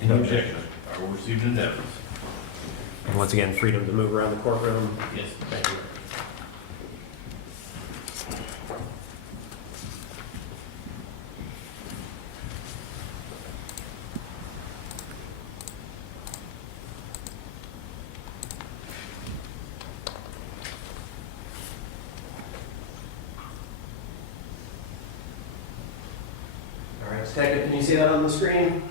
Any objection? I will receive an indemnity. And once again, freedom to move around the courtroom. Yes. Thank you. All right, Detective, can you see that on the screen?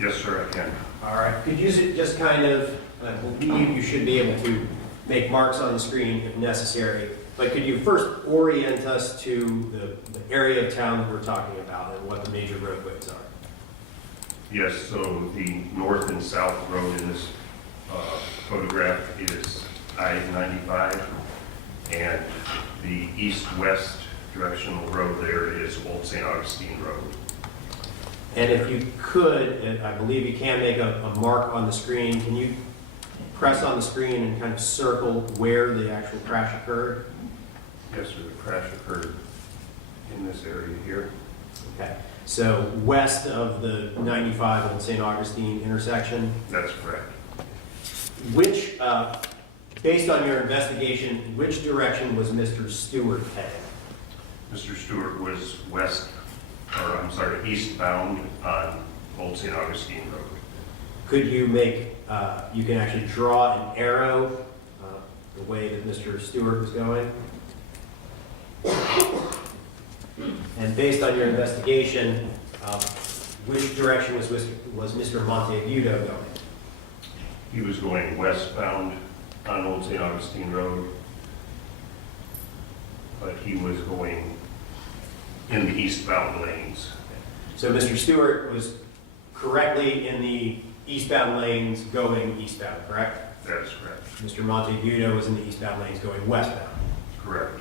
Yes, sir, I can. All right, could you just kind of, I believe you should be able to make marks on the screen if necessary, but could you first orient us to the area of town that we're talking about and what the major roadways are? Yes, so the north and south road in this photograph is I-95, and the east-west directional road there is Old St. Augustine Road. And if you could, and I believe you can make a mark on the screen, can you press on the screen and kind of circle where the actual crash occurred? Yes, sir, the crash occurred in this area here. Okay, so west of the 95 Old St. Augustine intersection. That's correct. Which, based on your investigation, which direction was Mr. Stewart heading? Mr. Stewart was eastbound on Old St. Augustine Road. Could you make, you can actually draw an arrow the way that Mr. Stewart was going? And based on your investigation, which direction was Mr. Monteagudo going? He was going westbound on Old St. Augustine Road, but he was going in the eastbound lanes. So Mr. Stewart was correctly in the eastbound lanes going eastbound, correct? That is correct. Mr. Monteagudo was in the eastbound lanes going westbound. Correct.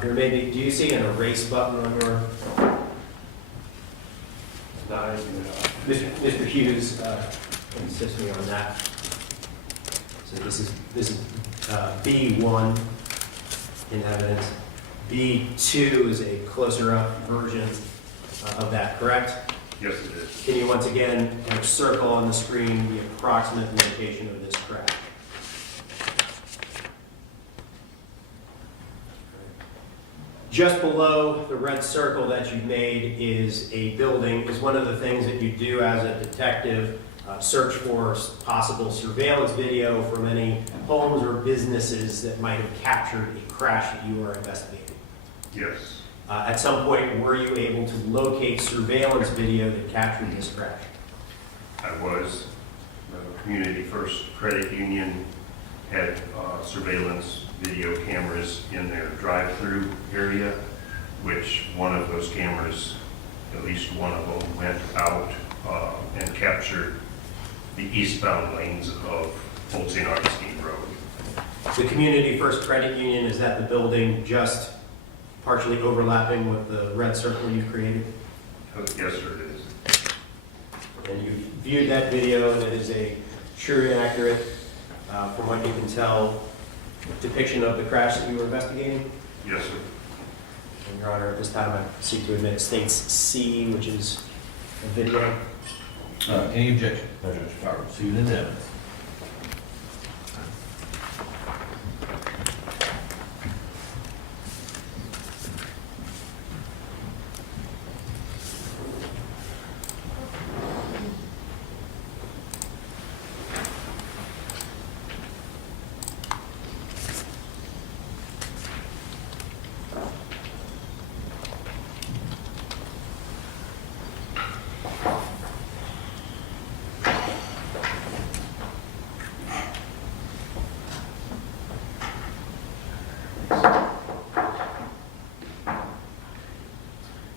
There may be, do you see an erase button on your? Mr. Hughes insists me on that. So this is B1 in evidence. B2 is a closer up version of that, correct? Yes, it is. Can you once again kind of circle on the screen the approximate location of this crash? Just below the red circle that you've made is a building, is one of the things that you do as a detective, search for possible surveillance video from any homes or businesses that might have captured a crash that you are investigating. Yes. At some point, were you able to locate surveillance video that captured this crash? I was. The Community First Credit Union had surveillance video cameras in their drive-through area, which one of those cameras, at least one of them, went out and captured the eastbound lanes of Old St. Augustine Road. The Community First Credit Union, is that the building just partially overlapping with the red circle you've created? Yes, sir, it is. And you viewed that video, and it is a true and accurate, from what you can tell, depiction of the crash that you were investigating? Yes, sir. And Your Honor, at this time I seek to admit States C, which is a video. Any objection? No, Judge. I will receive an indemnity.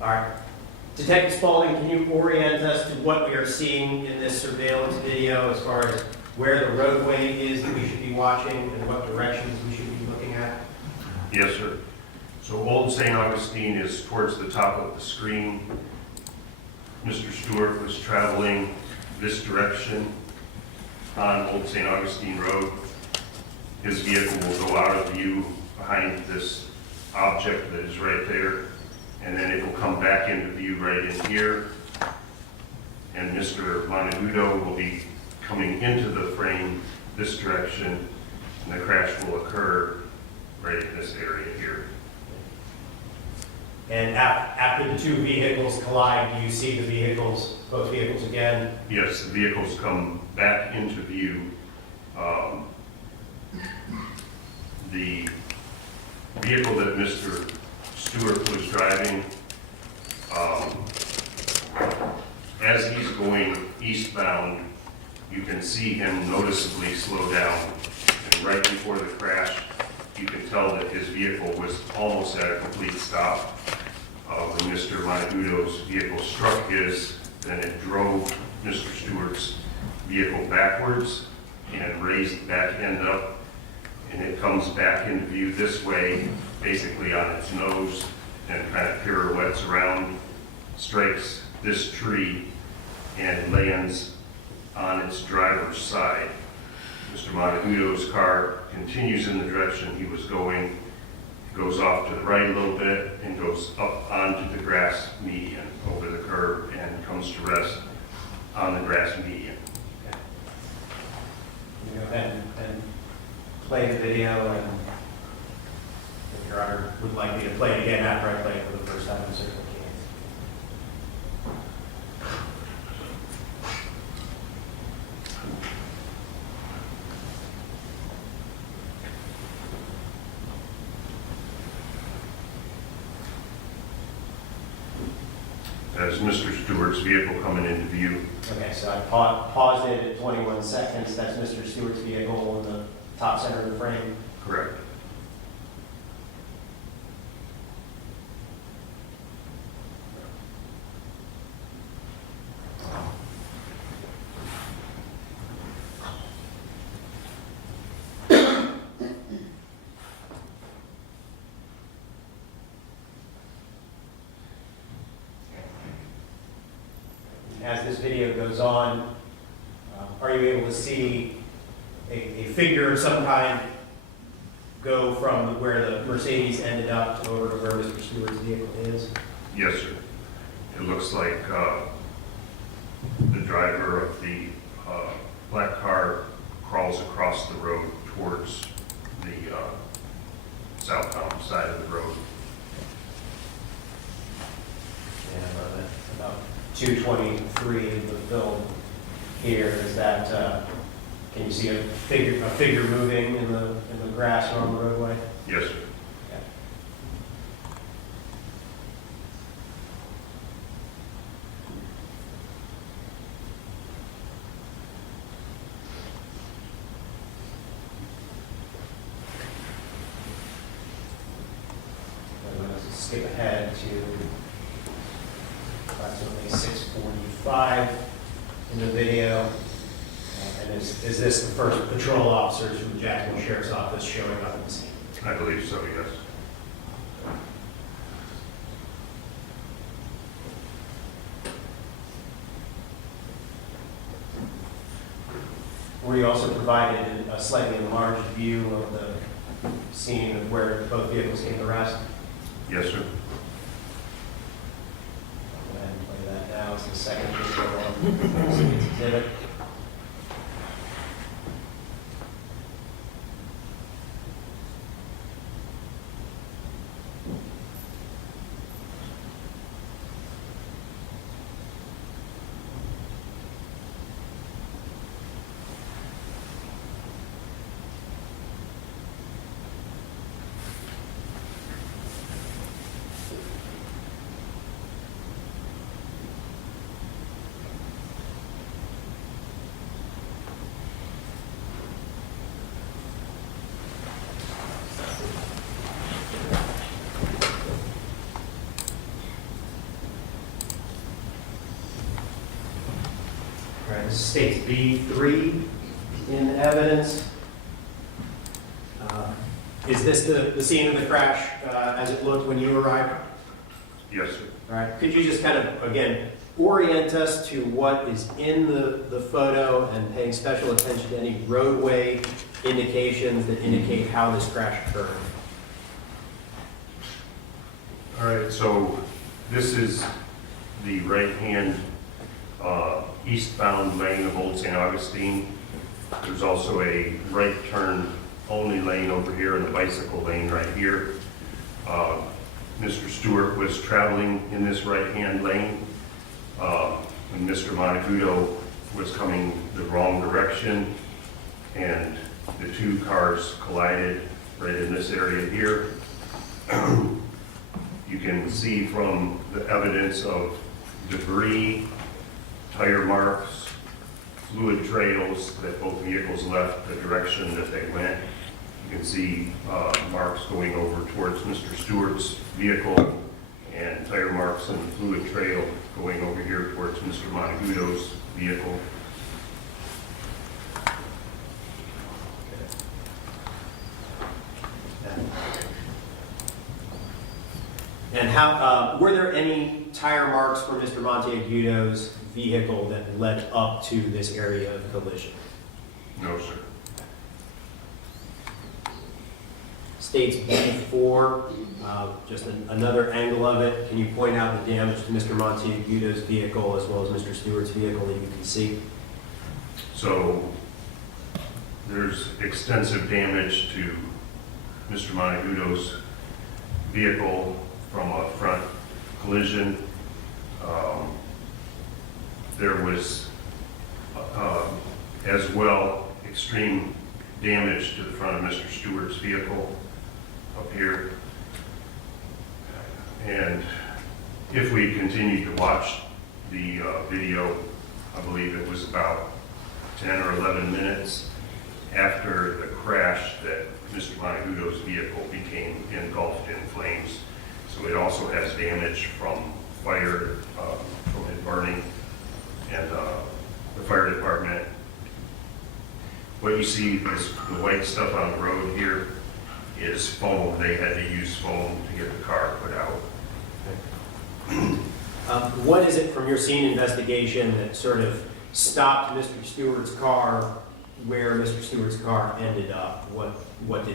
All right. Detective Spaulding, can you orient us to what we are seeing in this surveillance video as far as where the roadway is that we should be watching and what directions we should be looking at? Yes, sir. So Old St. Augustine is towards the top of the screen. Mr. Stewart was traveling this direction on Old St. Augustine Road. His vehicle will go out of view behind this object that is right there, and then it will come back into view right in here, and Mr. Monteagudo will be coming into the frame this direction, and the crash will occur right in this area here. And after the two vehicles collide, do you see the vehicles, both vehicles again? Yes, the vehicles come back into view. The vehicle that Mr. Stewart was driving, as he's going eastbound, you can see him noticeably slow down. And right before the crash, you can tell that his vehicle was almost at a complete stop. When Mr. Monteagudo's vehicle struck his, then it drove Mr. Stewart's vehicle backwards and raised the back end up. And it comes back into view this way, basically on its nose, and kind of pirouettes around, strikes this tree, and lands on its driver's side. Mr. Monteagudo's car continues in the direction he was going, goes off to the right a little bit, and goes up onto the grass median over the curb and comes to rest on the grass median. Okay. You go ahead and play the video, and if Your Honor would like me to play it again after I play it for the first time, I certainly can. That's Mr. Stewart's vehicle coming into view. Okay, so I paused it at 21 seconds. That's Mr. Stewart's vehicle in the top center of the frame. Correct. As this video goes on, are you able to see a figure of some kind go from where the Mercedes ended up over to where Mr. Stewart's vehicle is? Yes, sir. It looks like the driver of the black car crawls across the road towards the southbound side of the road. And about 2:23 of the film here, is that, can you see a figure moving in the grass or on the roadway? Yes, sir. Yeah. I'm going to skip ahead to approximately 6:45 in the video. And is this the first patrol officers from the Jacksonville Sheriff's Office showing up at the scene? I believe so, yes. Were you also provided a slightly enlarged view of the scene of where both vehicles came to rest? Yes, sir. I'll go ahead and play that now. It's the second video on the city's exhibit. All right, this states B3 in evidence. Is this the scene of the crash as it looked when you arrived? Yes, sir. All right, could you just kind of, again, orient us to what is in the photo and paying special attention to any roadway indications that indicate how this crash occurred? All right, so this is the right-hand eastbound lane of Old St. Augustine. There's also a right turn only lane over here and the bicycle lane right here. Mr. Stewart was traveling in this right-hand lane, and Mr. Monteagudo was coming the wrong direction, and the two cars collided right in this area here. You can see from the evidence of debris, tire marks, fluid trails that both vehicles left the direction that they went. You can see marks going over towards Mr. Stewart's vehicle and tire marks and fluid trail going over here towards Mr. Monteagudo's vehicle. And how, were there any tire marks from Mr. Monteagudo's vehicle that led up to this area of collision? No, sir. States B4, just another angle of it. Can you point out the damage to Mr. Monteagudo's vehicle as well as Mr. Stewart's vehicle that you can see? So there's extensive damage to Mr. Monteagudo's vehicle from a front collision. There was as well extreme damage to the front of Mr. Stewart's vehicle up here. And if we continue to watch the video, I believe it was about 10 or 11 minutes after the crash that Mr. Monteagudo's vehicle became engulfed in flames. So it also has damage from fire, from it burning, and the fire department. What you see, the white stuff on the road here, is foam. They had to use foam to get the car put out. What is it from your scene investigation that sort of stopped Mr. Stewart's car where Mr. Stewart's car ended up? What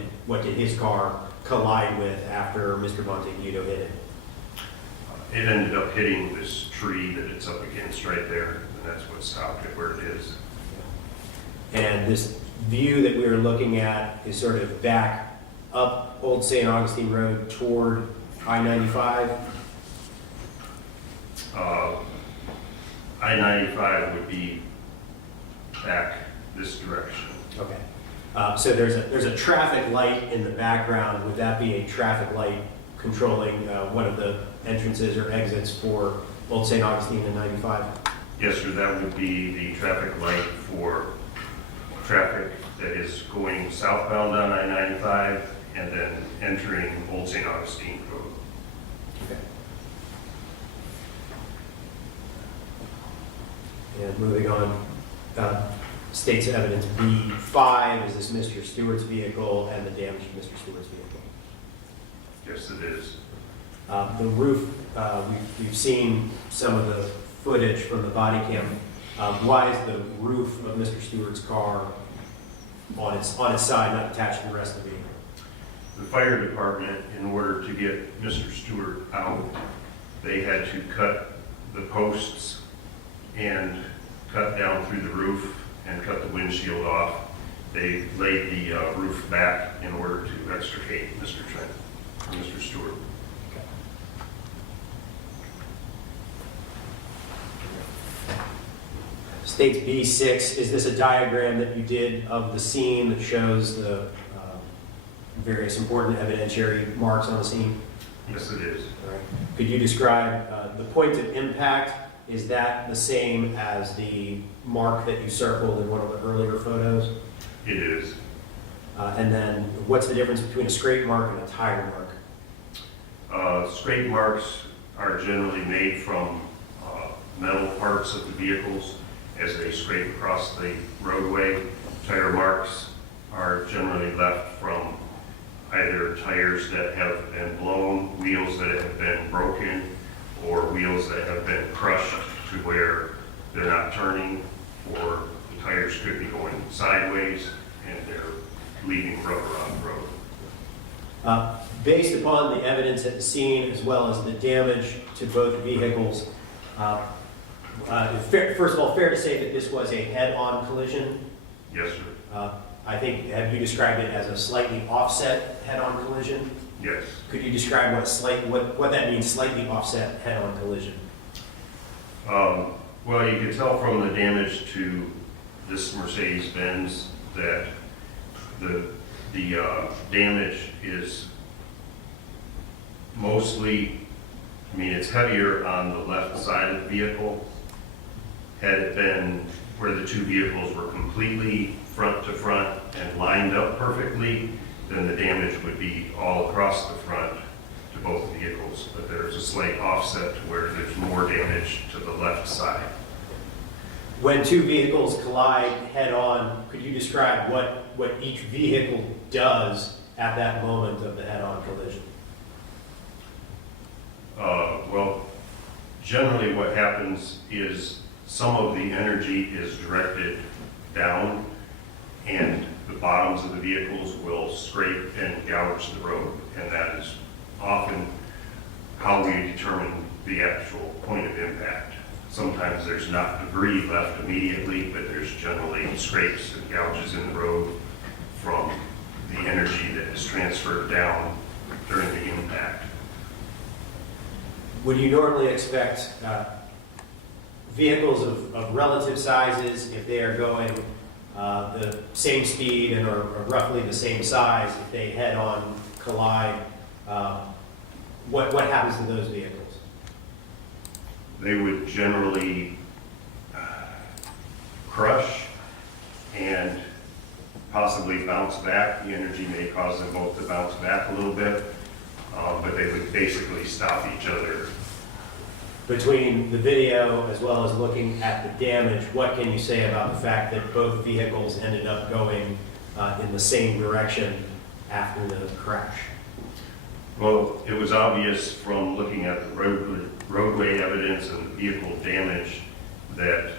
did his car collide with after Mr. Monteagudo hit it? It ended up hitting this tree that it's up against right there, and that's what stopped it where it is. And this view that we were looking at is sort of back up Old St. Augustine Road toward I-95? I-95 would be back this direction. Okay. So there's a traffic light in the background. Would that be a traffic light controlling one of the entrances or exits for Old St. Augustine and 95? Yes, sir, that would be the traffic light for traffic that is going southbound on I-95 and then entering Old St. Augustine Road. Okay. And moving on, state's evidence B5, is this Mr. Stewart's vehicle and the damage to Mr. Stewart's vehicle? Yes, it is. The roof, we've seen some of the footage from the body cam. Why is the roof of Mr. Stewart's car on its side, not attached to the rest of the vehicle? The fire department, in order to get Mr. Stewart out, they had to cut the posts and cut down through the roof and cut the windshield off. They laid the roof back in order to extricate Mr. Trent, or Mr. Stewart. States B6, is this a diagram that you did of the scene that shows the various important evidentiary marks on the scene? Yes, it is. All right. Could you describe the point of impact? Is that the same as the mark that you circled in one of the earlier photos? It is. And then what's the difference between a scrape mark and a tire mark? Scrape marks are generally made from metal parts of the vehicles as they scrape across the roadway. Tire marks are generally left from either tires that have been blown, wheels that have been broken, or wheels that have been crushed to where they're not turning, or the tires could be going sideways and they're leaving rubber on the road. Based upon the evidence at the scene as well as the damage to both vehicles, First of all, fair to say that this was a head-on collision? Yes, sir. I think, have you described it as a slightly offset head-on collision? Yes. Could you describe what that means, slightly offset head-on collision? Well, you could tell from the damage to this Mercedes-Benz that the damage is mostly, I mean, it's heavier on the left side of the vehicle. Had it been where the two vehicles were completely front to front and lined up perfectly, then the damage would be all across the front to both vehicles. But there's a slight offset to where there's more damage to the left side. When two vehicles collide head-on, could you describe what each vehicle does at that moment of the head-on collision? Well, generally what happens is some of the energy is directed down, and the bottoms of the vehicles will scrape and gouge the road, and that is often how we determine the actual point of impact. Sometimes there's not debris left immediately, but there's generally scrapes and gouges in the road from the energy that is transferred down during the impact. Would you normally expect vehicles of relative sizes, if they are going the same speed and are roughly the same size, if they head-on collide, what happens to those vehicles? They would generally crush and possibly bounce back. The energy may cause them both to bounce back a little bit, but they would basically stop each other. Between the video as well as looking at the damage, what can you say about the fact that both vehicles ended up going in the same direction after the crash? Well, it was obvious from looking at the roadway evidence and the vehicle damage that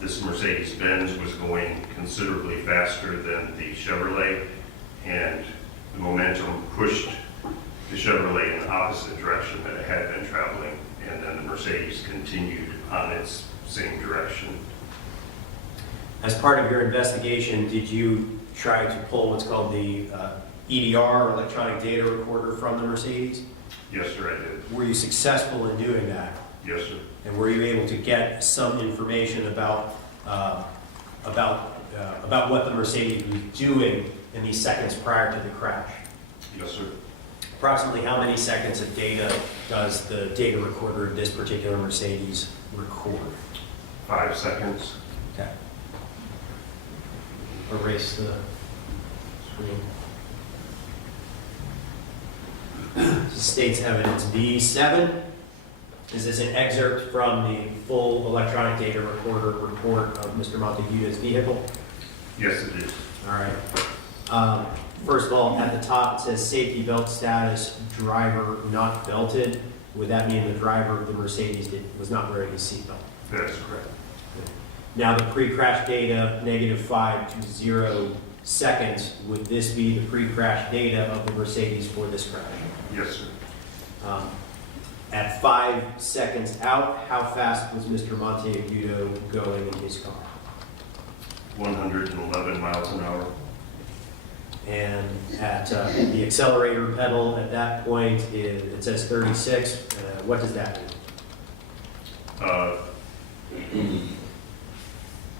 this Mercedes-Benz was going considerably faster than the Chevrolet, and the momentum pushed the Chevrolet in the opposite direction that it had been traveling, and then the Mercedes continued on its same direction. As part of your investigation, did you try to pull what's called the EDR, or electronic data recorder, from the Mercedes? Yes, sir, I did. Were you successful in doing that? Yes, sir. And were you able to get some information about what the Mercedes was doing in these seconds prior to the crash? Yes, sir. Approximately how many seconds of data does the data recorder of this particular Mercedes record? 5 seconds. Okay. Erase the screen. This states evidence B7. Is this an excerpt from the full electronic data recorder report of Mr. Monteagudo's vehicle? Yes, it is. All right. First of all, at the top it says safety belt status, driver not belted. Would that mean the driver of the Mercedes was not wearing his seatbelt? That is correct. Now the pre-crash data, -5 to 0 seconds, would this be the pre-crash data of the Mercedes for this crash? Yes, sir. At 5 seconds out, how fast was Mr. Monteagudo going in his car? 111 miles an hour. And at the accelerator pedal at that point, it says 36. What does that mean?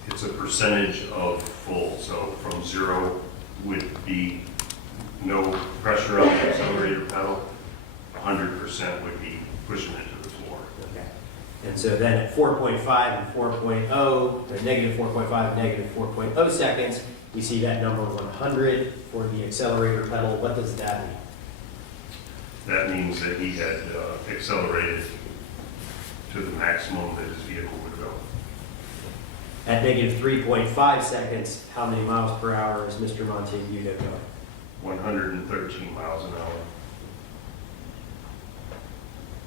It's a percentage of full, so from 0 would be no pressure on the accelerator pedal, 100% would be pushing it to the floor. Okay. And so then at 4.5 and 4.0, or -4.5 and -4.0 seconds, we see that number 100 for the accelerator pedal. What does that mean? That means that he had accelerated to the maximum that his vehicle would go. At -3.5 seconds, how many miles per hour is Mr. Monteagudo going? 113 miles an hour.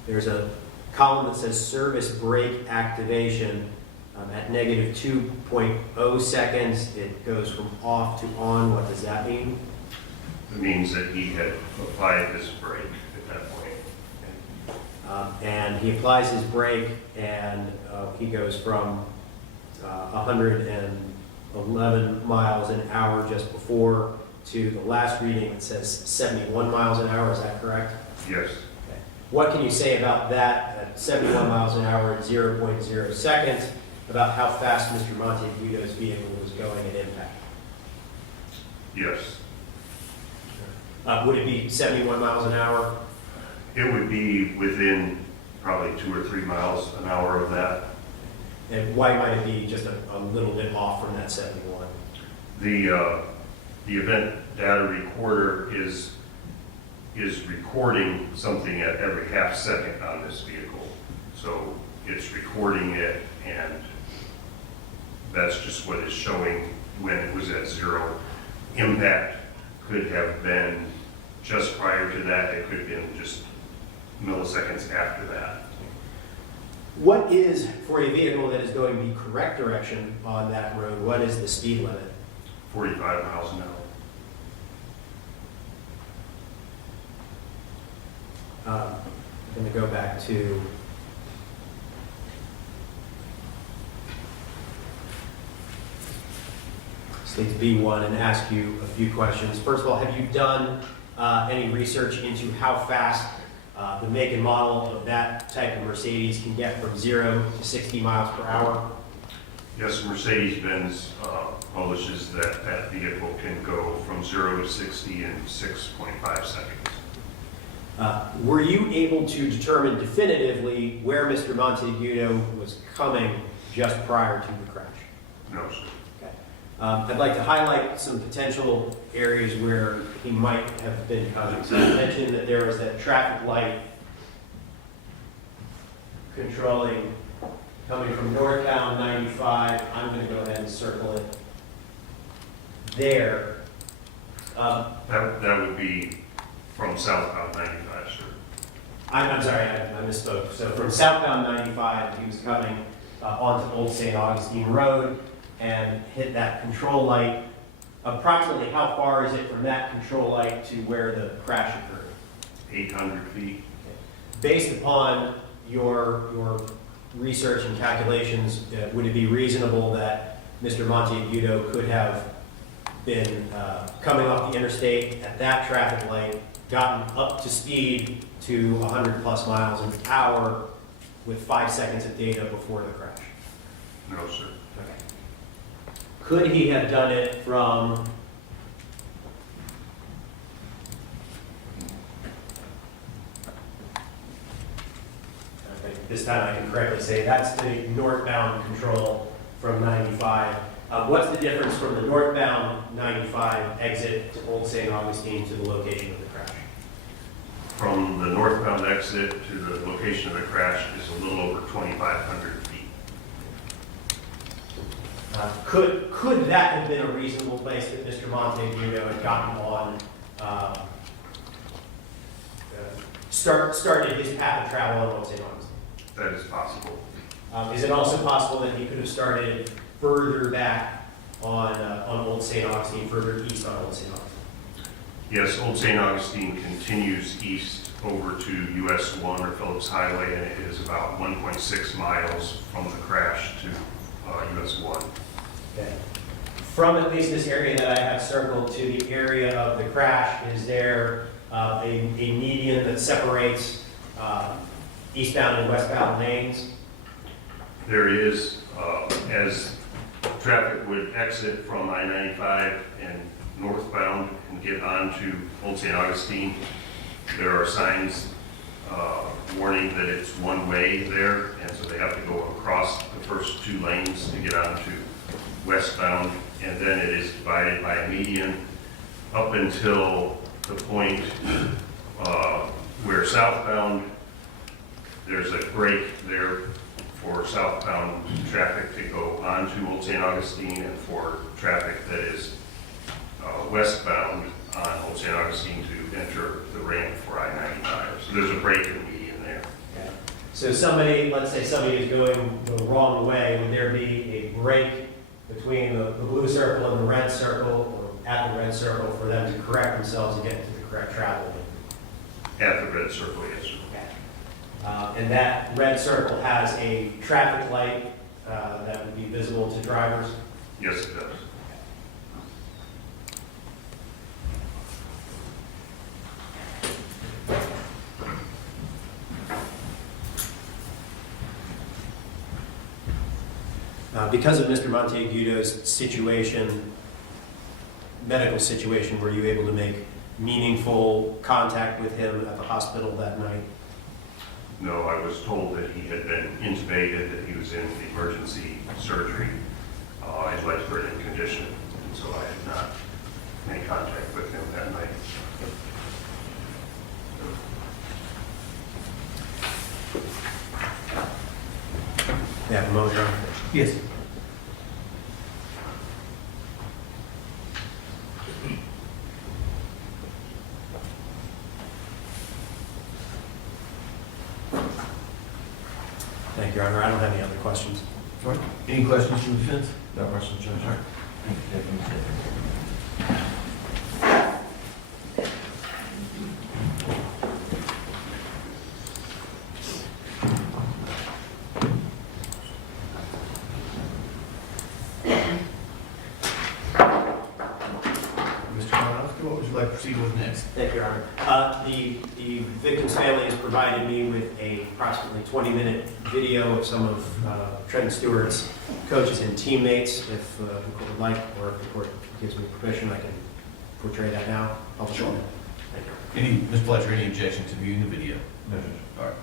There's a column that says service brake activation. At -2.0 seconds, it goes from off to on. What does that mean? It means that he had applied this brake at that point. And he applies his brake, and he goes from 111 miles an hour just before to the last reading, it says 71 miles an hour. Is that correct? Yes. Okay. What can you say about that at 71 miles an hour at 0.0 seconds, about how fast Mr. Monteagudo's vehicle was going at impact? Yes. Would it be 71 miles an hour? It would be within probably 2 or 3 miles an hour of that. And why might it be just a little bit off from that 71? The event data recorder is recording something at every half second on this vehicle. So it's recording it, and that's just what is showing when it was at 0. Impact could have been just prior to that. It could have been just milliseconds after that. What is, for a vehicle that is going the correct direction on that road, what is the speed limit? 45 miles an hour. I'm going to go back to States B1 and ask you a few questions. First of all, have you done any research into how fast the make and model of that type of Mercedes can get from 0 to 60 miles per hour? Yes, Mercedes-Benz publishes that that vehicle can go from 0 to 60 in 6.5 seconds. Were you able to determine definitively where Mr. Monteagudo was coming just prior to the crash? No, sir. Okay. I'd like to highlight some potential areas where he might have been coming. So I mentioned that there was that traffic light controlling coming from northbound 95. I'm going to go ahead and circle it there. That would be from southbound 95, sir. I'm sorry, I misspoke. So from southbound 95, he was coming onto Old St. Augustine Road and hit that control light. Approximately how far is it from that control light to where the crash occurred? 800 feet. Based upon your research and calculations, would it be reasonable that Mr. Monteagudo could have been coming off the interstate at that traffic light, gotten up to speed to 100 plus miles an hour with 5 seconds of data before the crash? No, sir. Okay. Could he have done it from this time I can correctly say that's the northbound control from 95. What's the difference from the northbound 95 exit to Old St. Augustine to the location of the crash? From the northbound exit to the location of the crash is a little over 2,500 feet. Could that have been a reasonable place that Mr. Monteagudo had gotten on, started his path of travel on Old St. Augustine? That is possible. Is it also possible that he could have started further back on Old St. Augustine, further east on Old St. Augustine? Yes, Old St. Augustine continues east over to US 1 or Phillips Highway, and it is about 1.6 miles from the crash to US 1. Okay. From at least this area that I have circled to the area of the crash, is there a median that separates eastbound and westbound lanes? There is, as traffic would exit from I-95 and northbound and get onto Old St. Augustine, there are signs warning that it's one way there, and so they have to go across the first 2 lanes to get onto westbound, and then it is divided by a median up until the point where southbound, there's a break there for southbound traffic to go onto Old St. Augustine and for traffic that is westbound on Old St. Augustine to enter the ramp for I-95. So there's a break in the median there. Okay. So somebody, let's say somebody is going the wrong way, would there be a break between the blue circle and the red circle, or at the red circle, for them to correct themselves and get to the correct travel lane? At the red circle, yes, sir. Okay. And that red circle has a traffic light that would be visible to drivers. Yes, it does. Because of Mr. Monteagudo's situation, medical situation, were you able to make meaningful contact with him at the hospital that night? No, I was told that he had been intubated, that he was in emergency surgery, in life-threatening condition, and so I had not made contact with him that night. Yeah, Moser. Yes. Thank you, Your Honor. I don't have any other questions. All right. Any questions from the defense? No questions, Judge. All right. Thank you, Deputy. Mr. Malinowski, what would you like to proceed with next? Thank you, Your Honor. The victim's family has provided me with a approximately 20-minute video of some of Trenton Stewart's coaches and teammates. If the court would like, or if the court gives me permission, I can portray that now. I'll show it. Thank you. Ms. Fletcher, any objection to viewing the video? No, Judge. All right.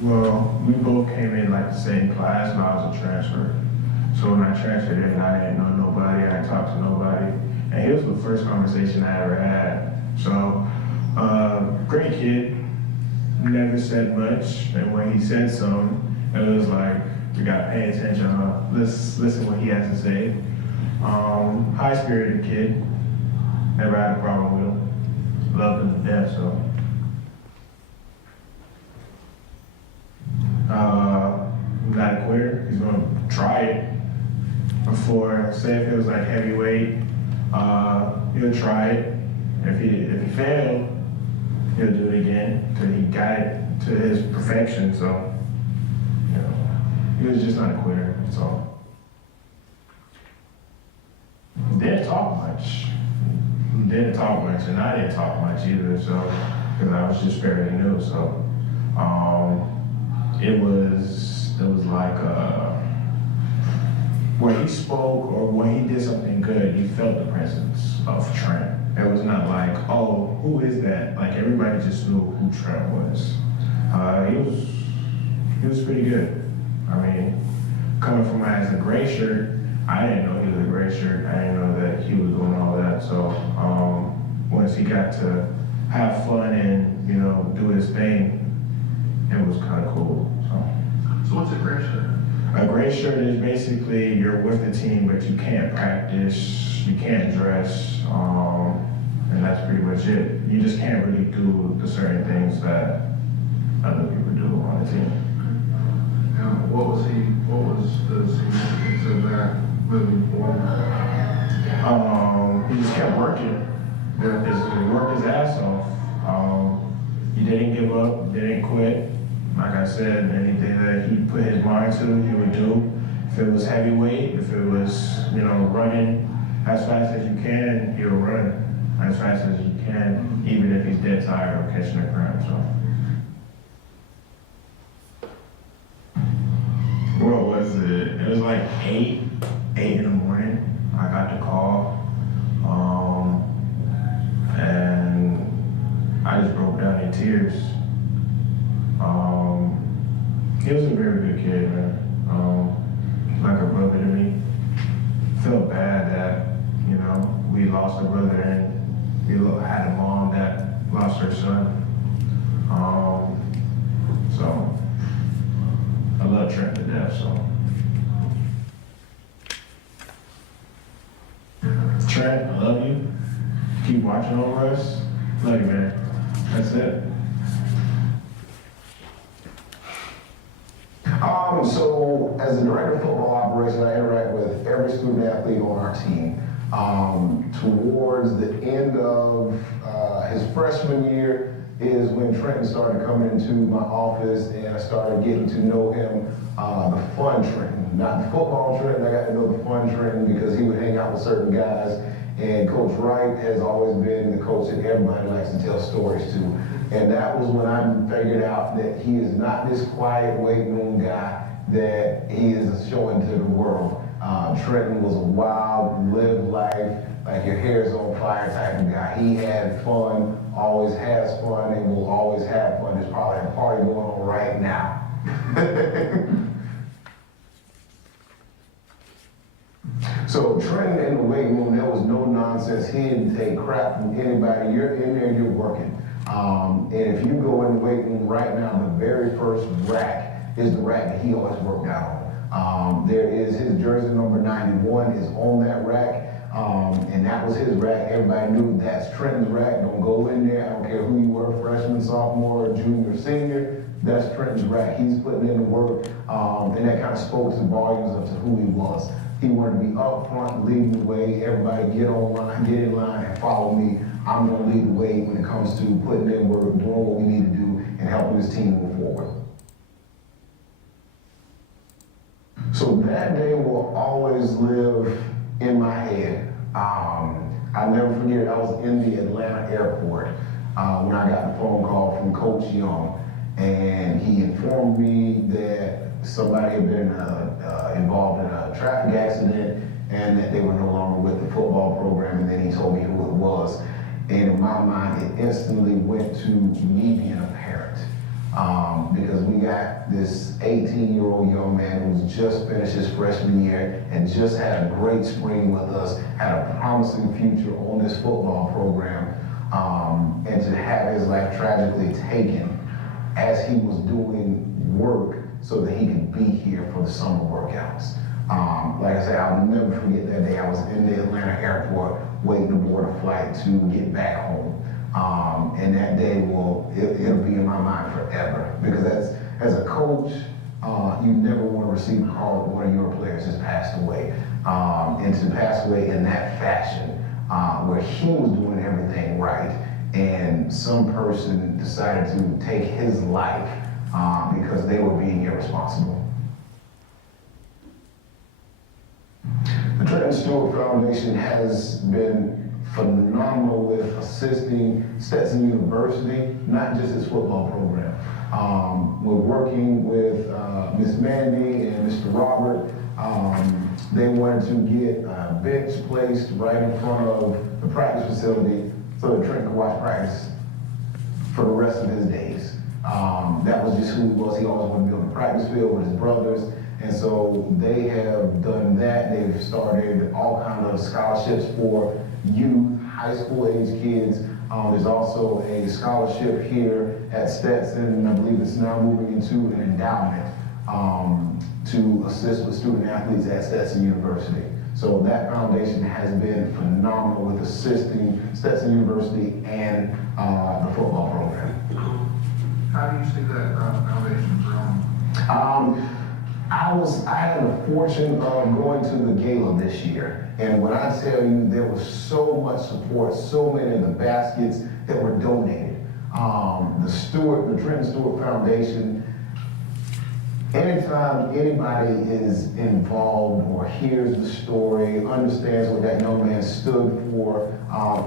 Well, we both came in like the same class, and I was a transfer. So when I transferred in, I didn't know nobody, I didn't talk to nobody. And it was the first conversation I ever had. So, great kid, never said much. And when he said something, it was like, we gotta pay attention, let's listen what he has to say. High-spirited kid, never had a problem with him. Loved him to death, so. Not a quitter. He's gonna try it before. Say if it was like heavyweight, he'll try it. If he failed, he'll do it again till he got it to his perfection. So, you know, he was just not a quitter. That's all. Didn't talk much. And I didn't talk much either. So, because I was just fairly new. So, it was like when he spoke or when he did something good, you felt the presence of Trent. It was not like, oh, who is that? Like everybody just knew who Trent was. He was pretty good. I mean, coming from as a gray shirt, I didn't know he was a gray shirt. I didn't know that he was doing all that. So once he got to have fun and, you know, do his thing, it was kind of cool. So what's a gray shirt? A gray shirt is basically you're with the team, but you can't practice, you can't dress, and that's pretty much it. You just can't really do the certain things that other people do on the team. Now, what was the significance of that moving forward? He just kept working. He worked his ass off. He didn't give up, didn't quit. Like I said, anything that he put his mind to, he would do. If it was heavyweight, if it was, you know, running as fast as you can, he'll run as fast as you can, even if he's dead tired or catching a cramp. So, what was it? It was like 8 in the morning. I got the call, and I just broke down in tears. He was a very good kid, man. Like a brother to me. Felt bad that, you know, we lost a brother and we had a mom that lost her son. So, I love Trent to death, so. Trent, I love you. Keep watching over us. Love you, man. That's it. So as the director of football operations, I interact with every student athlete on our team. Towards the end of his freshman year is when Trenton started coming into my office and I started getting to know him, the fun Trenton, not the football Trenton. I got to know the fun Trenton because he would hang out with certain guys. And Coach Wright has always been the coach that everybody likes to tell stories to. And that was when I figured out that he is not this quiet weight room guy that he is showing to the world. Trenton was a wild, live life, like your hair's on fire type of guy. He had fun, always has fun, and will always have fun. There's probably a party going on right now. So Trenton in the weight room, there was no nonsense. He didn't take crap from anybody. You're in there, you're working. And if you go in the weight room right now, the very first rack is the rack that he always worked out on. There is his jersey number 91 is on that rack. And that was his rack. Everybody knew that's Trenton's rack. Don't go in there. I don't care who you were, freshman, sophomore, junior, senior. That's Trenton's rack. He's putting in the work. And that kind of spoke to volumes of who he was. He wanted to be up front, leading the way. Everybody get in line and follow me. I'm going to lead the way when it comes to putting in work, doing what we need to do, and helping this team move forward. So that day will always live in my head. I'll never forget it. I was in the Atlanta airport when I got the phone call from Coach Young, and he informed me that somebody had been involved in a traffic accident and that they were no longer with the football program, and then he told me who it was. And in my mind, it instantly went to me being a parent. Because we got this 18-year-old young man who's just finished his freshman year and just had a great spring with us, had a promising future on this football program, and to have his life tragically taken as he was doing work so that he could be here for the summer workouts. Like I said, I'll never forget that day. I was in the Atlanta airport waiting to board a flight to get back home. And that day it'll be in my mind forever. Because as a coach, you never want to receive a call that one of your players has passed away. And to pass away in that fashion, where he was doing everything right, and some person decided to take his life because they were being irresponsible. The Trenton Stewart Foundation has been phenomenal with assisting Stetson University, not just its football program. We're working with Miss Mandy and Mr. Robert. They wanted to get a bench placed right in front of the practice facility so that Trenton could watch practice for the rest of his days. That was just who he was. He always wanted to be on the practice field with his brothers. And so they have done that. They've started all kinds of scholarships for youth, high school age kids. There's also a scholarship here at Stetson, and I believe it's now moving into an endowment to assist with student athletes at Stetson University. So that foundation has been phenomenal with assisting Stetson University and the football program. How do you see that foundation growing? I had the fortune of going to the gala this year, and when I tell you there was so much support, so many of the baskets that were donated. The Trenton Stewart Foundation, anytime anybody is involved or hears the story, understands what that young man stood for,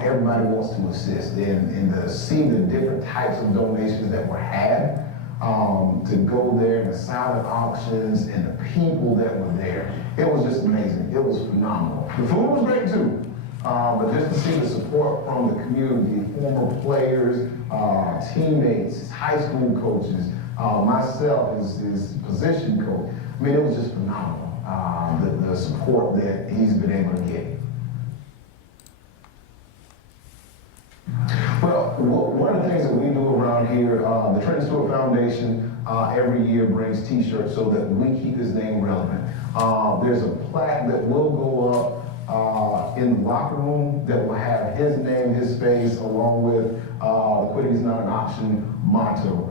everybody wants to assist. And to see the different types of donations that were had, to go there and the silent auctions and the people that were there, it was just amazing. It was phenomenal. The food was great too, but just to see the support from the community, former players, teammates, high school coaches, myself as position coach, I mean, it was just phenomenal, the support that he's been able to get. Well, one of the things that we do around here, the Trenton Stewart Foundation every year brings t-shirts so that we keep his name relevant. There's a plaque that will go up in the locker room that will have his name, his face, along with the Quitting is Not an Option motto.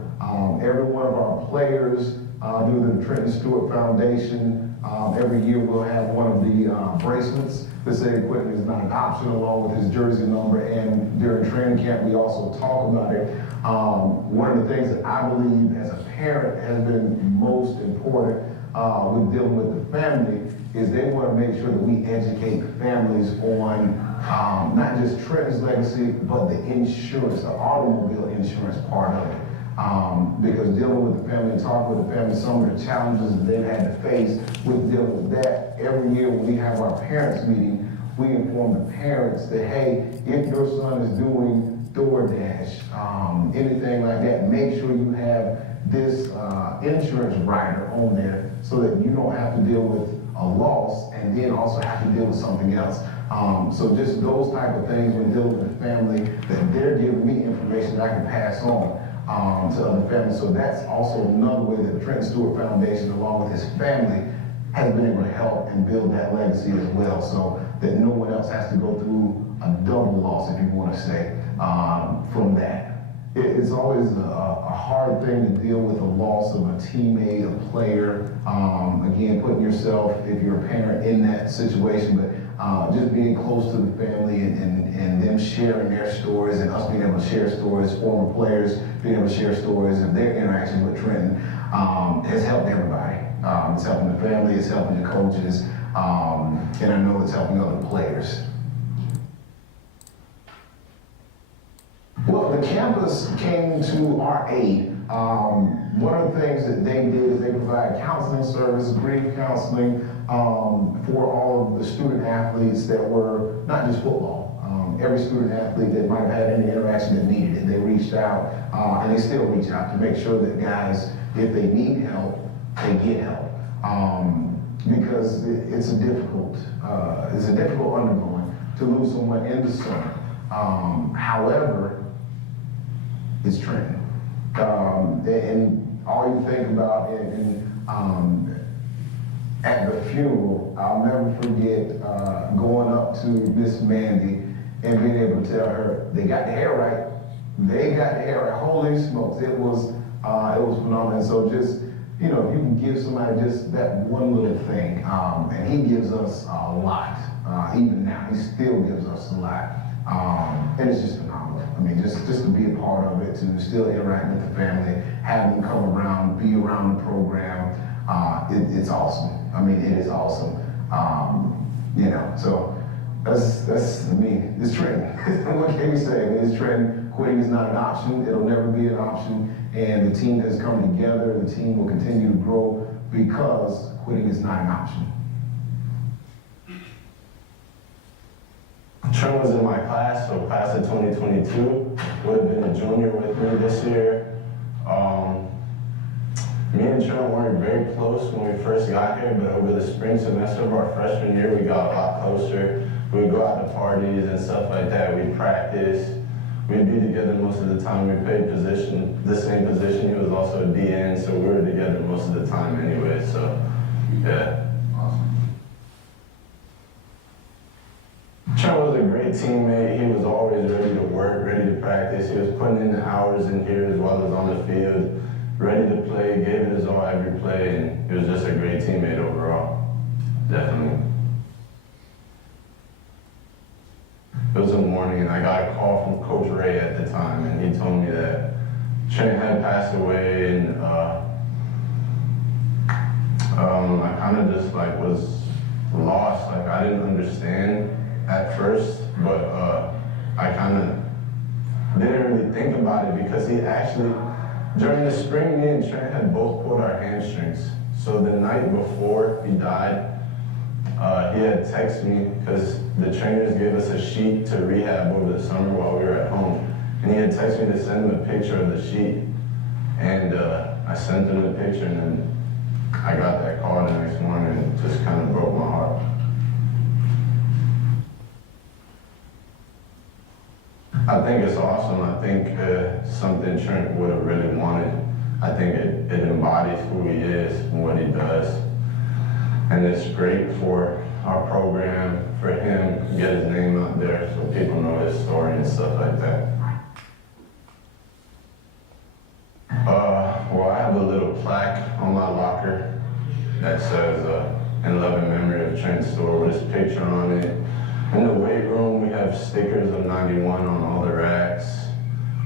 Every one of our players due to the Trenton Stewart Foundation. Every year we'll have one of the bracelets that say Quentin is not an option, along with his jersey number, and during training camp we also talk about it. One of the things that I believe as a parent has been most important with dealing with the family is they want to make sure that we educate families on not just Trenton's legacy, but the insurance, the automobile insurance part of it. Because dealing with the family and talking with the family, some of the challenges that they've had to face with dealing with that, every year when we have our parents meeting, we inform the parents that, hey, if your son is doing DoorDash, anything like that, make sure you have this insurance rider on there so that you don't have to deal with a loss and then also have to deal with something else. So just those type of things when dealing with the family, that they're giving me information that I can pass on to other families. So that's also another way that the Trenton Stewart Foundation, along with his family, has been able to help and build that legacy as well, so that no one else has to go through a double loss, if you want to say, from that. It's always a hard thing to deal with the loss of a teammate, a player. Again, putting yourself, if you're a parent, in that situation, but just being close to the family and them sharing their stories and us being able to share stories, former players being able to share stories of their interactions with Trenton has helped everybody. It's helping the family, it's helping the coaches, and I know it's helping other players. Well, the campus came to our aid. One of the things that they did is they provide counseling service, grief counseling, for all of the student athletes that were not just football. Every student athlete that might have had any interaction that needed it, they reached out, and they still reach out to make sure that guys, if they need help, they get help. Because it's a difficult undergoing to lose someone in the summer. However, it's Trenton. And all you think about at the funeral, I'll never forget going up to Miss Mandy and being able to tell her they got the hair right. They got the hair right. Holy smokes, it was phenomenal. So just, you know, if you can give somebody just that one little thing, and he gives us a lot. Even now, he still gives us a lot. And it's just phenomenal. I mean, just to be a part of it, to still interact with the family, have them come around, be around the program, it's awesome. I mean, it is awesome. You know, so that's I mean, it's Trenton. What can we say? I mean, it's Trenton. Quitting is not an option. It'll never be an option. And the team has come together. The team will continue to grow because quitting is not an option. Trent was in my class, so class of 2022, would have been a junior with me this year. Me and Trent weren't very close when we first got here, but over the spring semester of our freshman year, we got a lot closer. We'd go out to parties and stuff like that. We'd practice. We'd be together most of the time. We played the same position. He was also a DN, so we were together most of the time anyway, so yeah. Trent was a great teammate. He was always ready to work, ready to practice. He was putting in the hours in here as well as on the field, ready to play, gave it his all every play, and he was just a great teammate overall, definitely. It was in the morning, and I got a call from Coach Ray at the time, and he told me that Trent had passed away, and I kind of just like was lost. Like I didn't understand at first, but I kind of didn't really think about it because he actually, during the spring, me and Trent had both pulled our hamstrings. So the night before he died, he had texted me because the trainers gave us a sheet to rehab over the summer while we were at home. And he had texted me to send him a picture of the sheet. And I sent him the picture, and then I got that call the next morning, and it just kind of broke my heart. I think it's awesome. I think something Trent would have really wanted. I think it embodies who he is and what he does. And it's great for our program, for him to get his name out there so people know his story and stuff like that. Well, I have a little plaque on my locker that says, in loving memory of Trenton Stewart with his picture on it. In the weight room, we have stickers of 91 on all the racks.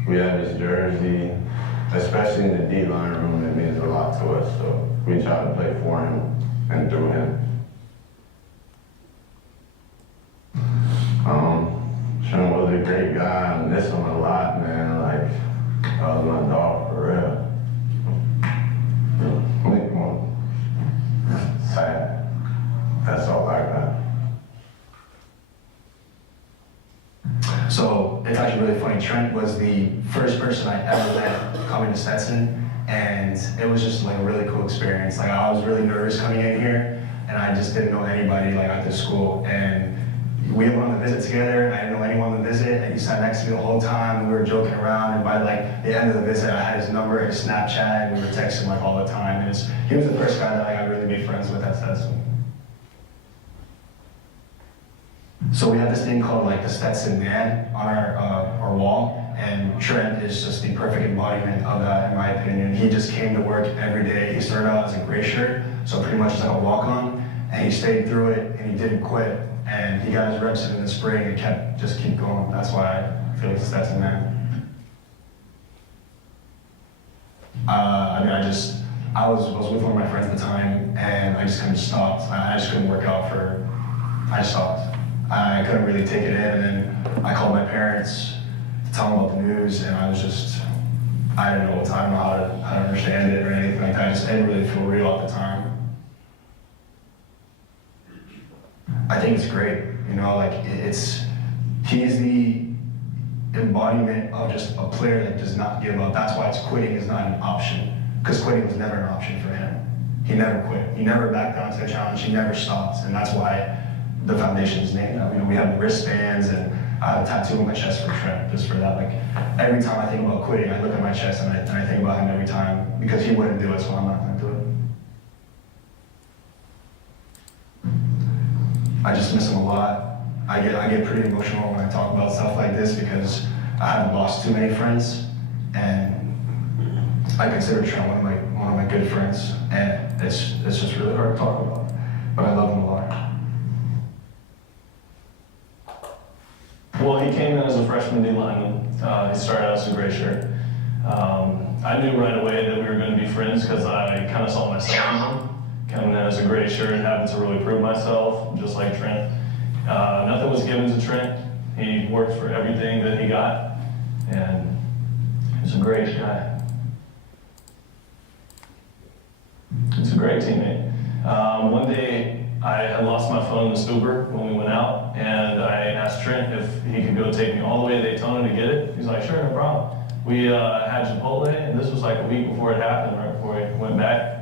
We have his jersey, especially in the D-line room, it means a lot to us, so we try to play for him and through him. Trent was a great guy. I miss him a lot, man. Like, that was my dog for real. Sad. That's all I got. So it's actually really funny. Trent was the first person I ever met coming to Stetson, and it was just like a really cool experience. Like I was really nervous coming in here, and I just didn't know anybody like at this school. And we went on the visit together, and I didn't know anyone on the visit, and he sat next to me the whole time, and we were joking around, and by like the end of the visit, I had his number, his Snapchat, and we were texting like all the time. And he was the first guy that I really made friends with at Stetson. So we have this thing called like the Stetson Man on our wall, and Trent is just the perfect embodiment of that, in my opinion. He just came to work every day. He started out as a gray shirt, so pretty much like a walk-on, and he stayed through it, and he didn't quit. And he got his reps in the spring and keep going. That's why I feel like the Stetson Man. I mean, I was with one of my friends at the time, and I just kind of stopped. I just couldn't work out I just stopped. I couldn't really take it in, and then I called my parents to tell them about the news, and I didn't know how to understand it or anything like that. It didn't really feel real at the time. I think it's great, you know, like he's the embodiment of just a player that does not give up. That's why quitting is not an option, because quitting was never an option for him. He never quit. He never backed down to a challenge. He never stopped, and that's why the foundation is named that. You know, we have wristbands, and I have a tattoo on my chest for Trent, just for that. Like every time I think about quitting, I look at my chest and I think about him every time, because he wouldn't do it, so I'm not going to do it. I just miss him a lot. I get pretty emotional when I talk about stuff like this, because I haven't lost too many friends, and I consider Trent one of my good friends, and it's just really hard to talk about. But I love him a lot. Well, he came in as a freshman D lineman. He started out as a gray shirt. I knew right away that we were going to be friends because I kind of saw myself in him. Coming in as a gray shirt, having to really prove myself, just like Trent. Nothing was given to Trent. He worked for everything that he got, and he's a great guy. He's a great teammate. One day, I had lost my phone in the Stuber when we went out, and I asked Trent if he could go take me all the way to Daytona to get it. He's like, sure, no problem. We had Chipotle, and this was like a week before it happened, right before we went back.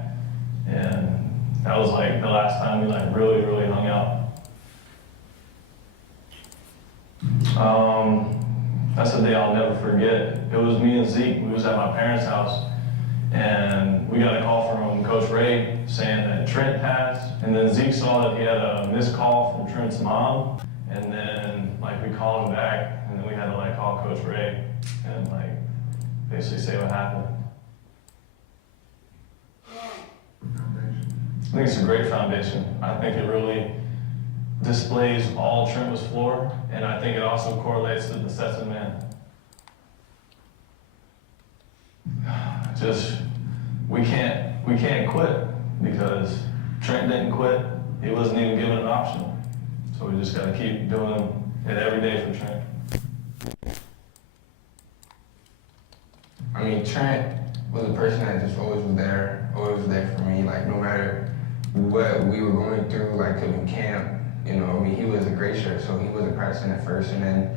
And that was like the last time we like really, really hung out. That's a day I'll never forget. It was me and Zeke. We was at my parents' house, and we got a call from Coach Ray saying that Trent passed. And then Zeke saw that he had a missed call from Trent's mom, and then like we called him back, and then we had to like call Coach Ray and like basically say what happened. I think it's a great foundation. I think it really displays all Trent was for, and I think it also correlates to the Stetson Man. Just, we can't quit, because Trent didn't quit. He wasn't even given an option. So we just gotta keep doing it every day for Trent. I mean, Trent was a person that just always was there for me, like no matter what we were going through, like in camp, you know, I mean, he was a gray shirt, so he wasn't practicing at first, and then,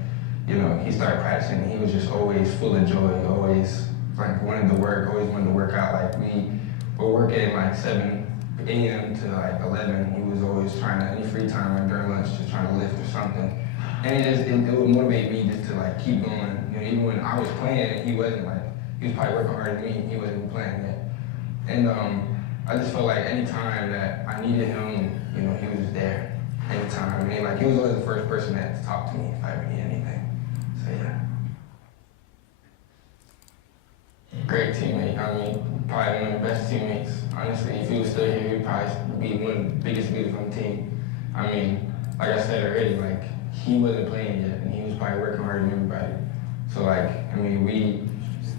you know, he started practicing, and he was just always full of joy, always like wanted to work out. Like we were working like 7 a.m. to like 11. He was always trying to, any free time like during lunch, just trying to lift or something. And it would motivate me just to like keep going. You know, even when I was playing and he wasn't, like, he was probably working harder than me, he wasn't playing yet. And I just felt like any time that I needed him, you know, he was just there. Anytime. I mean, like, he was always the first person that to talk to me if I ever need anything. So yeah. Great teammate. I mean, probably one of the best teammates. Honestly, if he was still here, he'd probably be one of the biggest leaders on the team. I mean, like I said already, like, he wasn't playing yet, and he was probably working harder than everybody. So, like, I mean,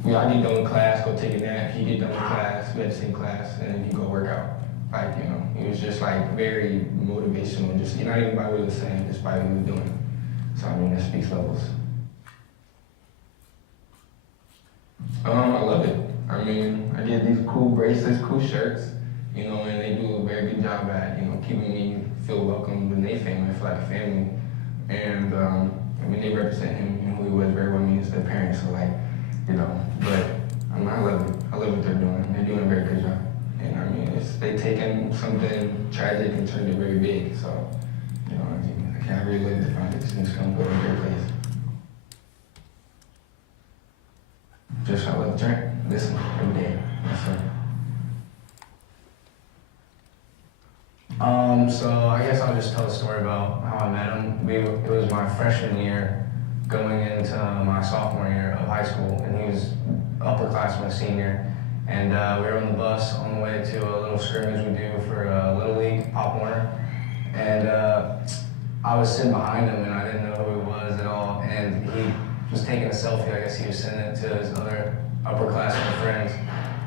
I get done with class, go take a nap. He get done with class, we had the same class, and then he go work out. Like, you know, he was just, like, very motivational, just, not even by what he was saying, just by what he was doing. So, I mean, that speaks levels. I love it. I mean, I get these cool bracelets, cool shirts, you know, and they do a very good job at, keeping me feel welcome when they family, I feel like family. And, I mean, they represent him, who he was very well means to their parents, so like, but I love it. I love what they're doing. They're doing a very good job. And I mean, they taken something tragic and turned it very big, so, I can't really look at the foundation, it's gonna go to a great place. Just I love Trent. Listen every day. Yes, sir. So I guess I'll just tell a story about how I met him. It was my freshman year, going into my sophomore year of high school, and he was upperclassman senior. And we were on the bus on the way to a little scrimmage we do for Little League, Pop Warner. And I was sitting behind him, and I didn't know who he was at all. And he was taking a selfie. I guess he was sending it to his other upperclassmen friends.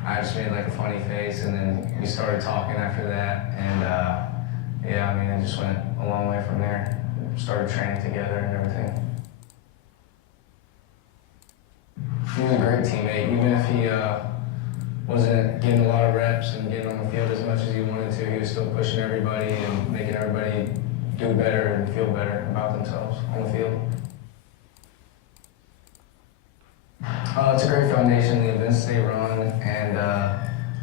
I just made like a funny face, and then we started talking after that. And yeah, I mean, it just went a long way from there. Started training together and everything. He was a great teammate, even if he wasn't getting a lot of reps and getting on the field as much as he wanted to. He was still pushing everybody and making everybody do better and feel better about themselves on the field. It's a great foundation, the events they run, and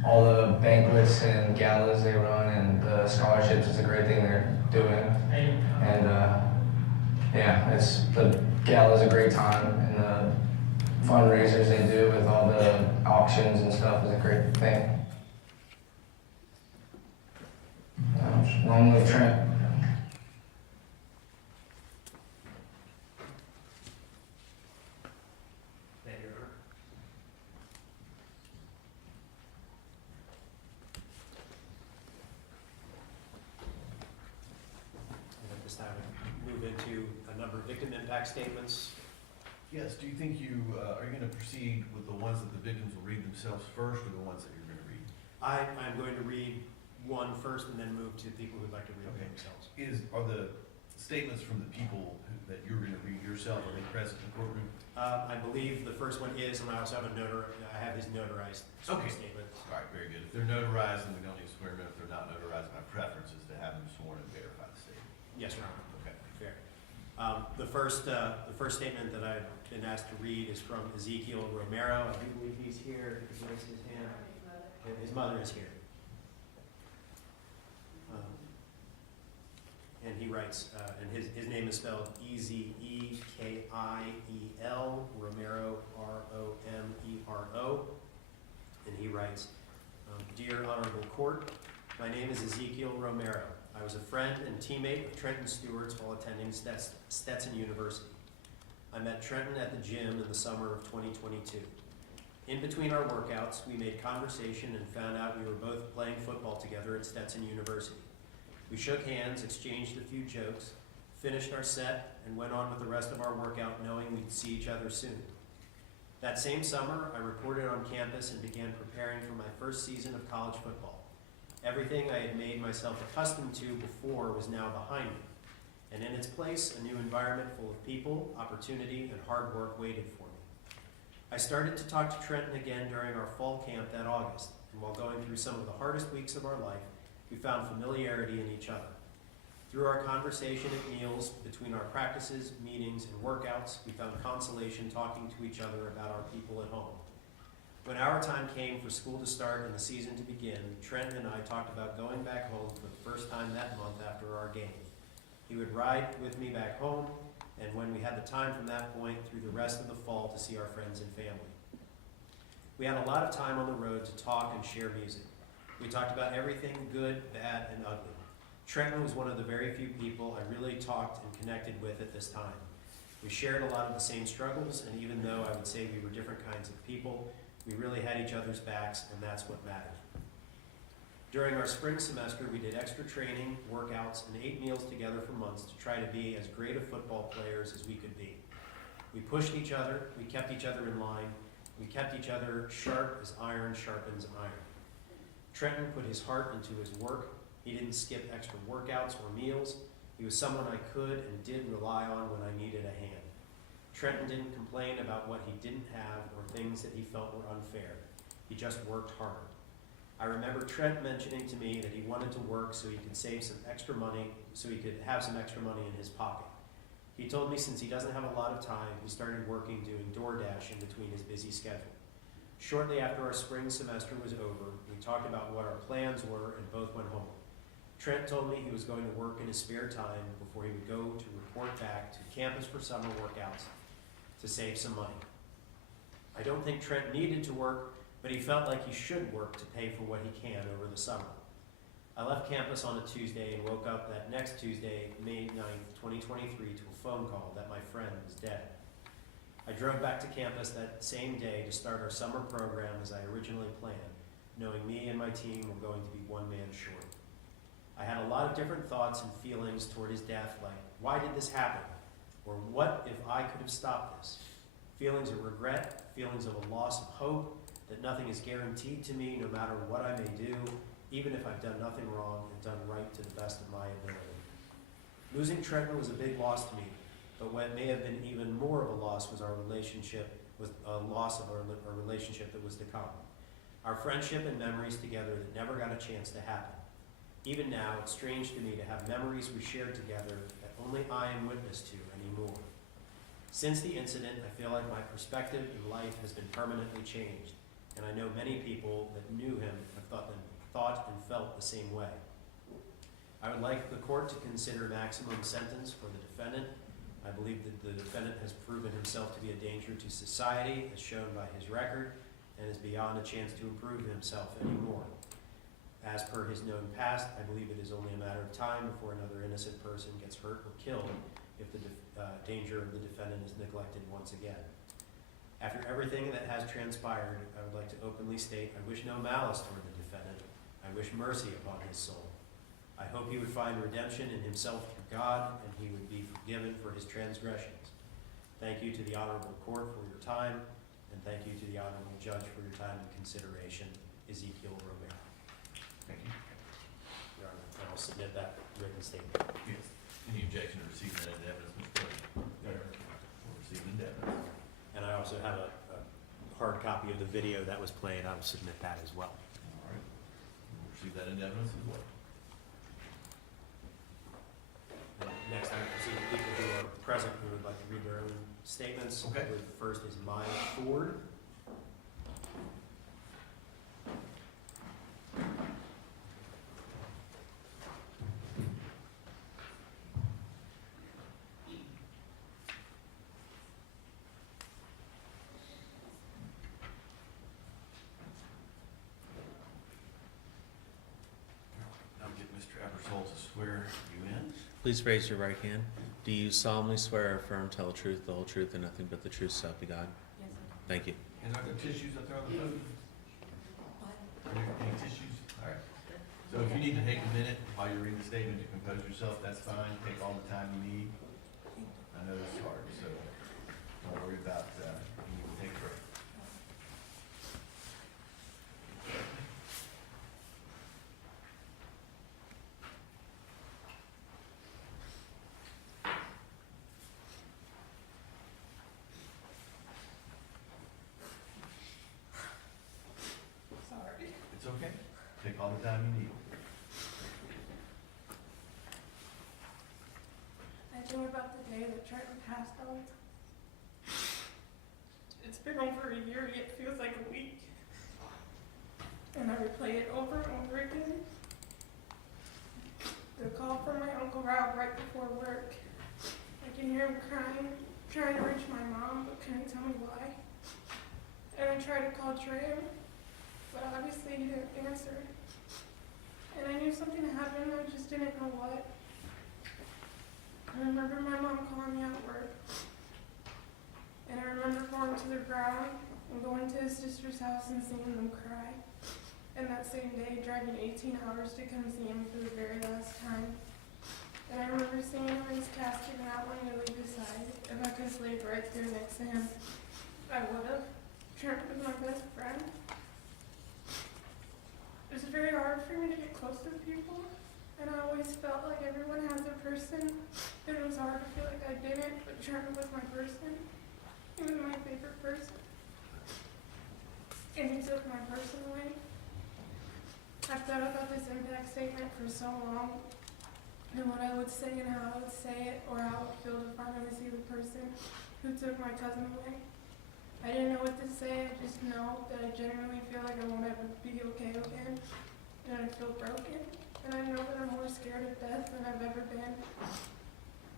all the banquets and galas they run, and the scholarships. It's a great thing they're doing. And yeah, the gala's a great time, and the fundraisers they do with all the auctions and stuff is a great thing. Long live Trent. Move into a number of victim impact statements. Yes, do you think are you going to proceed with the ones that the victims will read themselves first, or the ones that you're going to read? I'm going to read one first and then move to people who'd like to read themselves. Are the statements from the people that you're going to read yourself, are they present in the courtroom? I believe the first one is, and I also have I have his notarized statements. All right, very good. If they're notarized, then we don't need to swear them in. If they're not notarized, my preference is to have them sworn and verify the statement. Yes, Your Honor. Okay. Fair. The first statement that I've been asked to read is from Ezekiel Romero. I do believe he's here. He raised his hand. His mother is here. And he writes, and his name is spelled Ezekiel, Romero, Romero. And he writes, Dear Honorable Court, my name is Ezekiel Romero. I was a friend and teammate of Trenton Stewart's while attending Stetson University. I met Trenton at the gym in the summer of 2022. In between our workouts, we made conversation and found out we were both playing football together at Stetson University. We shook hands, exchanged a few jokes, finished our set, and went on with the rest of our workout knowing we'd see each other soon. That same summer, I reported on campus and began preparing for my first season of college football. Everything I had made myself accustomed to before was now behind me, and in its place, a new environment full of people, opportunity, and hard work waited for me. I started to talk to Trenton again during our fall camp that August, and while going through some of the hardest weeks of our life, we found familiarity in each other. Through our conversation at meals, between our practices, meetings, and workouts, we found consolation talking to each other about our people at home. When our time came for school to start and the season to begin, Trent and I talked about going back home for the first time that month after our game. He would ride with me back home, and when we had the time from that point through the rest of the fall to see our friends and family. We had a lot of time on the road to talk and share music. We talked about everything good, bad, and ugly. Trenton was one of the very few people I really talked and connected with at this time. We shared a lot of the same struggles, and even though I would say we were different kinds of people, We really had each other's backs, and that's what mattered. During our spring semester, we did extra training, workouts, and ate meals together for months to try to be as great of football players as we could be. We pushed each other, we kept each other in line, we kept each other sharp as iron sharpens iron. Trenton put his heart into his work. He didn't skip extra workouts or meals. He was someone I could and did rely on when I needed a hand. Trenton didn't complain about what he didn't have or things that he felt were unfair. He just worked harder. I remember Trent mentioning to me that he wanted to work so he could save some extra money, so he could have some extra money in his pocket. He told me since he doesn't have a lot of time, he started working doing DoorDash in between his busy schedule. Shortly after our spring semester was over, we talked about what our plans were and both went home. Trent told me he was going to work in his spare time before he would go to report back to campus for summer workouts to save some money. I don't think Trent needed to work, but he felt like he should work to pay for what he can over the summer. I left campus on a Tuesday and woke up that next Tuesday, May 9th, 2023, to a phone call that my friend was dead. I drove back to campus that same day to start our summer program as I originally planned, knowing me and my team were going to be one man short. I had a lot of different thoughts and feelings toward his death, like, why did this happen? Or what if I could have stopped this? Feelings of regret, feelings of a loss of hope, that nothing is guaranteed to me no matter what I may do, even if I've done nothing wrong and done right to the best of my ability. Losing Trenton was a big loss to me, but what may have been even more of a loss was our relationship, was a loss of our relationship that was to come. Our friendship and memories together that never got a chance to happen. Even now, it's strange to me to have memories we shared together that only I am witness to anymore. Since the incident, I feel like my perspective in life has been permanently changed, and I know many people that knew him have thought and felt the same way. I would like the court to consider maximum sentence for the defendant. I believe that the defendant has proven himself to be a danger to society, as shown by his record, and is beyond a chance to improve himself anymore. As per his known past, I believe it is only a matter of time before another innocent person gets hurt or killed if the danger of the defendant is neglected once again. After everything that has transpired, I would like to openly state I wish no malice toward the defendant. I wish mercy upon his soul. I hope he would find redemption in himself through God, and he would be forgiven for his transgressions. Thank you to the Honorable Court for your time, and thank you to the Honorable Judge for your time and consideration. Ezekiel Romero. Thank you. Your Honor, and I'll submit that written statement. Yes. Any objection to receiving that into evidence, Mr. President? No. We'll receive it into evidence. And I also have a hard copy of the video that was played. I'll submit that as well. All right. We'll receive that into evidence as well. Next, I proceed to people who are present who would like to read their own statements. Okay. The first is Maya Ford. I'll get Mr. Ebersol to swear you in. Please raise your right hand. Do you solemnly swear or affirm to tell the truth, the whole truth, and nothing but the truth, so help you God? Yes, sir. Thank you. And are there tissues up there on the podium? What? Are there any tissues? All right. So if you need to take a minute while you're reading the statement to compose yourself, that's fine. Take all the time you need. I know it's hard, so don't worry about, you need to take a break. Sorry. It's okay. Take all the time you need. I think about the day that Trenton passed on. It's been over a year, yet feels like a week. And I replay it over and over again. The call from my Uncle Rob right before work. I can hear him crying, trying to reach my mom, but couldn't tell me why. And I tried to call Trey, but obviously he didn't answer. And I knew something had happened, I just didn't know what. I remember my mom calling me out of work. And I remember falling to the ground and going to his sister's house and seeing them cry. And that same day, driving 18 hours to come see him for the very last time. And I remember seeing him in his casket and not wanting to leave his side. If I could have slaved right there next to him, I would have. Trent was my best friend. It was very hard for me to get close to people, and I always felt like everyone has a person, and it was hard to feel like I didn't, but Trent was my person. He was my favorite person. And he took my person away. I've thought about this impact statement for so long, and what I would say and how I would say it, or how it would feel to finally see the person who took my cousin away. I didn't know what to say, I just know that I genuinely feel like I won't ever be okay again, and I feel broken, and I know that I'm more scared of death than I've ever been.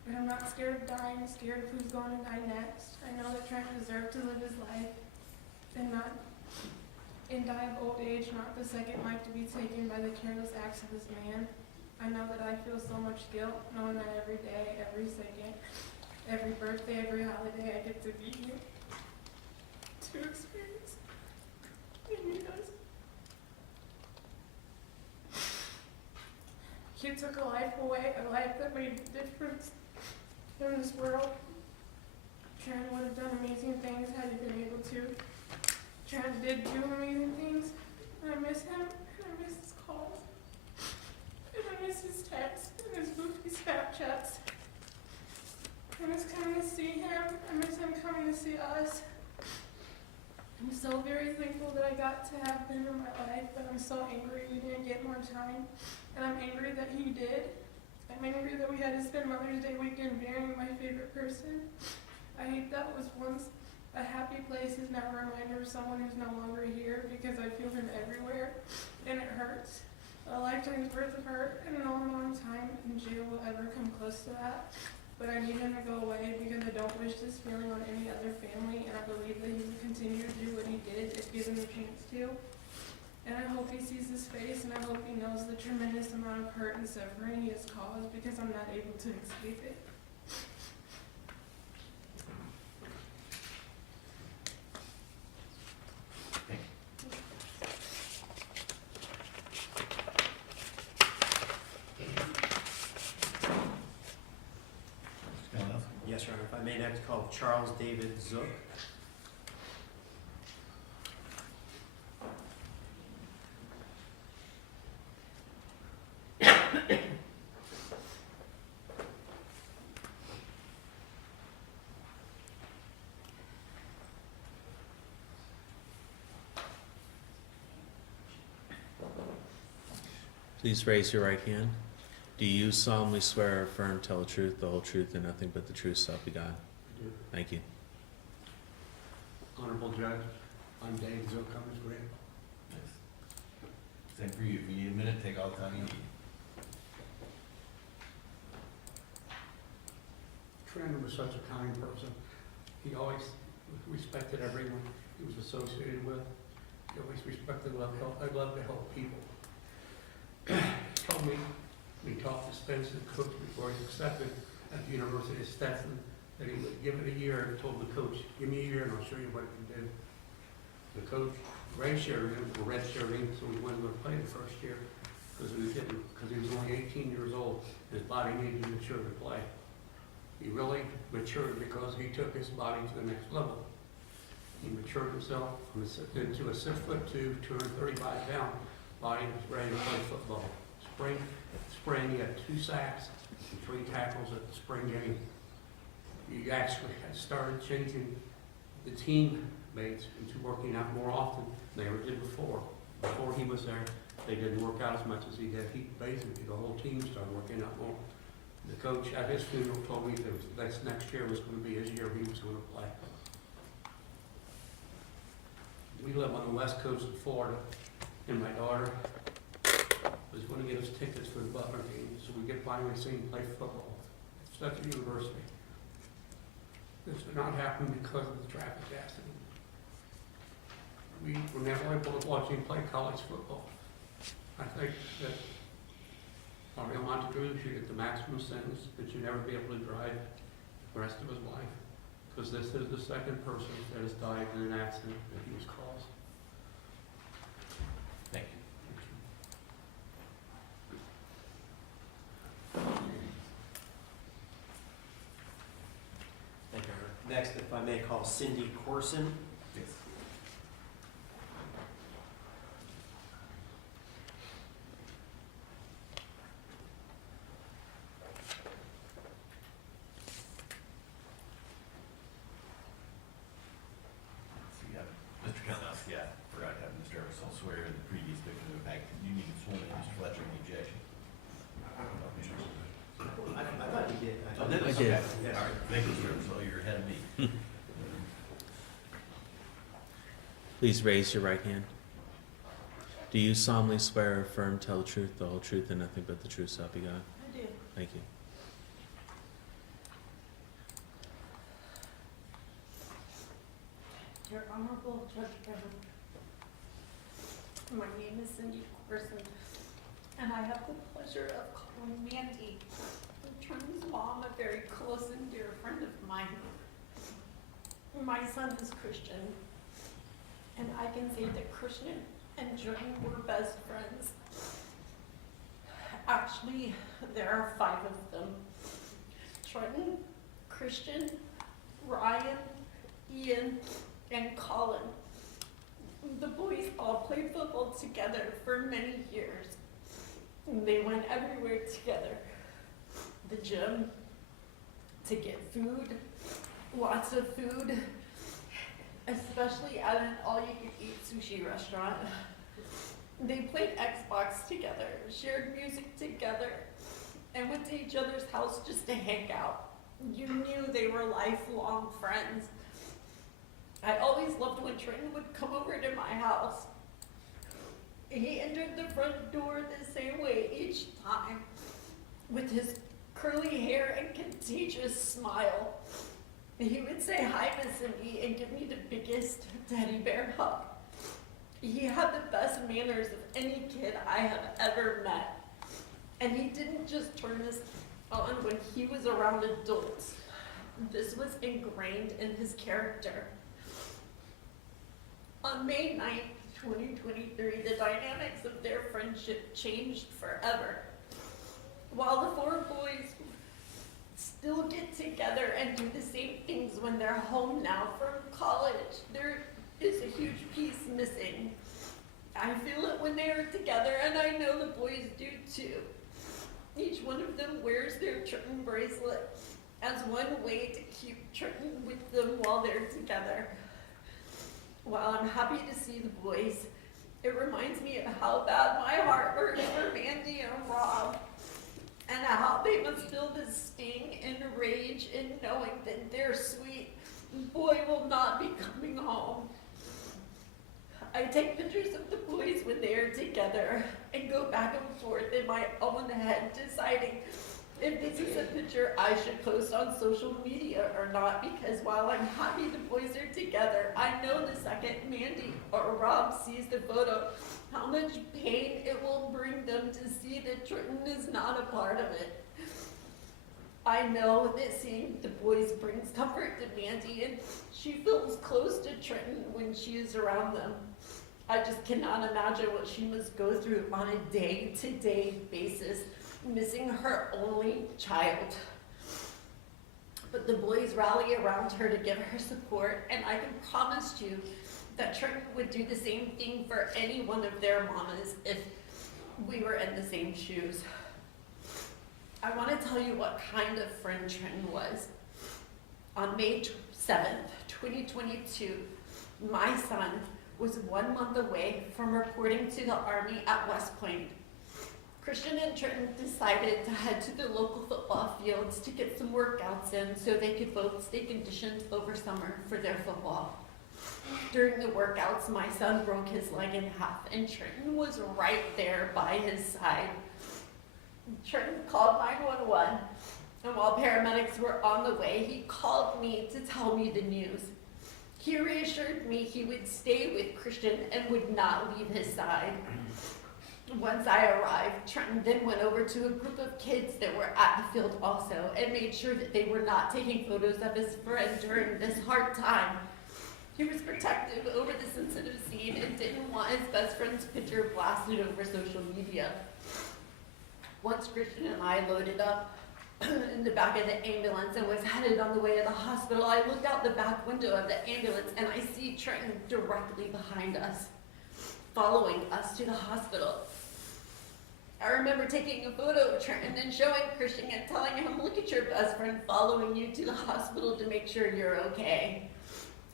But I'm not scared of dying, I'm scared of who's going to die next. I know that Trent deserved to live his life, and die of old age, not the second life to be taken by the careless acts of this man. I know that I feel so much guilt, knowing that every day, every second, every birthday, every holiday, I get to be here to experience. And he does. He took a life away, a life that made a difference in this world. Trent would have done amazing things had he been able to. Trent did do amazing things, and I miss him, and I miss his calls, and I miss his texts, and his goofy Snapchats. I miss coming to see him, I miss him coming to see us. I'm so very thankful that I got to have him in my life, but I'm so angry we didn't get more time, and I'm angry that he did. I'm angry that we had to spend Mother's Day weekend burying my favorite person. I hate that was once a happy place is now a reminder of someone who's no longer here, because I feel him everywhere, and it hurts. A lifetime's worth of hurt, and no amount of time in jail will ever come close to that. But I need him to go away, because I don't wish this feeling on any other family, and I believe that he will continue to do what he did if given the chance to. And I hope he sees his face, and I hope he knows the tremendous amount of hurt and suffering he has caused, because I'm not able to escape it. Yes, Your Honor. If I may next call Charles David Zook. Please raise your right hand. Do you solemnly swear or affirm to tell the truth, the whole truth, and nothing but the truth, so help you God? I do. Thank you. Honorable Judge, I'm Dave Zook, I'm his grand. Same for you. If you need a minute, take all the time you need. Trent was such a kind person. He always respected everyone he was associated with. He always respected love. I love to help people. He told me, we talked to Spence, the coach, before he accepted at the University of Stetson, that he would give it a year, and told the coach, give me a year and I'll show you what I can do. The coach redshirted him, or redshirted him, so he wasn't going to play the first year, because he was only 18 years old. His body needed to mature to play. He really matured because he took his body to the next level. He matured himself into a 6'2", 235 pound body, was ready to play football. Spring, he had 2 sacks and 3 tackles at the spring game. He actually had started changing the teammates into working out more often than they ever did before. Before he was there, they didn't work out as much as he did. Basically, the whole team started working out more. The coach at his funeral told me that next year was going to be his year he was going to play. We live on the west coast of Florida, and my daughter was going to get us tickets for the Butler game, so we could finally see him play football at Stetson University. This did not happen because of the traffic accident. We were never able to watch him play college football. I think that Ariel Monteagudo should get the maximum sentence, and should never be able to drive the rest of his life. because this is the second person that has died in an accident that he was caused. Thank you. Thank you. Next, if I may call Cindy Corson. Yes. So you have Mr. Kalinowski, I forgot to have Mr. Eversole swear in the previous victim of the fact that you need to sworn in, Mr. Fletcher, any objection? I thought you did. Oh, did I I? did. Okay. All right, thank you, Mr. Eversole, you're ahead of me. Please raise your right hand. Do you solemnly swear or affirm tell the truth, the whole truth, and nothing but the truth, so help you God? I do. Thank you. Your Honorable Judge Brown, my name is Cindy Corson, and I have the pleasure of calling Mandy, Trenton's mom, a very close and dear friend of mine. My son is Christian, and I can say that Christian and Trenton were best friends. Actually, there are 5 of them. Trenton, Christian, Ryan, Ian, and Colin. The boys all played football together for many years. They went everywhere together. The gym, to get food, lots of food, especially at an all-you-can-eat sushi restaurant. They played Xbox together, shared music together, and went to each other's house just to hang out. You knew they were lifelong friends. I always loved when Trenton would come over to my house. He entered the front door the same way each time, with his curly hair and contagious smile. He would say hi to Cindy and give me the biggest teddy bear hug. He had the best manners of any kid I have ever met. And he didn't just turn this on when he was around adults. This was ingrained in his character. On May 9th, 2023, the dynamics of their friendship changed forever. While the 4 boys still get together and do the same things when they're home now from college, there is a huge piece missing. I feel it when they are together, and I know the boys do too. Each one of them wears their Trenton bracelet as one way to keep Trenton with them while they're together. While I'm happy to see the boys, it reminds me of how bad my heart hurts for Mandy and Rob, and how they must feel the sting and rage in knowing that their sweet boy will not be coming home. I take pictures of the boys when they are together and go back and forth in my own head deciding if this is a picture I should post on social media or not, because while I'm happy the boys are together, I know the second Mandy or Rob sees the photo, how much pain it will bring them to see that Trenton is not a part of it. I know that seeing the boys brings comfort to Mandy, and she feels close to Trenton when she is around them. I just cannot imagine what she must go through on a day-to-day basis, missing her only child. But the boys rally around her to give her support, and I can promise you that Trenton would do the same thing for any one of their mamas if we were in the same shoes. I want to tell you what kind of friend Trenton was. On May 7th, 2022, my son was 1 month away from reporting to the Army at West Point. Christian and Trenton decided to head to the local football fields to get some workouts in so they could both stay conditioned over summer for their football. During the workouts, my son broke his leg in half, and Trenton was right there by his side. Trenton called 911, and while paramedics were on the way, he called me to tell me the news. He reassured me he would stay with Christian and would not leave his side. Once I arrived, Trenton then went over to a group of kids that were at the field also and made sure that they were not taking photos of his friend during this hard time. He was protective over the sensitive scene and didn't want his best friend's picture blasted over social media. Once Christian and I loaded up in the back of the ambulance and was headed on the way to the hospital, I looked out the back window of the ambulance and I see Trenton directly behind us, following us to the hospital. I remember taking a photo of Trenton and showing Christian and telling him, look at your best friend following you to the hospital to make sure you're okay.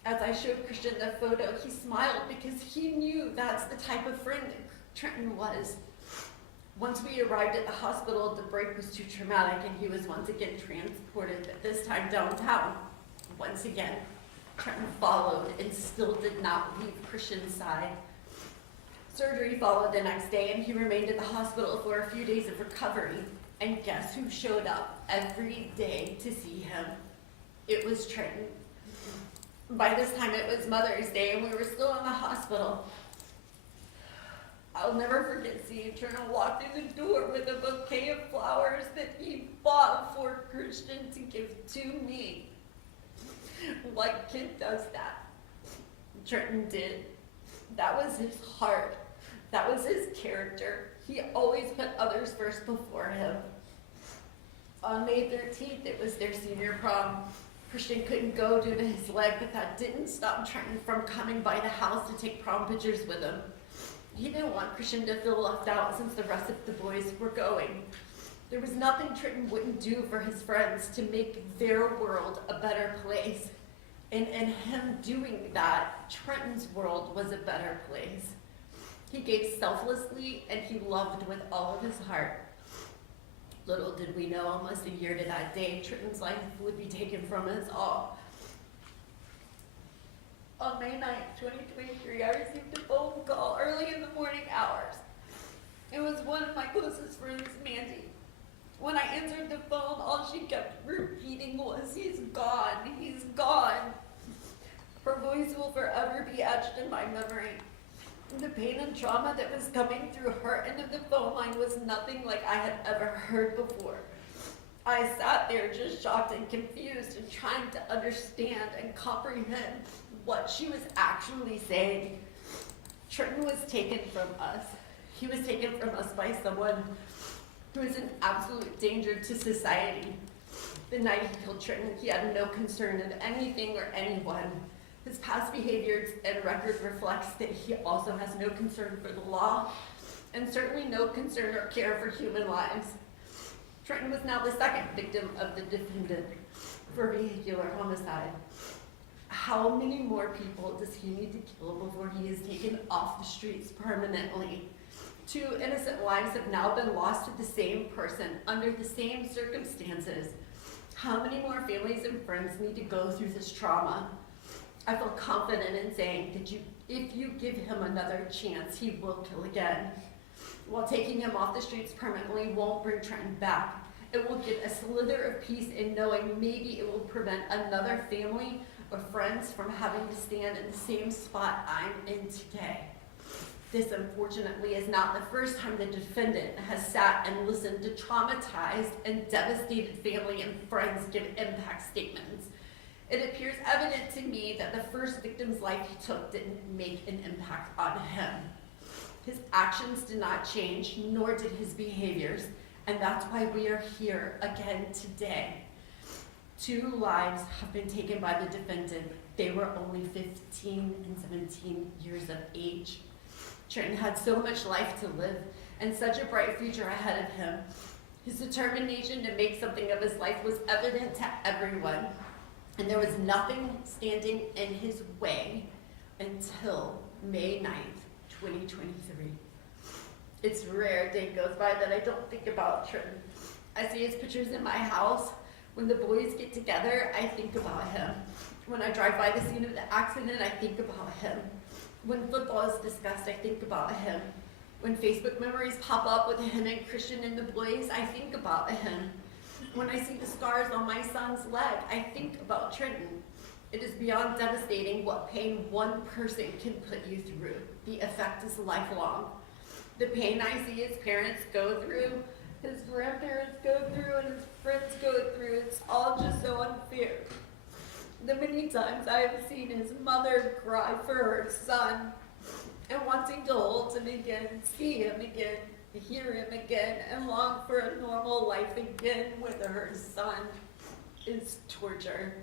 As I showed Christian the photo, he smiled because he knew that's the type of friend that Trenton was. Once we arrived at the hospital, the break was too traumatic and he was once again transported, but this time downtown. Once again, Trenton followed and still did not leave Christian's side. Surgery followed the next day and he remained at the hospital for a few days of recovery. And guess who showed up every day to see him? It was Trenton. By this time it was Mother's Day and we were still in the hospital. I'll never forget seeing Trenton walk through the door with a bouquet of flowers that he bought for Christian to give to me. What kid does that? Trenton did. That was his heart. That was his character. He always put others first before him. On May 13th, it was their senior prom. Christian couldn't go due to his leg, but that didn't stop Trenton from coming by the house to take prom pictures with him. He didn't want Christian to feel left out since the rest of the boys were going. There was nothing Trenton wouldn't do for his friends to make their world a better place. And in him doing that, Trenton's world was a better place. He gave selflessly and he loved with all of his heart. Little did we know, almost a year to that day, Trenton's life would be taken from us all. On May 9th, 2023, I received a phone call early in the morning hours. It was one of my closest friends, Mandy. When I answered the phone, all she kept repeating was, he's gone, he's gone. Her voice will forever be etched in my memory. The pain and trauma that was coming through her end of the phone line was nothing like I had ever heard before. I sat there just shocked and confused and trying to understand and comprehend what she was actually saying. Trenton was taken from us. He was taken from us by someone who was an absolute danger to society. The night he killed Trenton, he had no concern of anything or anyone. His past behaviors and record reflects that he also has no concern for the law and certainly no concern or care for human lives. Trenton was now the second victim of the defendant for vehicular homicide. How many more people does he need to kill before he is taken off the streets permanently? 2 innocent lives have now been lost to the same person under the same circumstances. How many more families and friends need to go through this trauma? I feel confident in saying that if you give him another chance, he will kill again. While taking him off the streets permanently won't bring Trenton back, it will give a slither of peace in knowing maybe it will prevent another family or friends from having to stand in the same spot I'm in today. This, unfortunately, is not the first time the defendant has sat and listened to traumatized and devastated family and friends give impact statements. It appears evident to me that the first victim's life he took didn't make an impact on him. His actions did not change, nor did his behaviors, and that's why we are here again today. 2 lives have been taken by the defendant. They were only 15 and 17 years of age. Trenton had so much life to live and such a bright future ahead of him. His determination to make something of his life was evident to everyone, and there was nothing standing in his way until May 9th, 2023. It's rare a day goes by that I don't think about Trenton. I see his pictures in my house. When the boys get together, I think about him. When I drive by the scene of the accident, I think about him. When football is discussed, I think about him. When Facebook memories pop up with him and Christian and the boys, I think about him. When I see the scars on my son's leg, I think about Trenton. It is beyond devastating what pain one person can put you through. The effect is lifelong. The pain I see his parents go through, his grandparents go through, and his friends go through, it's all just so unfair. The many times I have seen his mother cry for her son and wanting to hold him again, see him again, hear him again, and long for a normal life again with her son is torture.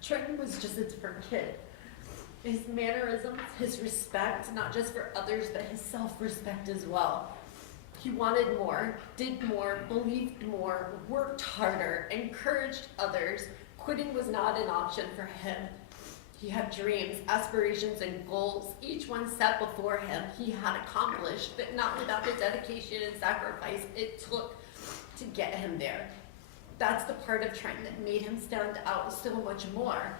Trenton was just a different kid. His mannerisms, his respect, not just for others, but his self-respect as well. He wanted more, did more, believed more, worked harder, encouraged others. Quitting was not an option for him. He had dreams, aspirations, and goals, each one set before him he had accomplished, but not without the dedication and sacrifice it took to get him there. That's the part of Trenton that made him stand out so much more.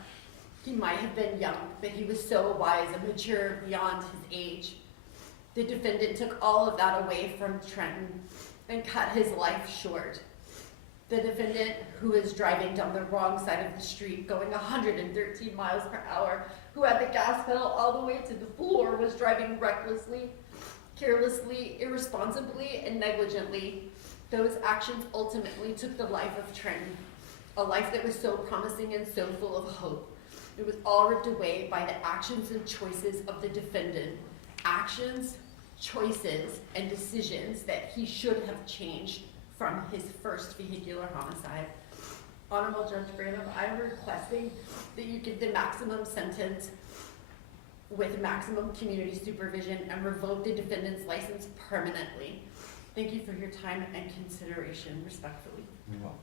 He might have been young, but he was so wise and mature beyond his age. The defendant took all of that away from Trenton and cut his life short. The defendant, who was driving down the wrong side of the street, going 113 miles per hour, who had the gas pedal all the way to the floor, was driving recklessly, carelessly, irresponsibly, and negligently. Those actions ultimately took the life of Trenton, a life that was so promising and so full of hope. It was all ripped away by the actions and choices of the defendant. Actions, choices, and decisions that he should have changed from his first vehicular homicide. Honorable Judge Branham, I am requesting that you give the maximum sentence with maximum community supervision and revoke the defendant's license permanently. Thank you for your time and consideration, respectfully. You're welcome.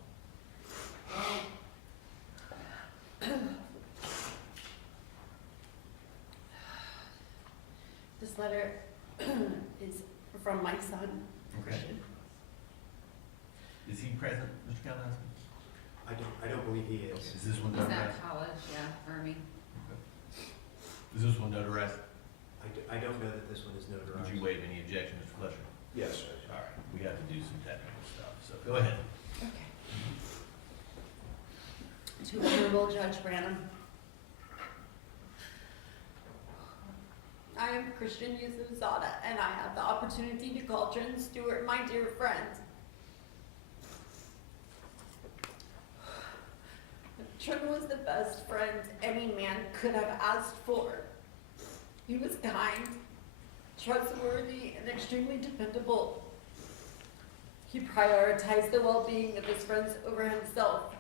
This letter is from my son, Okay. Christian. Is he present, Mr. Kalinowski? I don't believe he is. Is this one He's notarized? at college, yeah, Army. Is this one notarized? I don't know that this one is notarized. Would you waive any objection, Mr. Fletcher? Yes, sir. All right, we have to do some technical stuff, so go ahead. Okay. To Honorable Judge Branham. I am Christian Yusufzada, and I have the opportunity to call Trenton Stewart my dear friend. Trenton was the best friend any man could have asked for. He was kind, trustworthy, and extremely dependable. He prioritized the well-being of his friends over himself.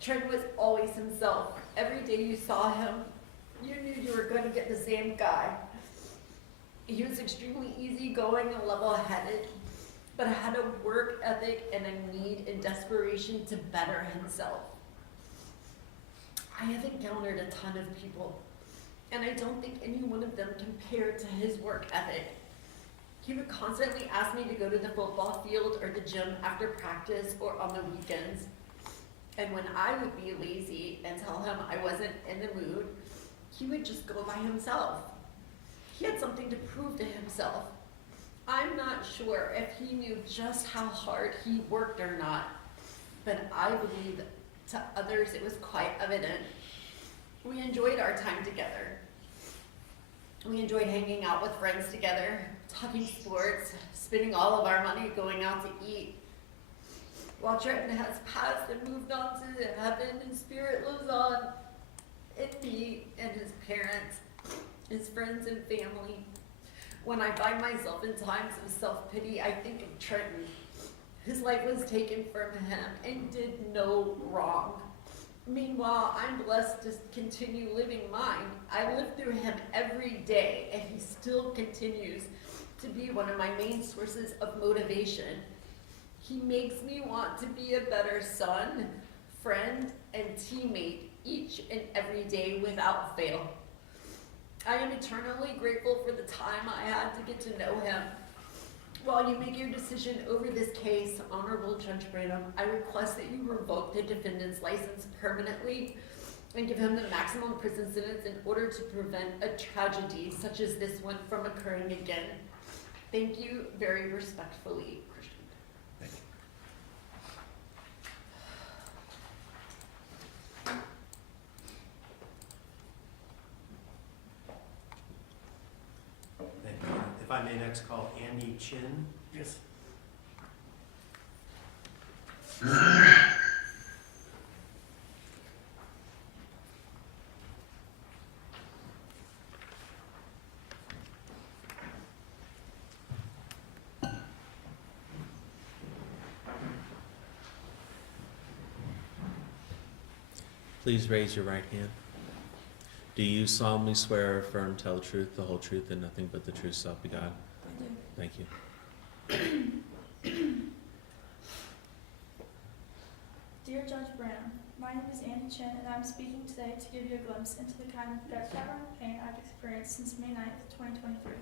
Trenton was always himself. Every day you saw him, you knew you were going to get the same guy. He was extremely easygoing and level-headed, but had a work ethic and a need and desperation to better himself. I have encountered a ton of people, and I don't think any one of them compared to his work ethic. He would constantly ask me to go to the football field or the gym after practice or on the weekends. And when I would be lazy and tell him I wasn't in the mood, he would just go by himself. He had something to prove to himself. I'm not sure if he knew just how hard he worked or not, but I believe to others it was quite evident. We enjoyed our time together. We enjoyed hanging out with friends together, talking sports, spending all of our money going out to eat. While Trenton has passed and moved on to heaven, his spirit lives on in me and his parents, his friends and family. When I find myself in times of self-pity, I think of Trenton. His life was taken from him and did no wrong. Meanwhile, I'm blessed to continue living mine. I live through him every day, and he still continues to be one of my main sources of motivation. He makes me want to be a better son, friend, and teammate each and every day without fail. I am eternally grateful for the time I had to get to know him. While you make your decision over this case, Honorable Judge Branham, I request that you revoke the defendant's license permanently and give him the maximum prison sentence in order to prevent a tragedy such as this one from occurring again. Thank you very respectfully, Christian. Thank you. next call Andy Chin. Yes. Please raise your right hand. Do you solemnly swear or affirm to tell the truth, the whole truth, and nothing but the truth, so help you God? I do. Thank you. Dear Judge Branham, my name is Andy Chin, and I'm speaking today to give you a glimpse into the kind of death-shattering pain I've experienced since May 9th, 2023.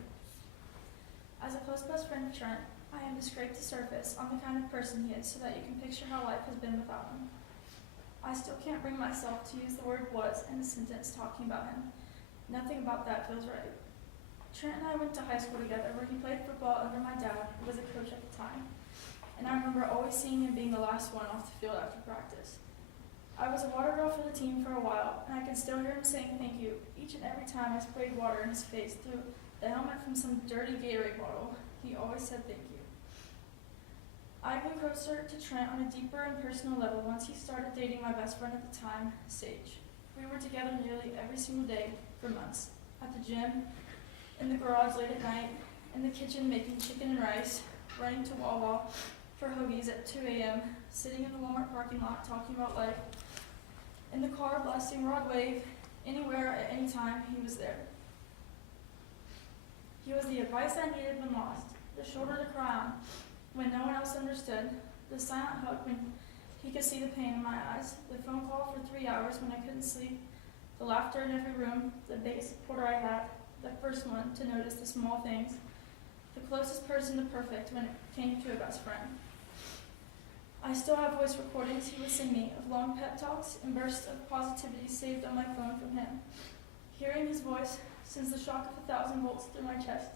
As a close best friend of Trent, I am to scrape the surface on the kind of person he is so that you can picture how life has been without him. I still can't bring myself to use the word was in a sentence talking about him. Nothing about that feels right. Trent and I went to high school together where he played football under my dad, who was a coach at the time. And I remember always seeing him being the last one off the field after practice. I was a water girl for the team for a while, and I can still hear him saying thank you each and every time I sprayed water in his face through the helmet from some dirty Gatorade bottle. He always said thank you. I grew closer to Trent on a deeper and personal level once he started dating my best friend at the time, Sage. We were together nearly every single day for months. At the gym, in the garage late at night, in the kitchen making chicken and rice, running to Wawa for hoagies at 2 a.m., sitting in the Walmart parking lot talking about life, in the car blasting Rod Wave, anywhere at any time, he was there. He was the advice I needed when lost, the shoulder to cry on when no one else understood, the silent hug when he could see the pain in my eyes, the phone call for 3 hours when I couldn't sleep, the laughter in every room, the biggest supporter I had, the first one to notice the small things, the closest person to perfect when it came to a best friend. I still have voice recordings he would send me of long pep talks and bursts of positivity saved on my phone from him. Hearing his voice sends the shock of 1,000 volts through my chest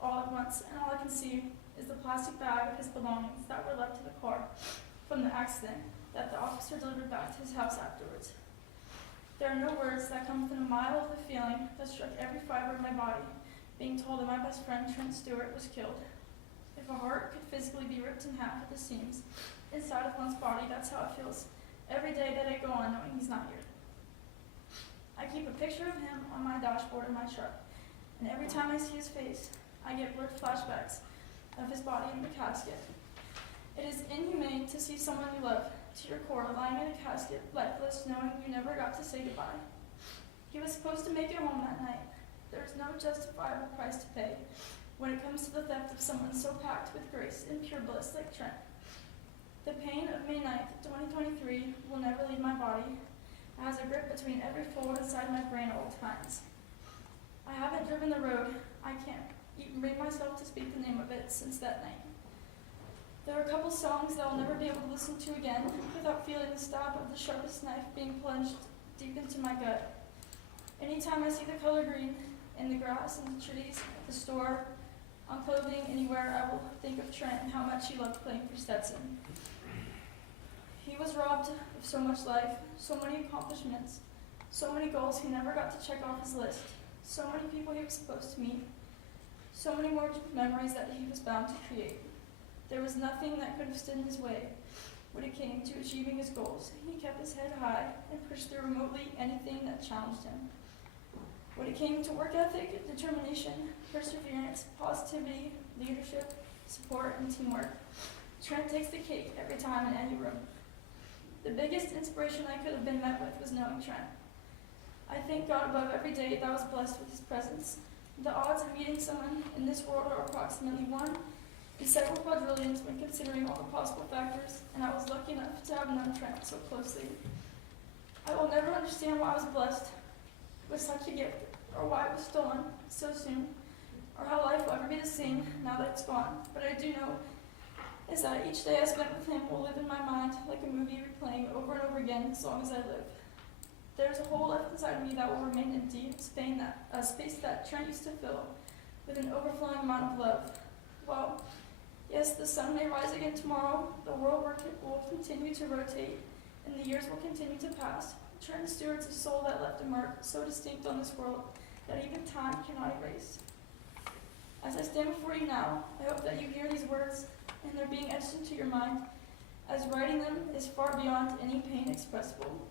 all at once, and all I can see is the plastic bag of his belongings that were left in the car from the accident that the officer delivered back to his house afterwards. There are no words that come within a mile of the feeling that struck every fiber of my body, being told that my best friend Trenton Stewart was killed. If a heart could physically be ripped in half at the seams inside of one's body, that's how it feels every day that I go on knowing he's not here. I keep a picture of him on my dashboard in my truck, and every time I see his face, I get blurred flashbacks of his body in the casket. It is inhumane to see someone you love to your core lying in a casket, lifeless, knowing you never got to say goodbye. He was supposed to make it home that night. There is no justifiable price to pay when it comes to the theft of someone so packed with grace and pure bliss like Trent. The pain of May 9th, 2023 will never leave my body. It has a grip between every fold inside my brain at all times. I haven't driven the road. I can't even bring myself to speak the name of it since that night. There are a couple songs that I'll never be able to listen to again without feeling the stab of the sharpest knife being plunged deep into my gut. Anytime I see the color green in the grass and the trees, at the store, on clothing, anywhere, I will think of Trent and how much he loved playing for Stetson. He was robbed of so much life, so many accomplishments, so many goals he never got to check off his list, so many people he was supposed to meet, so many more memories that he was bound to create. There was nothing that could have stood in his way when it came to achieving his goals. He kept his head high and pushed through remotely anything that challenged him. When it came to work ethic, determination, perseverance, positivity, leadership, support, and teamwork, Trent takes the cake every time in any room. The biggest inspiration I could have been met with was knowing Trent. I thank God above every day that I was blessed with his presence. The odds of meeting someone in this world are approximately 1 in several quadrillions when considering all the possible factors, and I was lucky enough to have known Trent so closely. I will never understand why I was blessed with such a gift, or why it was stolen so soon, or how life will ever be the same now that it's gone. But I do know is that each day I spent with him will live in my mind like a movie replaying over and over again as long as I live. There's a hole left inside of me that will remain empty, a space that Trent used to fill with an overflowing amount of love. Well, yes, the sun may rise again tomorrow, the world will continue to rotate, and the years will continue to pass. Trenton Stewart's a soul that left a mark so distinct on this world that even time cannot erase. As I stand before you now, I hope that you hear these words and they're being etched into your mind, as writing them is far beyond any pain expressible.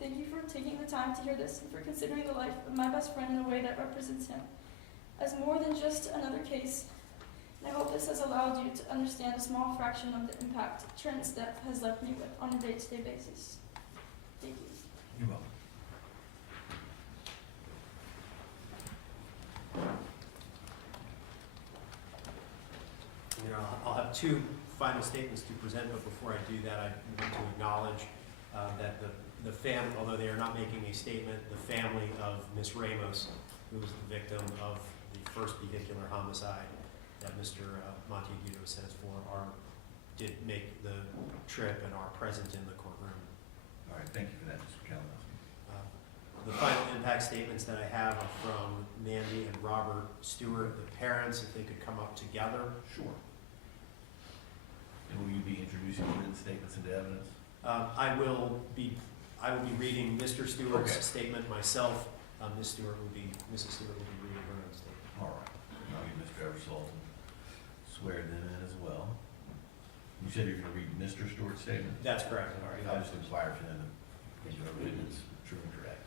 Thank you for taking the time to hear this and for considering the life of my best friend in a way that represents him as more than just another case. And I hope this has allowed you to understand a small fraction of the impact Trenton's death has left me with on a day-to-day basis. Thank you. You're welcome. You know, I'll have two final statements to present, but before I do that, I want to acknowledge that the family, although they are not making a statement, the family of Miss Ramos, who was the victim of the first vehicular homicide that Mr. Monteagudo says did make the trip and are present in the courtroom. All right, thank you for that, Mr. Kalinowski. The final impact statements that I have are from Mandy and Robert Stewart, the parents, if they could come up together. Sure. And will you be introducing written statements into evidence? I will be reading Mr. Stewart's Okay. statement myself. Mrs. Stewart will be reading her own statement. All right. And I'll get Mr. Eversole to swear them in as well. You said you're going to read Mr. Stewart's statement? That's correct. All right, I'll just inquire for them to give evidence true and correct.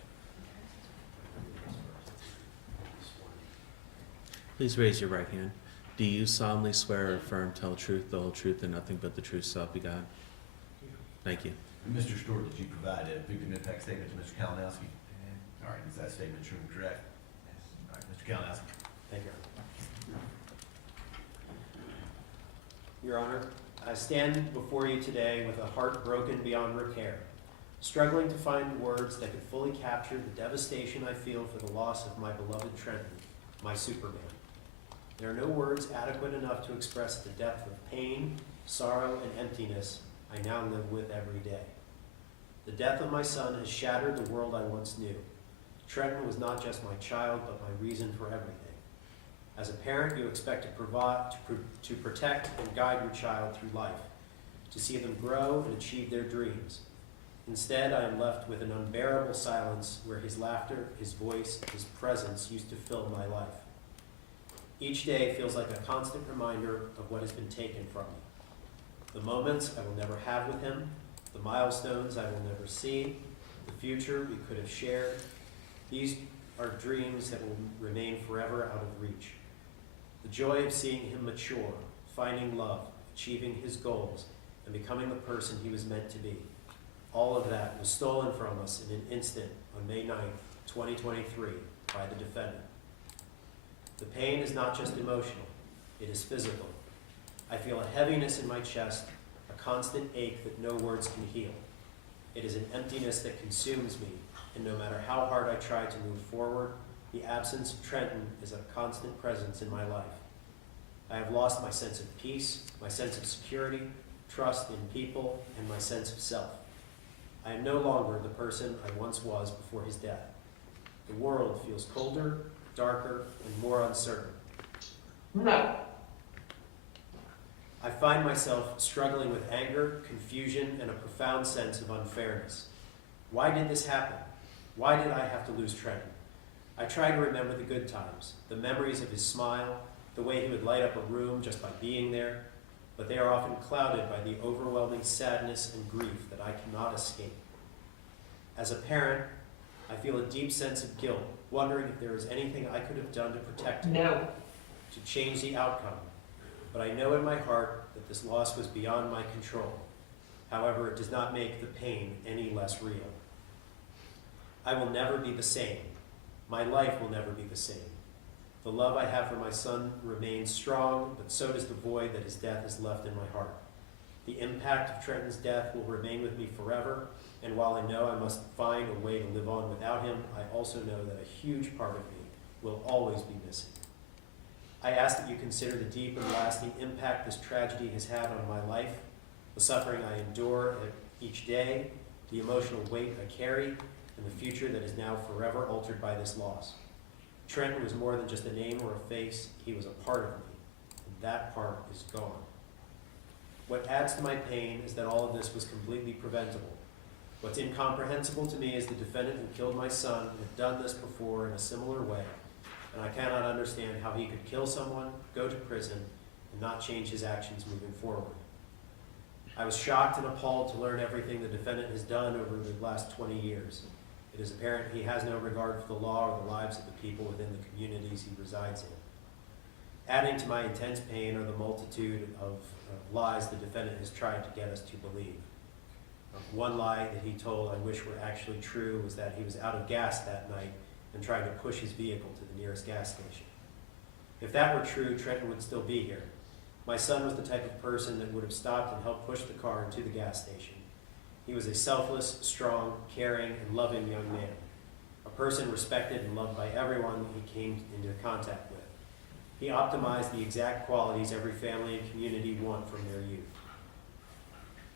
Please raise your right hand. Do you solemnly swear or affirm tell the truth, the whole truth, and nothing but the truth, so help you God? Thank you. Mr. Stewart, did you provide a victim impact statement to Mr. Kalinowski? All right, is that statement true and correct? All right, Mr. Kalinowski. Thank you. Your Honor, I stand before you today with a heart broken beyond repair, struggling to find words that could fully capture the devastation I feel for the loss of my beloved Trenton, my Superman. There are no words adequate enough to express the depth of pain, sorrow, and emptiness I now live with every day. The death of my son has shattered the world I once knew. Trenton was not just my child, but my reason for everything. As a parent, you expect to provide, to protect and guide your child through life, to see them grow and achieve their dreams. Instead, I am left with an unbearable silence where his laughter, his voice, his presence used to fill my life. Each day feels like a constant reminder of what has been taken from me. The moments I will never have with him, the milestones I will never see, the future we could have shared. These are dreams that will remain forever out of reach. The joy of seeing him mature, finding love, achieving his goals, and becoming the person he was meant to be. All of that was stolen from us in an instant on May 9th, 2023 by the defendant. The pain is not just emotional, it is physical. I feel a heaviness in my chest, a constant ache that no words can heal. It is an emptiness that consumes me, and no matter how hard I try to move forward, the absence of Trenton is a constant presence in my life. I have lost my sense of peace, my sense of security, trust in people, and my sense of self. I am no longer the person I once was before his death. The world feels colder, darker, and more uncertain. No. I find myself struggling with anger, confusion, and a profound sense of unfairness. Why did this happen? Why did I have to lose Trenton? I try to remember the good times, the memories of his smile, the way he would light up a room just by being there, but they are often clouded by the overwhelming sadness and grief that I cannot escape. As a parent, I feel a deep sense of guilt, wondering if there is anything I could have done to protect him, to change the outcome. But I know in my heart that this loss was beyond my control. However, it does not make the pain any less real. I will never be the same. My life will never be the same. The love I have for my son remains strong, but so does the void that his death has left in my heart. The impact of Trenton's death will remain with me forever, and while I know I must find a way to live on without him, I also know that a huge part of me will always be missing. I ask that you consider the deep and lasting impact this tragedy has had on my life, the suffering I endure each day, the emotional weight I carry, and the future that is now forever altered by this loss. Trenton was more than just a name or a face, he was a part of me, and that part is gone. What adds to my pain is that all of this was completely preventable. What's incomprehensible to me is the defendant who killed my son had done this before in a similar way, and I cannot understand how he could kill someone, go to prison, and not change his actions moving forward. I was shocked and appalled to learn everything the defendant has done over the last 20 years. It is apparent he has no regard for the law or the lives of the people within the communities he resides in. Adding to my intense pain are the multitude of lies the defendant has tried to get us to believe. One lie that he told I wish were actually true was that he was out of gas that night and trying to push his vehicle to the nearest gas station. If that were true, Trenton would still be here. My son was the type of person that would have stopped and helped push the car into the gas station. He was a selfless, strong, caring, and loving young man, a person respected and loved by everyone he came into contact with. He optimized the exact qualities every family and community want from their youth.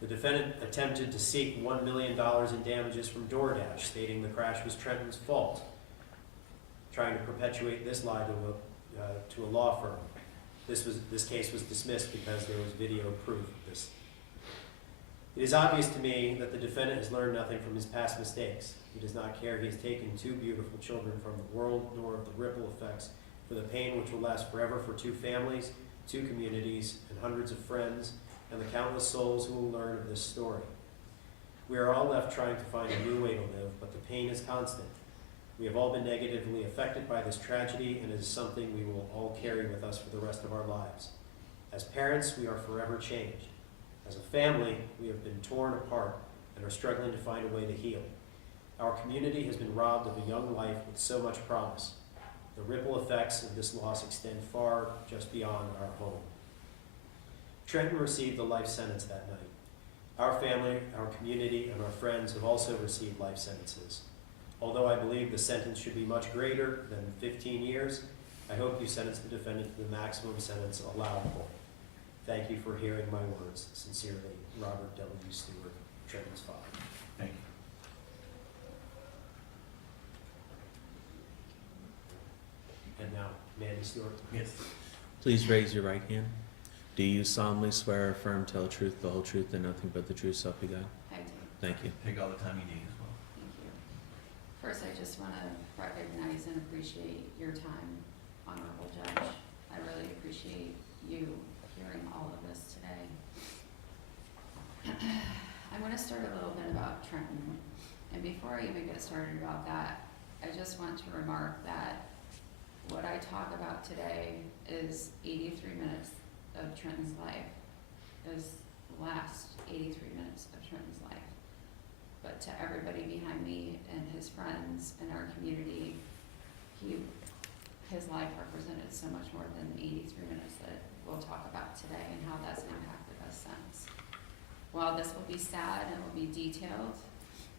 The defendant attempted to seek $1 million in damages from DoorDash, stating the crash was Trenton's fault, trying to perpetuate this lie to a law firm. This case was dismissed because there was video proof of this. It is obvious to me that the defendant has learned nothing from his past mistakes. He does not care he has taken 2 beautiful children from the world, nor of the ripple effects for the pain which will last forever for 2 families, 2 communities, and hundreds of friends, and the countless souls who will learn of this story. We are all left trying to find a new way to live, but the pain is constant. We have all been negatively affected by this tragedy, and it is something we will all carry with us for the rest of our lives. As parents, we are forever changed. As a family, we have been torn apart and are struggling to find a way to heal. Our community has been robbed of a young life with so much promise. The ripple effects of this loss extend far just beyond our home. Trenton received a life sentence that night. Our family, our community, and our friends have also received life sentences. Although I believe the sentence should be much greater than 15 years, I hope you sentence the defendant to the maximum sentence allowable. Thank you for hearing my words. Sincerely, Robert W. Stewart, Trenton's father. Thank you. And now, Mandy Stewart. Yes. Please raise your right hand. Do you solemnly swear or affirm to tell the truth, the whole truth, and nothing but the truth, so help you God? I do. Thank you. Take all the time you need as well. Thank you. First, I just want to recognize and appreciate your time, Honorable Judge. I really appreciate you hearing all of this today. I want to start a little bit about Trenton. And before I even get started about that, I just want to remark that what I talk about today is 83 minutes of Trenton's life, is the last 83 minutes of Trenton's life. But to everybody behind me and his friends and our community, his life represented so much more than the 83 minutes that we'll talk about today and how that's impacted us since. While this will be sad and will be detailed,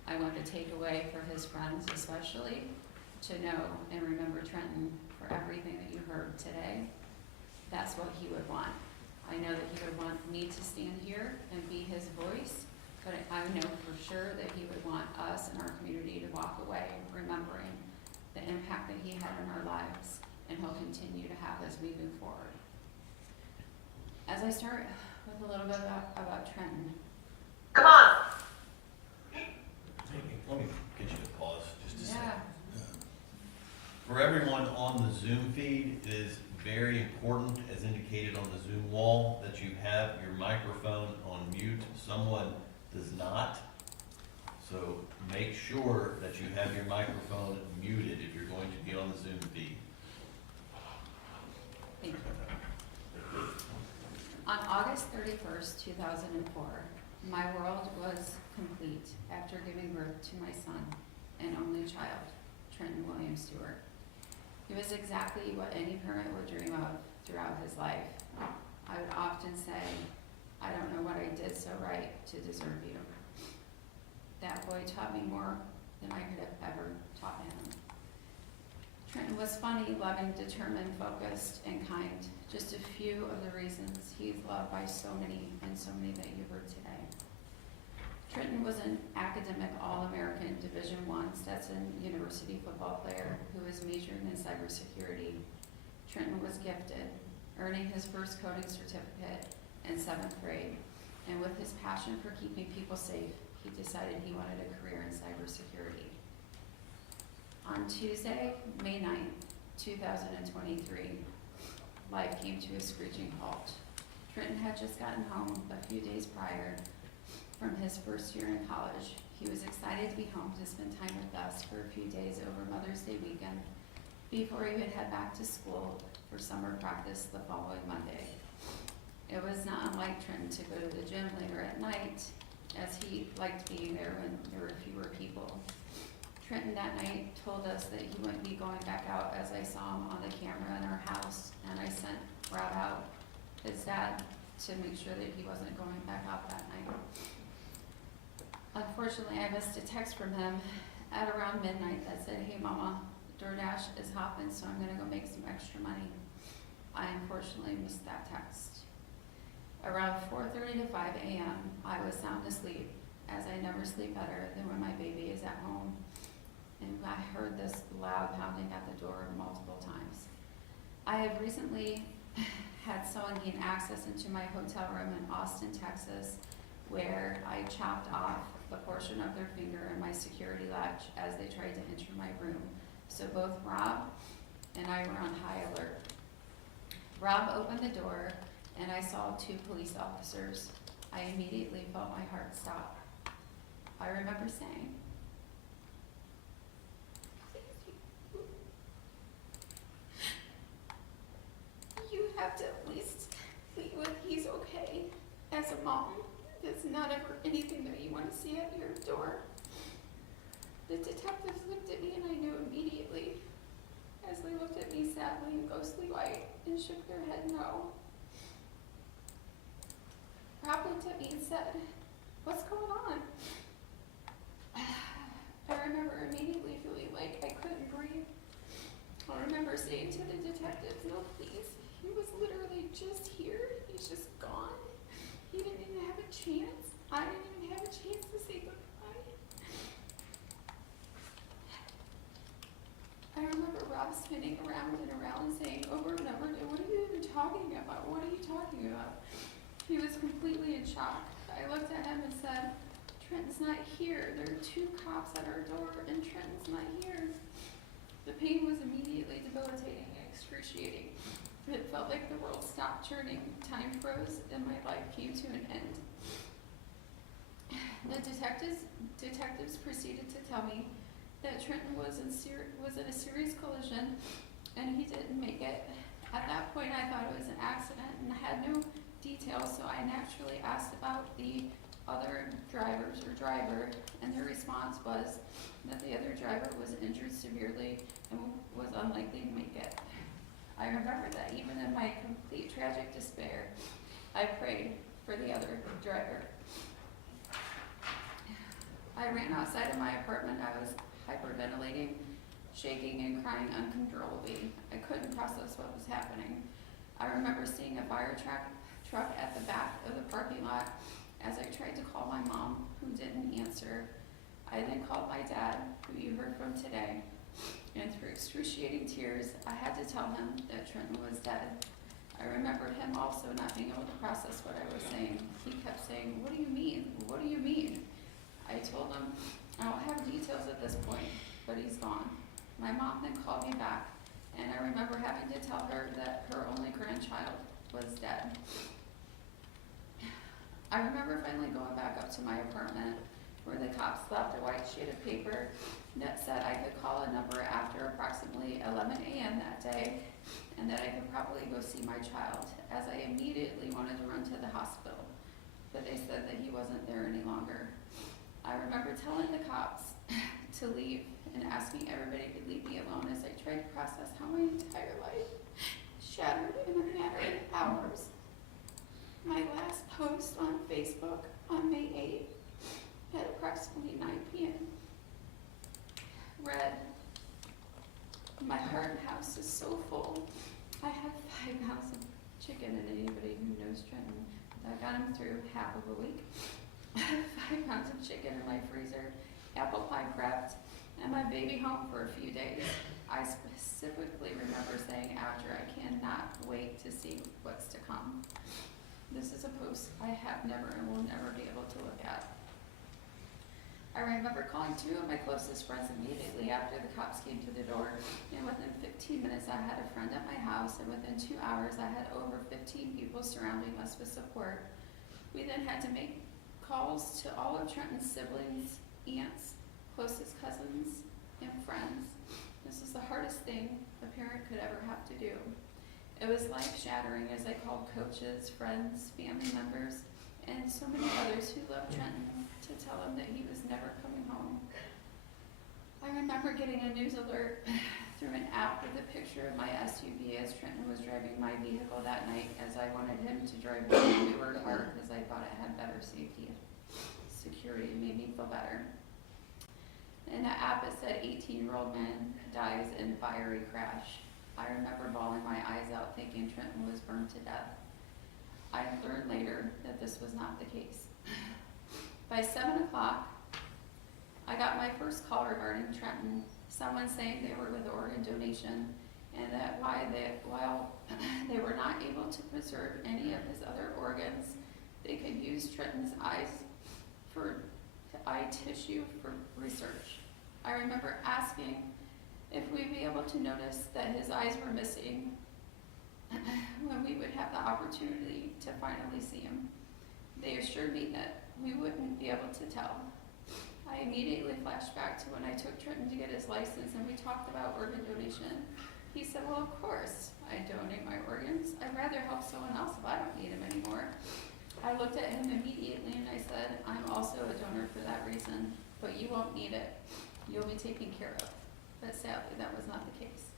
I want to take away for his friends especially to know and remember Trenton for everything that you heard today. That's what he would want. I know that he would want me to stand here and be his voice, but I know for sure that he would want us and our community to walk away remembering the impact that he had in our lives, and he'll continue to have as we move forward. As I start with a little bit about Trenton. Come on! Let me get you to pause just a second. For everyone on the Zoom feed, it is very important, as indicated on the Zoom wall, that you have your microphone on mute. Someone does not. So make sure that you have your microphone muted if you're going to be on the Zoom feed. Thank you. On August 31st, 2004, my world was complete after giving birth to my son and only child, Trenton William Stewart. He was exactly what any parent would dream of throughout his life. I would often say, I don't know what I did so right to deserve you. That boy taught me more than I could have ever taught him. Trenton was funny, loving, determined, focused, and kind. Just a few of the reasons he's loved by so many that you heard today. Trenton was an academic All-American Division I Stetson University football player who was majoring in cybersecurity. Trenton was gifted, earning his first coding certificate in 7th grade. And with his passion for keeping people safe, he decided he wanted a career in cybersecurity. On Tuesday, May 9th, 2023, life came to a screeching halt. Trenton had just gotten home a few days prior from his first year in college. He was excited to be home to spend time with us for a few days over Mother's Day weekend before he would head back to school for summer practice the following Monday. It was not unlike Trenton to go to the gym later at night, as he liked being there when there were fewer people. Trenton that night told us that he wouldn't be going back out, as I saw him on the camera in our house, and I sent Rob out, his dad, to make sure that he wasn't going back out that night. Unfortunately, I missed a text from him at around midnight that said, "Hey mama, DoorDash is hopping, so I'm gonna go make some extra money." I unfortunately missed that text. Around 4:30 to 5 a.m., I was sound asleep, as I never sleep better than when my baby is at home, and I heard this loud pounding at the door multiple times. I have recently had someone gain access into my hotel room in Austin, Texas, where I chopped off a portion of their finger in my security latch as they tried to enter my room. So both Rob and I were on high alert. Rob opened the door and I saw 2 police officers. I immediately felt my heart stop. I remember saying, "You have to at least see when he's okay. As a mom, there's not ever anything that you want to see at your door." The detectives looked at me and I knew immediately, as they looked at me sadly and ghostly white and shook their head no. Rob looked at me and said, "What's going on?" I remember immediately feeling like I couldn't breathe. I remember saying to the detectives, "No, please. He was literally just here. He's just gone. He didn't even have a chance. I didn't even have a chance to say goodbye." I remember Rob spinning around and around saying over and over, "What are you even talking about? What are you talking about?" He was completely in shock. I looked at him and said, "Trenton's not here. There are 2 cops at our door and Trenton's not here." The pain was immediately debilitating and excruciating. It felt like the world stopped turning, time froze, and my life came to an end. The detectives proceeded to tell me that Trenton was in a serious collision and he didn't make it. At that point, I thought it was an accident and had no details, so I naturally asked about the other driver, and their response was that the other driver was injured severely and was unlikely to make it. I remember that even in my complete tragic despair, I prayed for the other driver. I ran outside of my apartment. I was hyperventilating, shaking and crying uncontrollably. I couldn't process what was happening. I remember seeing a fire truck at the back of the parking lot as I tried to call my mom, who didn't answer. I then called my dad, who you heard from today, and through excruciating tears, I had to tell him that Trenton was dead. I remembered him also not being able to process what I was saying. He kept saying, "What do you mean? What do you mean?" I told him, "I don't have details at this point, but he's gone." My mom then called me back, and I remember having to tell her that her only grandchild was dead. I remember finally going back up to my apartment, where the cops left a white sheet of paper that said I could call a number after approximately 11 a.m. that day, and that I could probably go see my child, as I immediately wanted to run to the hospital, but they said that he wasn't there any longer. I remember telling the cops to leave and asking everybody to leave me alone as I tried to process how my entire life shattered in a matter of hours. My last post on Facebook on May 8th at approximately 9 p.m. read, "My heart house is so full. I have 5 pounds of chicken," and anybody who knows Trenton, that got him through half of a week. I have 5 pounds of chicken in my freezer, apple pie prepped, and my baby home for a few days. I specifically remember saying after, "I cannot wait to see what's to come." This is a post I have never and will never be able to look at. I remember calling two of my closest friends immediately after the cops came to the door, and within 15 minutes I had a friend at my house, and within 2 hours I had over 15 people surrounding us with support. We then had to make calls to all of Trenton's siblings, aunts, closest cousins, and friends. This was the hardest thing a parent could ever have to do. It was life-shattering as I called coaches, friends, family members, and so many others who loved Trenton to tell him that he was never coming home. I remember getting a news alert through an app with a picture of my SUV as Trenton was driving my vehicle that night, as I wanted him to drive my newer car because I thought it had better safety. Security made me feel better. In the app it said 18-year-old man dies in fiery crash. I remember bawling my eyes out thinking Trenton was burned to death. I learned later that this was not the case. By 7 o'clock, I got my first call regarding Trenton, someone saying they were with organ donation and that while they were not able to preserve any of his other organs, they could use Trenton's eyes for eye tissue for research. I remember asking if we'd be able to notice that his eyes were missing when we would have the opportunity to finally see him. They assured me that we wouldn't be able to tell. I immediately flashed back to when I took Trenton to get his license and we talked about organ donation. He said, well, of course, I donate my organs. I'd rather help someone else if I don't need them anymore. I looked at him immediately and I said, I'm also a donor for that reason, but you won't need it. You'll be taken care of. But sadly, that was not the case.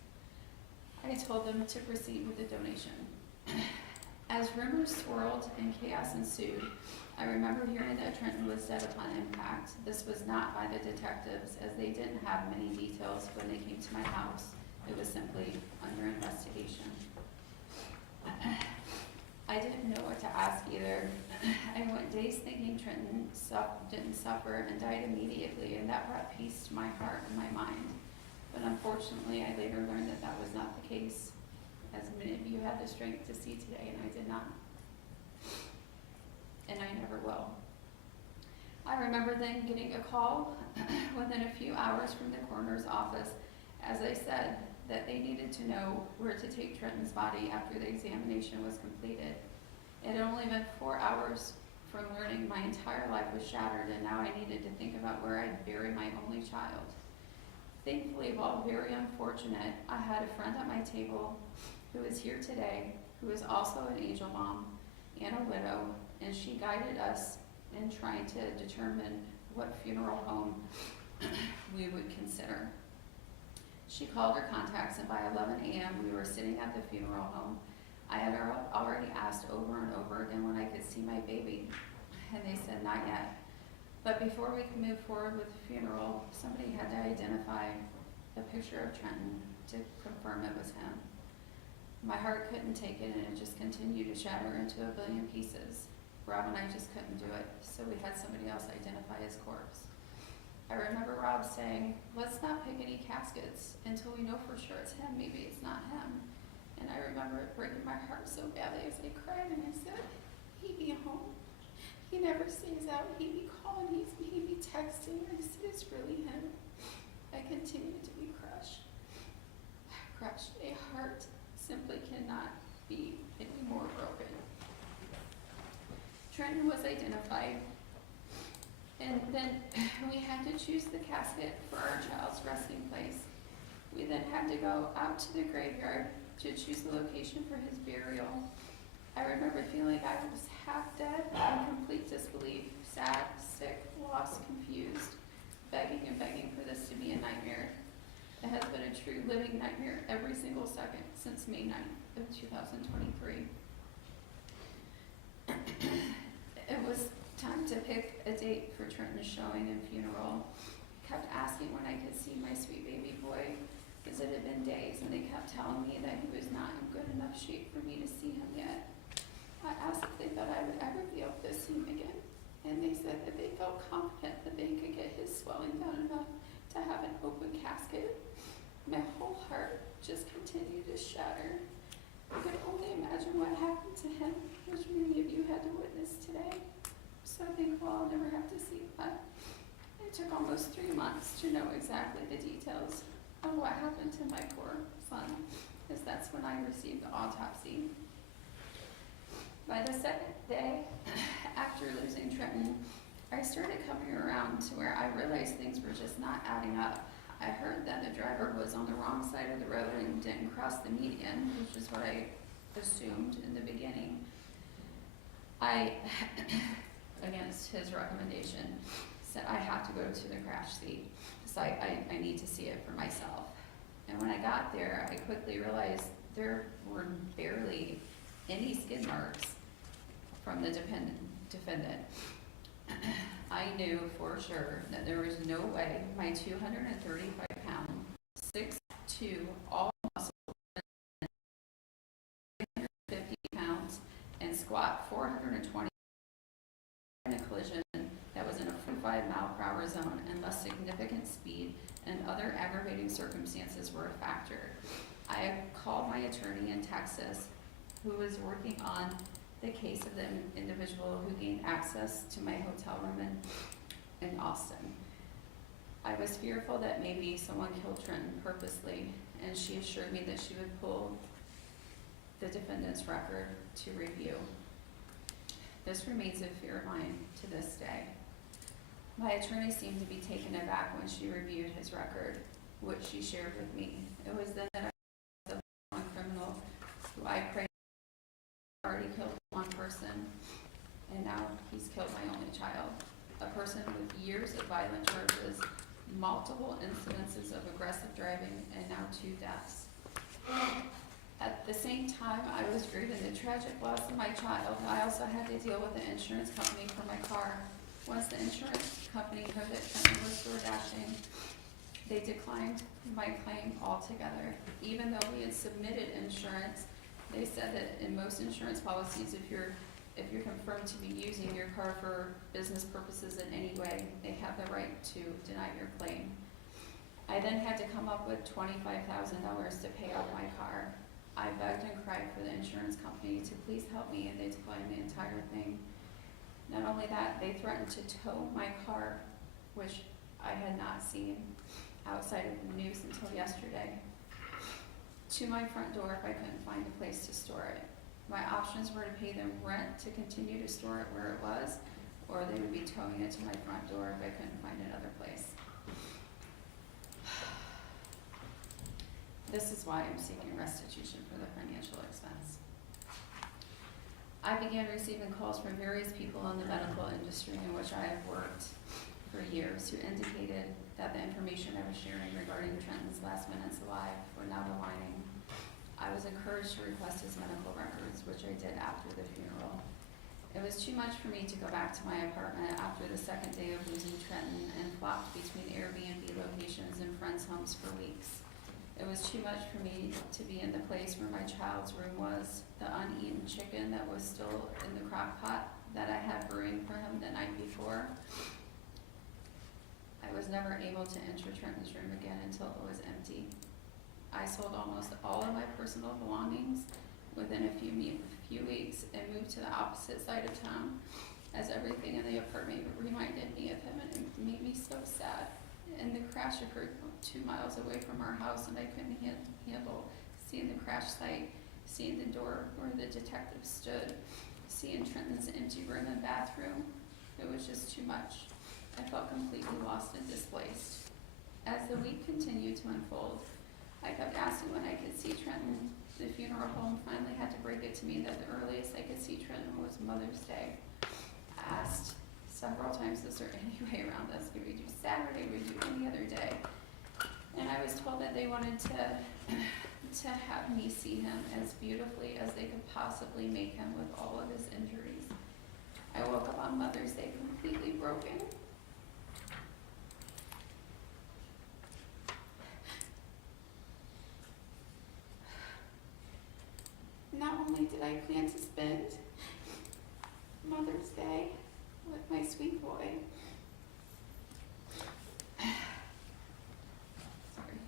I told them to proceed with the donation. As rumors swirled and chaos ensued, I remember hearing that Trenton was dead upon impact. This was not by the detectives, as they didn't have many details when they came to my house. It was simply under investigation. I didn't know what to ask either. I went days thinking Trenton didn't suffer and died immediately, and that brought peace to my heart and my mind. But unfortunately, I later learned that that was not the case, as many of you had the strength to see today, and I did not. And I never will. I remember then getting a call within a few hours from the coroner's office, as I said, that they needed to know where to take Trenton's body after the examination was completed. It had only been 4 hours from learning my entire life was shattered, and now I needed to think about where I'd bury my only child. Thankfully, while very unfortunate, I had a friend at my table who is here today, who is also an angel mom and a widow, and she guided us in trying to determine what funeral home we would consider. She called her contacts, and by 11 a.m. we were sitting at the funeral home. I had already asked over and over again when I could see my baby, and they said not yet. But before we could move forward with the funeral, somebody had to identify a picture of Trenton to confirm it was him. My heart couldn't take it, and it just continued to shatter into a billion pieces. Rob and I just couldn't do it, so we had somebody else identify his corpse. I remember Rob saying, let's not pick any caskets until we know for sure it's him, maybe it's not him. And I remember it breaking my heart so badly as I cried, and I said, he'd be home. He never stays out. He'd be calling, he'd be texting. I said, it's really him. I continued to be crushed. Crushed. A heart simply cannot be any more broken. Trenton was identified, and then we had to choose the casket for our child's resting place. We then had to go out to the graveyard to choose the location for his burial. I remember feeling like I was half dead, in complete disbelief, sad, sick, lost, confused, begging and begging for this to be a nightmare. It has been a true living nightmare every single second since May 9th of 2023. It was time to pick a date for Trenton's showing and funeral. I kept asking when I could see my sweet baby boy, because it had been days, and they kept telling me that he was not in good enough shape for me to see him yet. I asked if they thought I would ever be able to see him again, and they said that they felt confident that they could get his swelling down enough to have an open casket. My whole heart just continued to shatter. I could only imagine what happened to him, which many of you had to witness today. So thankful I'll never have to see that. I took almost 3 months to know exactly the details of what happened to my poor son, because that's when I received the autopsy. By the second day after losing Trenton, I started coming around to where I realized things were just not adding up. I heard that the driver was on the wrong side of the road and didn't cross the median, which is what I assumed in the beginning. I, against his recommendation, said I have to go to the crash seat, so I need to see it for myself. And when I got there, I quickly realized there were barely any skid marks from the defendant. I knew for sure that there was no way my 235-pound, 6'2", all muscle, 350 pounds, and squat 420 in a collision that was in a 45-mile-per-hour zone unless significant speed and other aggravating circumstances were a factor. I called my attorney in Texas, who was working on the case of the individual who gained access to my hotel room in Austin. I was fearful that maybe someone killed Trenton purposely, and she assured me that she would pull the defendant's record to review. This remains a fear of mine to this day. My attorney seemed to be taken aback when she reviewed his record, which she shared with me. It was then that I saw one criminal who I prayed already killed one person, and now he's killed my only child. A person with years of violent charges, multiple incidences of aggressive driving, and now 2 deaths. At the same time I was grieving the tragic loss of my child, I also had to deal with the insurance company for my car. Once the insurance company heard that Trenton was door dashing, they declined my claim altogether. Even though we had submitted insurance, they said that in most insurance policies, if you're confirmed to be using your car for business purposes in any way, they have the right to deny your claim. I then had to come up with $25,000 to pay off my car. I begged and cried for the insurance company to please help me, and they declined the entire thing. Not only that, they threatened to tow my car, which I had not seen outside of the news until yesterday, to my front door if I couldn't find a place to store it. My options were to pay them rent to continue to store it where it was, or they would be towing it to my front door if I couldn't find another place. This is why I'm seeking restitution for the financial expense. I began receiving calls from various people in the medical industry in which I have worked for years who indicated that the information I was sharing regarding Trenton's last minutes alive were not aligning. I was encouraged to request his medical records, which I did after the funeral. It was too much for me to go back to my apartment after the second day of losing Trenton and flopped between Airbnb locations and friends' homes for weeks. It was too much for me to be in the place where my child's room was, the uneaten chicken that was still in the crock pot that I had brewing for him the night before. I was never able to enter Trenton's room again until it was empty. I sold almost all of my personal belongings within a few weeks and moved to the opposite side of town, as everything in the apartment reminded me of him and it made me so sad. And the crash occurred 2 miles away from our house, and I couldn't handle seeing the crash site, seeing the door where the detective stood, seeing Trenton's empty room and bathroom. It was just too much. I felt completely lost and displaced. As the week continued to unfold, I kept asking when I could see Trenton. The funeral home finally had to break it to me that the earliest I could see Trenton was Mother's Day. I asked several times, is there any way around this? Could we do Saturday? Would we do any other day? And I was told that they wanted to have me see him as beautifully as they could possibly make him with all of his injuries. I woke up on Mother's Day completely broken. Not only did I plan to spend Mother's Day with my sweet boy, sorry,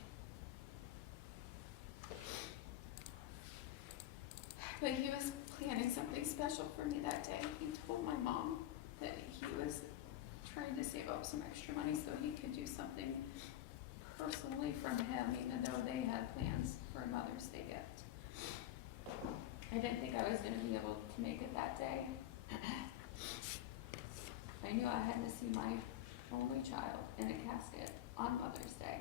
but he was planning something special for me that day. He told my mom that he was trying to save save up some extra money so he could do something personally from him, even though they had plans for a Mother's Day gift. I didn't think I was going to be able to make it that day. I knew I had to see my only child in a casket on Mother's Day.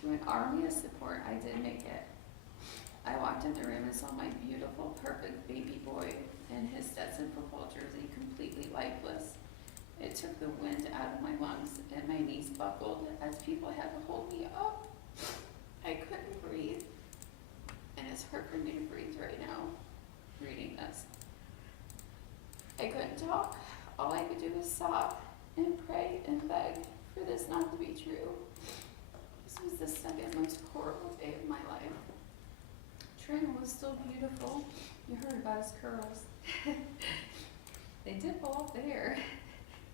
Through an army of support, I did make it. I walked in the room and saw my beautiful, perfect baby boy in his Stetson football jersey, completely lifeless. It took the wind out of my lungs and my knees buckled as people had to hold me up. I couldn't breathe, and it's hard for me to breathe right now, reading this. I couldn't talk. All I could do was sob and pray and beg for this not to be true. This was the second most horrible day of my life. Trenton was still beautiful. You heard about his curls. They did fall off the hair.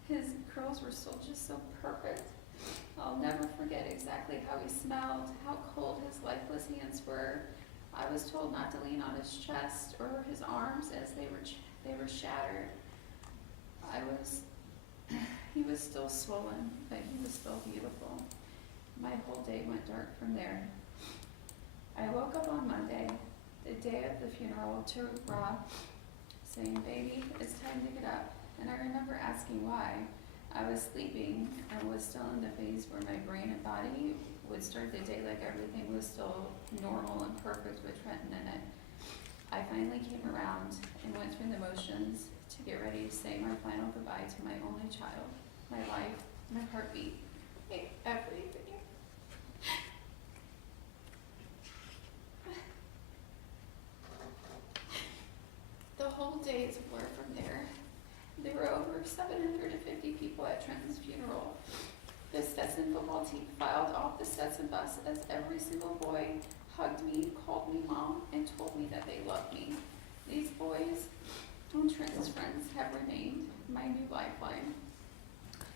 His curls were still just so perfect. I'll never forget exactly how he smelled, how cold his lifeless hands were. I was told not to lean on his chest or his arms as they were shattered. He was still swollen, but he was still beautiful. My whole day went dark from there. I woke up on Monday, the day of the funeral, to Rob, saying, "Baby, it's time to get up." And I remember asking why. I was sleeping and was still in the phase where my brain and body would start the day like everything was still normal and perfect with Trenton in it. I finally came around and went through the motions to get ready to say my final goodbye to my only child, my life, my heartbeat, everything. The whole day is a blur from there. There were over 750 people at Trenton's funeral. The Stetson football team filed off the Stetson bus as every single boy hugged me, called me mom, and told me that they loved me. These boys and Trenton's friends have remained my new lifeline.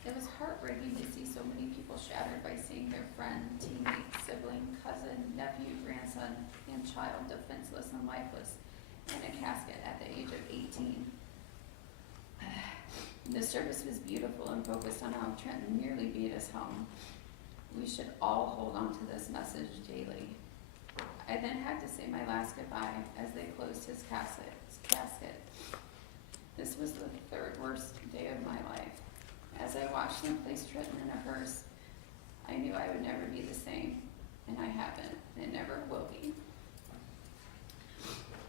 It was heartbreaking to see so many people shattered by seeing their friend, teammate, sibling, cousin, nephew, grandson, and child defenseless and lifeless in a casket at the age of 18. The service was beautiful and focused on how Trenton nearly beat us home. We should all hold on to this message daily. I then had to say my last goodbye as they closed his casket. This was the third worst day of my life. As I watched them place Trenton in a hearse, I knew I would never be the same, and I haven't, and never will be.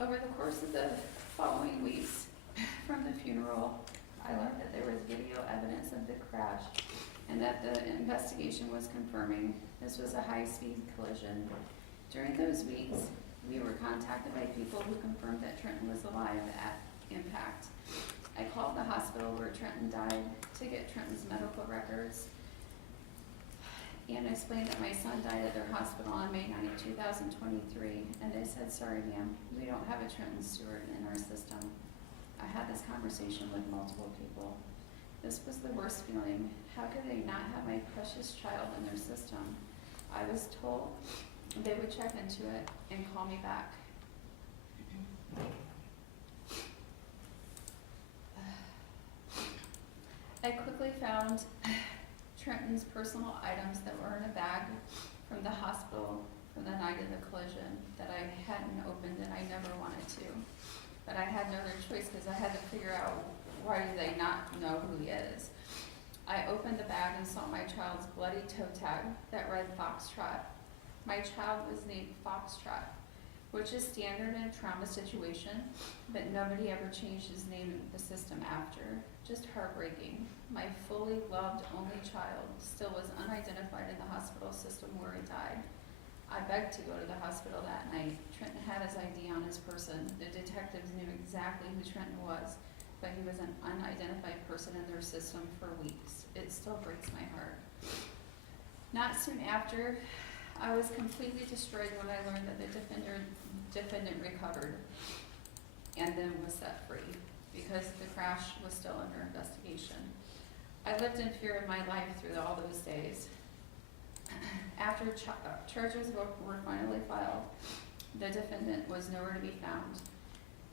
Over the course of the following weeks from the funeral, I learned that there was video evidence of the crash and that the investigation was confirming this was a high-speed collision. During those weeks, we were contacted by people who confirmed that Trenton was alive at impact. I called the hospital where Trenton died to get Trenton's medical records and explained that my son died at their hospital on May 9, 2023, and they said, "Sorry, ma'am, we don't have a Trenton Stewart in our system." I had this conversation with multiple people. This was the worst feeling. How could they not have my precious child in their system? I was told they would check into it and call me back. I quickly found Trenton's personal items that were in a bag from the hospital from the night of the collision that I hadn't opened and I never wanted to. But I had no other choice because I had to figure out why do they not know who he is. I opened the bag and saw my child's bloody toe tag that read Foxtrot. My child was named Foxtrot, which is standard in a trauma situation, but nobody ever changed his name in the system after. Just heartbreaking. My fully loved only child still was unidentified in the hospital system where he died. I begged to go to the hospital that night. Trenton had his ID on his person. The detectives knew exactly who Trenton was, but he was an unidentified person in their system for weeks. It still breaks my heart. Not soon after, I was completely destroyed when I learned that the defendant recovered and then was set free because the crash was still under investigation. I lived in fear of my life through all those days. After charges were finally filed, the defendant was nowhere to be found.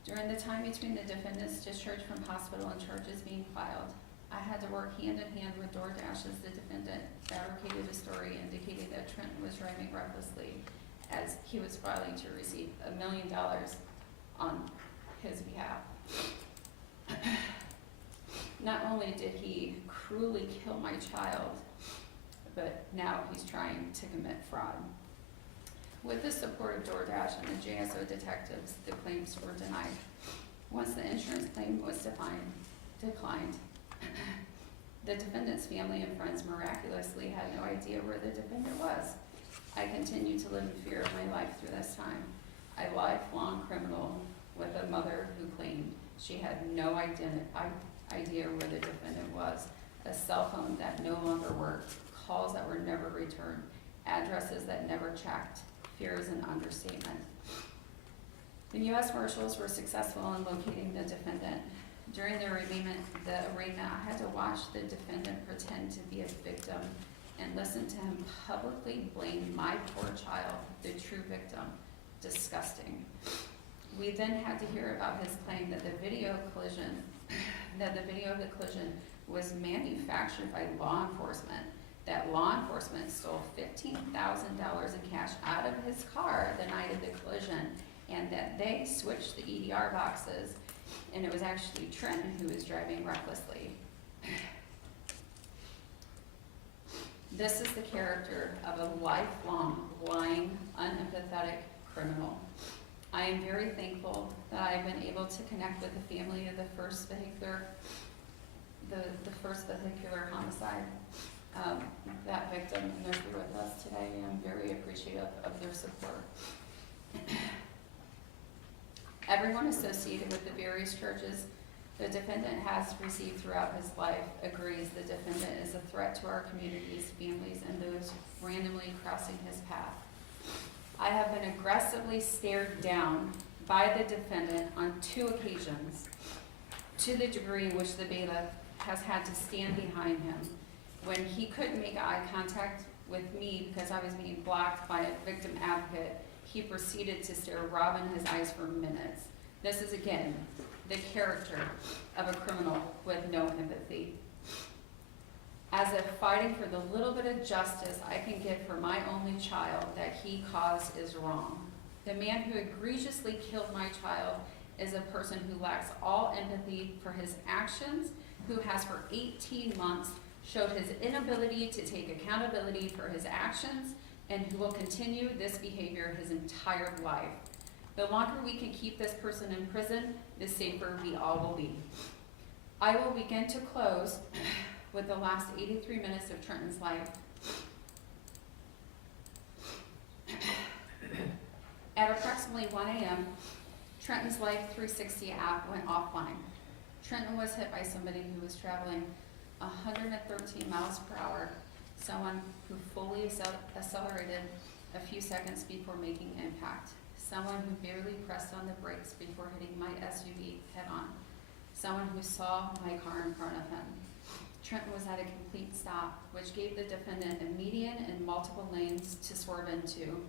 During the time between the defendant's discharge from hospital and charges being filed, I had to work hand in hand with DoorDash as the defendant fabricated a story indicating that Trenton was driving recklessly as he was filing to receive $1 million on his behalf. Not only did he cruelly kill my child, but now he's trying to commit fraud. With the support of DoorDash and the JSO detectives, the claims were denied. Once the insurance claim was declined, the defendant's family and friends miraculously had no idea where the defendant was. I continued to live in fear of my life through this time. A lifelong criminal with a mother who claimed she had no idea where the defendant was, a cell phone that no longer worked, calls that were never returned, addresses that never checked. Fear is an understatement. The U.S. Marshals were successful in locating the defendant. During the arraignment, I had to watch the defendant pretend to be a victim and listen to him publicly blame my poor child, the true victim. Disgusting. We then had to hear about his claim that the video of the collision was manufactured by law enforcement, that law enforcement stole $15,000 in cash out of his car the night of the collision, and that they switched the EDR boxes, and it was actually Trenton who was driving recklessly. This is the character of a lifelong, lying, unempathetic criminal. I am very thankful that I have been able to connect with the family of the first vehicular homicide. That victim, and they're here with us today, and I'm very appreciative of their support. Everyone associated with the various charges the defendant has received throughout his life agrees the defendant is a threat to our communities, families, and those randomly crossing his path. I have been aggressively stared down by the defendant on 2 occasions, to the degree in which the bailiff has had to stand behind him. When he couldn't make eye contact with me because I was being blocked by a victim advocate, he proceeded to stare Rob in his eyes for minutes. This is, again, the character of a criminal with no empathy. As if fighting for the little bit of justice I can get for my only child that he caused is wrong. The man who egregiously killed my child is a person who lacks all empathy for his actions, who has for 18 months showed his inability to take accountability for his actions, and who will continue this behavior his entire life. The longer we can keep this person in prison, the safer we all will be. I will begin to close with the last 83 minutes of Trenton's life. At approximately 1 a.m., Trenton's Life 360 app went offline. Trenton was hit by somebody who was traveling 113 miles per hour, someone who fully accelerated a few seconds before making impact, someone who barely pressed on the brakes before hitting my SUV head-on, someone who saw my car in front of him. Trenton was at a complete stop, which gave the defendant a median and multiple lanes to swerve into.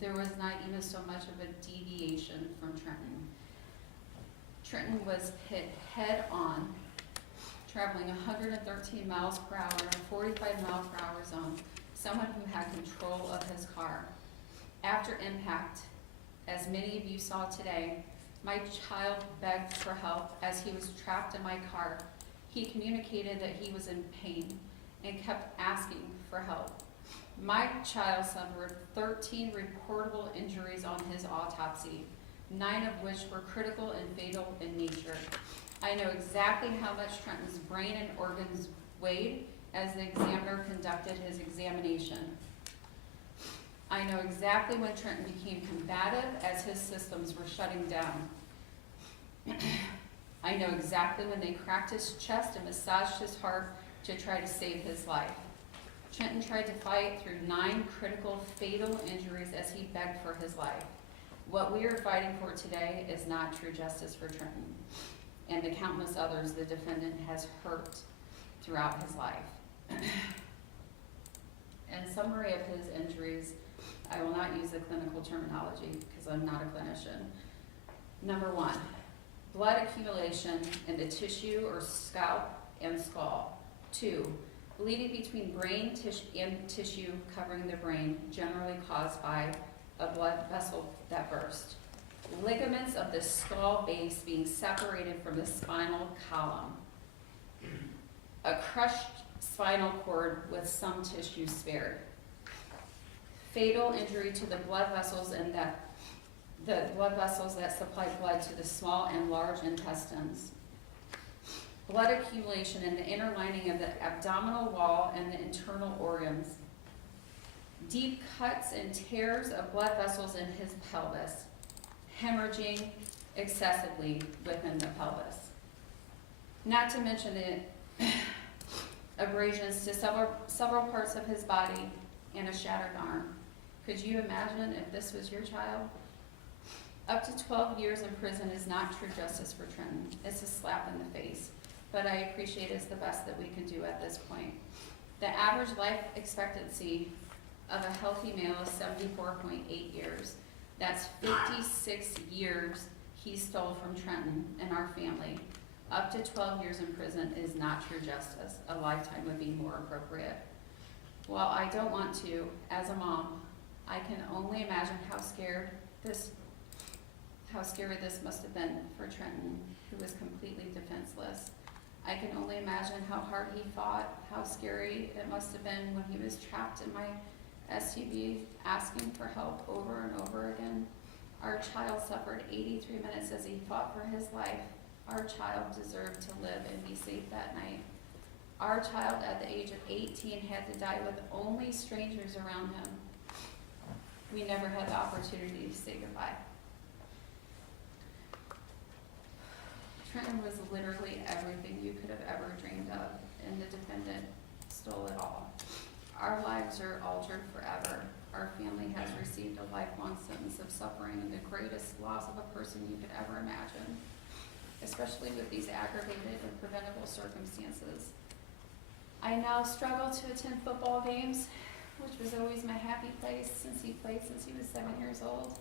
There was not even so much of a deviation from Trenton. Trenton was hit head-on, traveling 113 miles per hour in a 45 mile per hour zone, someone who had control of his car. After impact, as many of you saw today, my child begged for help as he was trapped in my car. He communicated that he was in pain and kept asking for help. My child suffered 13 reportable injuries on his autopsy, 9 of which were critical and fatal in nature. I know exactly how much Trenton's brain and organs weighed as the examiner conducted his examination. I know exactly when Trenton became combative as his systems were shutting down. I know exactly when they cracked his chest and massaged his heart to try to save his life. Trenton tried to fight through 9 critical, fatal injuries as he begged for his life. What we are fighting for today is not true justice for Trenton and the countless others the defendant has hurt throughout his life. In summary of his injuries, I will not use the clinical terminology because I'm not a clinician. Number 1, blood accumulation in the tissue or scalp and skull. 2, bleeding between brain and tissue covering the brain, generally caused by a blood vessel that burst. Ligaments of the skull base being separated from the spinal column. A crushed spinal cord with some tissue spared. Fatal injury to the blood vessels and the blood vessels that supply blood to the small and large intestines. Blood accumulation in the inner lining of the abdominal wall and the internal organs. Deep cuts and tears of blood vessels in his pelvis. Hemorrhaging excessively within the pelvis. Not to mention the abrasions to several parts of his body and a shattered arm. Could you imagine if this was your child? Up to 12 years in prison is not true justice for Trenton. It's a slap in the face. But I appreciate it's the best that we can do at this point. The average life expectancy of a healthy male is 74.8 years. That's 56 years he stole from Trenton and our family. Up to 12 years in prison is not true justice. A lifetime would be more appropriate. While I don't want to, as a mom, I can only imagine how scary this must have been for Trenton, who was completely defenseless. I can only imagine how hard he fought, how scary it must have been when he was trapped in my SUV, asking for help over and over again. Our child suffered 83 minutes as he fought for his life. Our child deserved to live and be safe that night. Our child at the age of 18 had to die with only strangers around him. We never had the opportunity to say goodbye. Trenton was literally everything you could have ever dreamed of, and the defendant stole it all. Our lives are altered forever. Our family has received a lifelong sentence of suffering and the greatest loss of a person you could ever imagine, especially with these aggravated and preventable circumstances. I now struggle to attend football games, which was always my happy place since he played since he was 7 years old.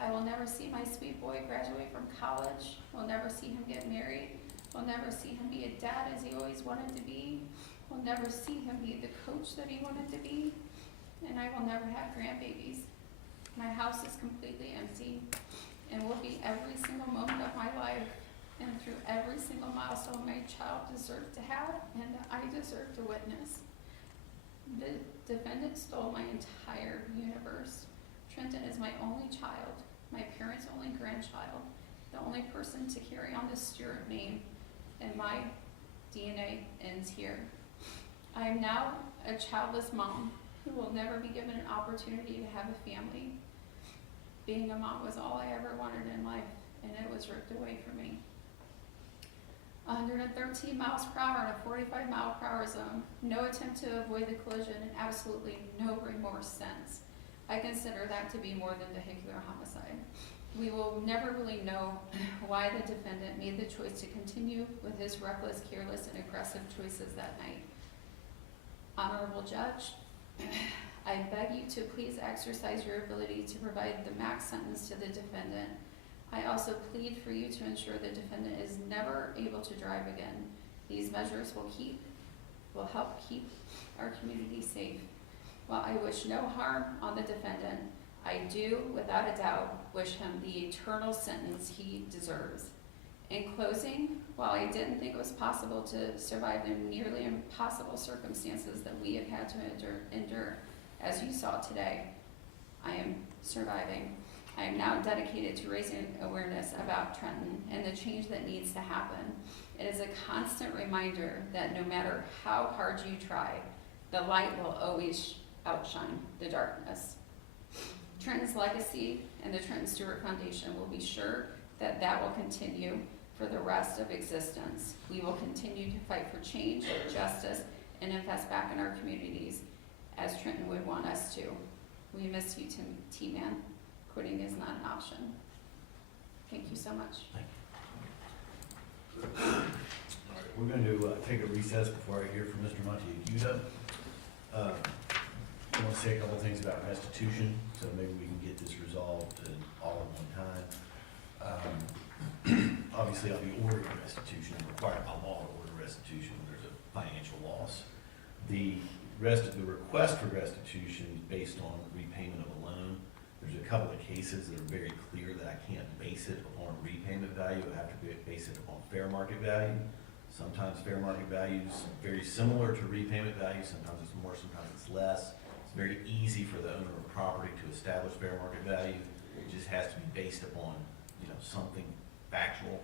I will never see my sweet boy graduate from college. We'll never see him get married. We'll never see him be a dad as he always wanted to be. We'll never see him be the coach that he wanted to be. And I will never have grandbabies. My house is completely empty and will be every single moment of my life and through every single milestone my child deserved to have and that I deserve to witness. The defendant stole my entire universe. Trenton is my only child, my parents' only grandchild, the only person to carry on the Stewart name, and my DNA ends here. I am now a childless mom who will never be given an opportunity to have a family. Being a mom was all I ever wanted in life, and it was ripped away from me. 113 miles per hour in a 45 mile per hour zone, no attempt to avoid the collision, and absolutely no remorse since. I consider that to be more than vehicular homicide. We will never really know why the defendant made the choice to continue with his reckless, careless, and aggressive choices that night. Honorable Judge, I beg you to please exercise your ability to provide the max sentence to the defendant. I also plead for you to ensure the defendant is never able to drive again. These measures will help keep our community safe. While I wish no harm on the defendant, I do, without a doubt, wish him the eternal sentence he deserves. In closing, while I didn't think it was possible to survive the nearly impossible circumstances that we have had to endure, as you saw today, I am surviving. I am now dedicated to raising awareness about Trenton and the change that needs to happen. It is a constant reminder that no matter how hard you try, the light will always outshine the darkness. Trenton's legacy and the Trenton Stewart Foundation will be sure that that will continue for the rest of existence. We will continue to fight for change, justice, and invest back in our communities as Trenton would want us to. We miss you, T-Man. Quitting is not an option. Thank you so much. Thank you. All right, we're going to take a recess before I hear from Mr. Monteagudo. I want to say a couple things about restitution, so maybe we can get this resolved all at one time. Obviously, I'll be ordering restitution, required by law to order restitution. There's The request for restitution is based on repayment of a loan. There's a couple of cases that are very clear that I can't base it upon repayment value. I have to base it upon fair market value. Sometimes fair market value is very similar to repayment value. Sometimes it's more, sometimes it's less. It's very easy for the owner of property to establish fair market value. It just has to be based upon, something factual.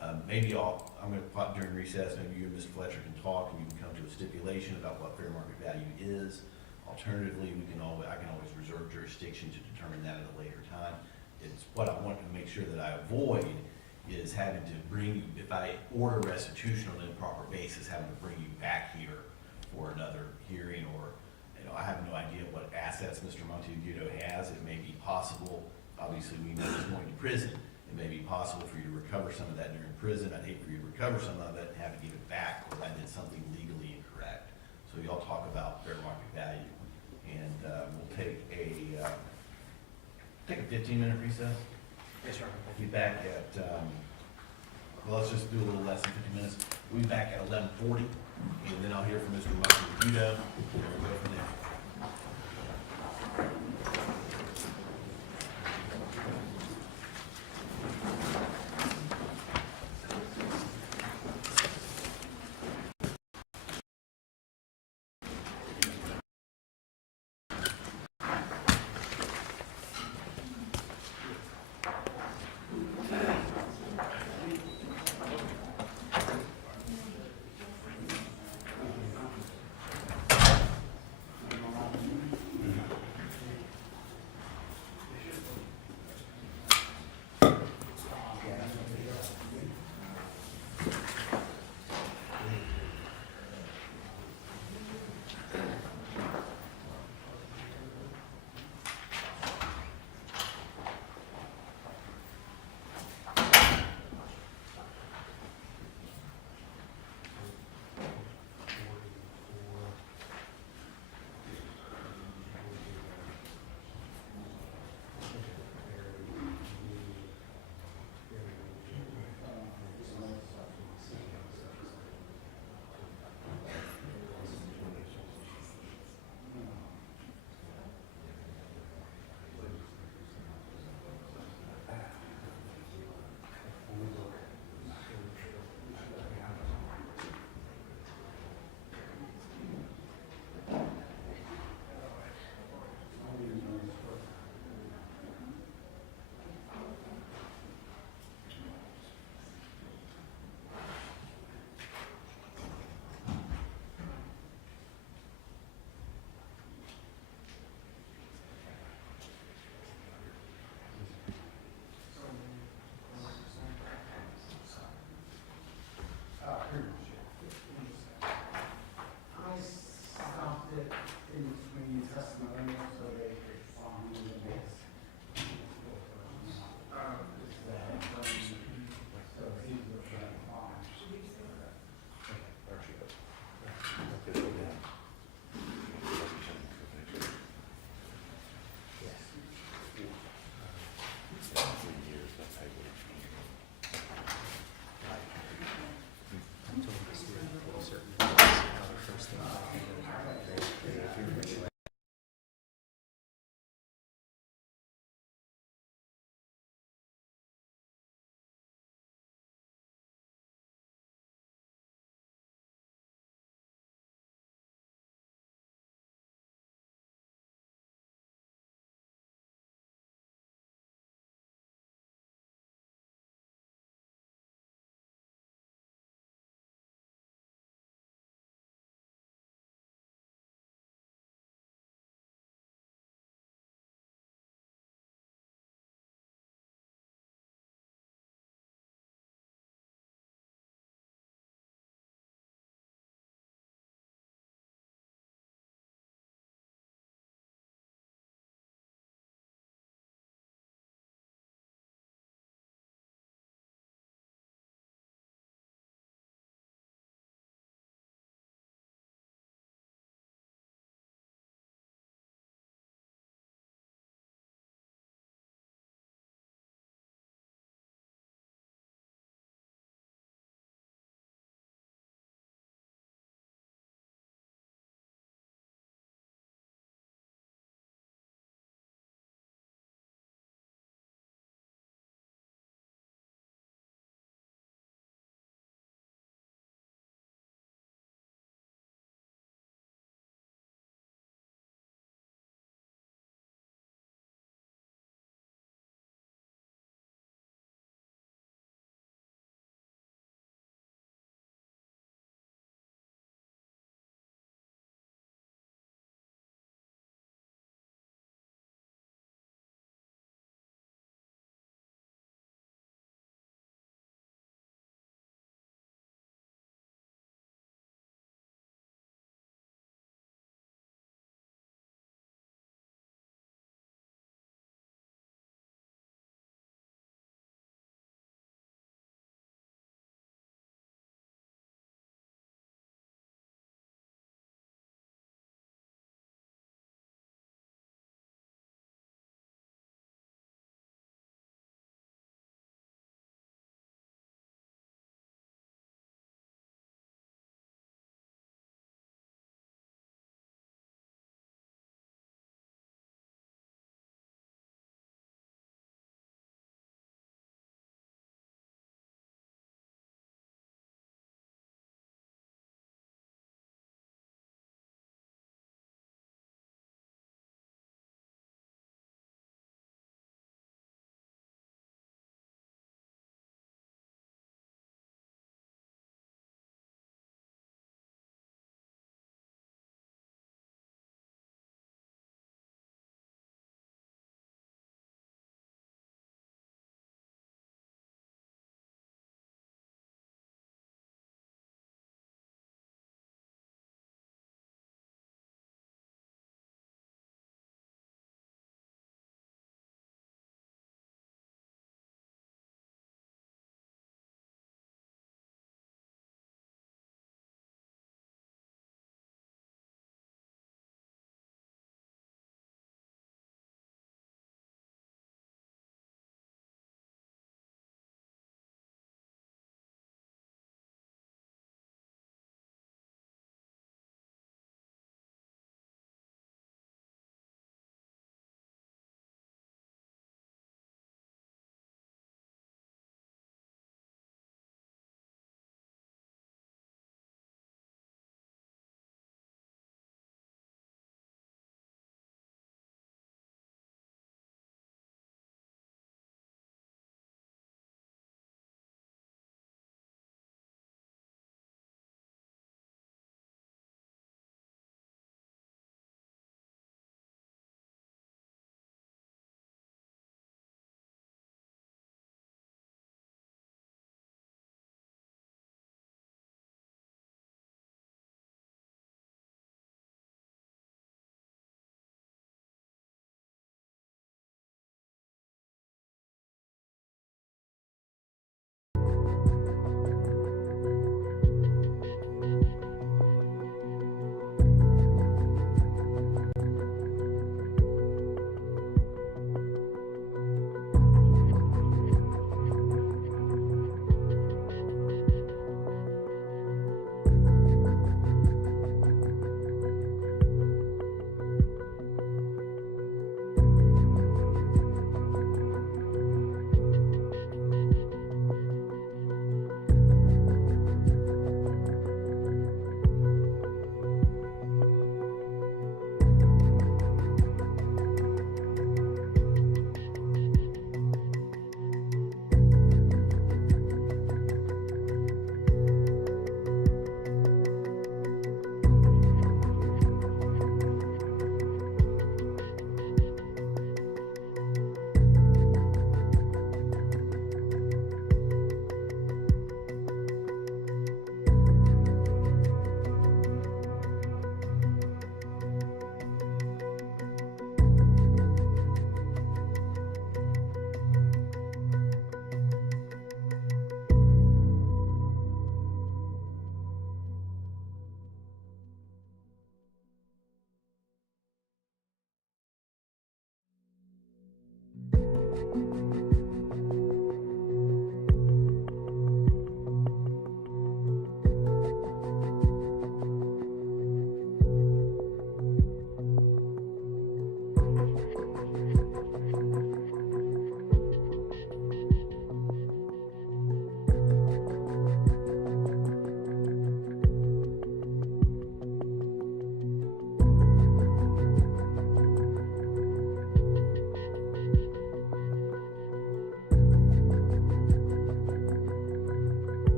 I'm going to, during recess, maybe you and Mr. Fletcher can talk and you can come to a stipulation about what fair market value is. Alternatively, I can always reserve jurisdiction to determine that at a later time. It's what I want to make sure that I avoid is having to bring you, if I order restitution on an improper basis, having to bring you back here for another hearing, or, I have no idea what assets Mr. Monteagudo has. It may be possible, obviously we know he's going to prison. It may be possible for you to recover some of that during prison. I'd hate for you to recover some of it and have to give it back or I did something legally incorrect. So y'all talk about fair market value. And we'll take a 15-minute recess. Yes, sir. We'll be back at, let's just do a little less than 50 minutes. We'll be back at 11:40, and then I'll hear from Mr. Monteagudo, and we'll go from there.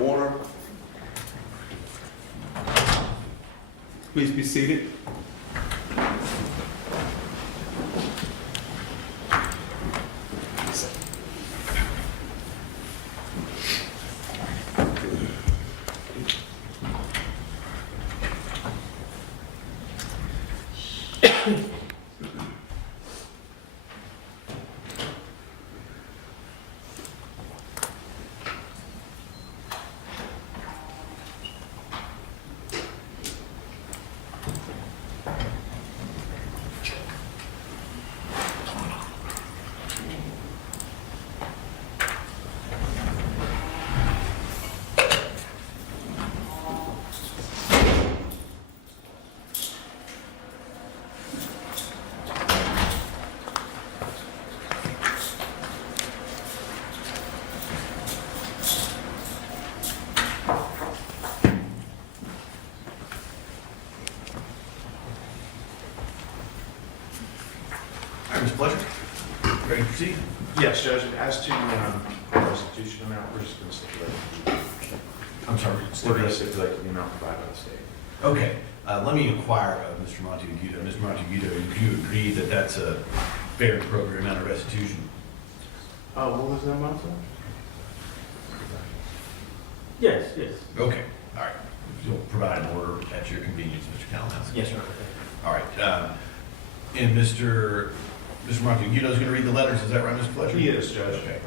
of order. Please be seated. Mr. Fletcher, ready to proceed? Yes, Judge, as to restitution amount, we're just going to stipulate. I'm sorry. We're going to stipulate the amount provided by the state. Okay, let me inquire of Mr. Monteagudo. Mr. Monteagudo, do you agree that that's a fair and appropriate amount of restitution? What was that amount, sir? Yes, yes. Okay, all right. You'll provide an order at your convenience, Mr. Callahan. Yes, sir. All right, and Mr. Monteagudo is going to read the letters, is that right, Mr. Fletcher? He is, Judge. Okay.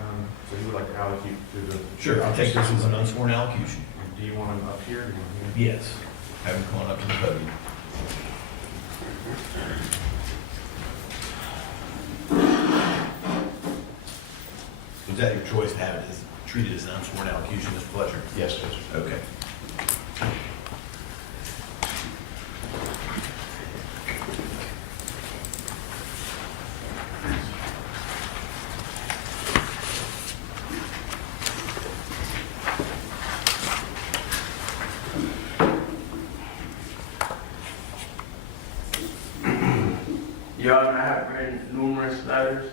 So you would like to allocate through the... Sure, I'll take this as an unsworn allocution. Do you want him up here? Or do you want him here? Yes. Have him come on up to the podium. Was that your choice to have it treated as an unsworn allocution, Mr. Fletcher? Yes, Judge. Okay. Your Honor, I have written numerous letters.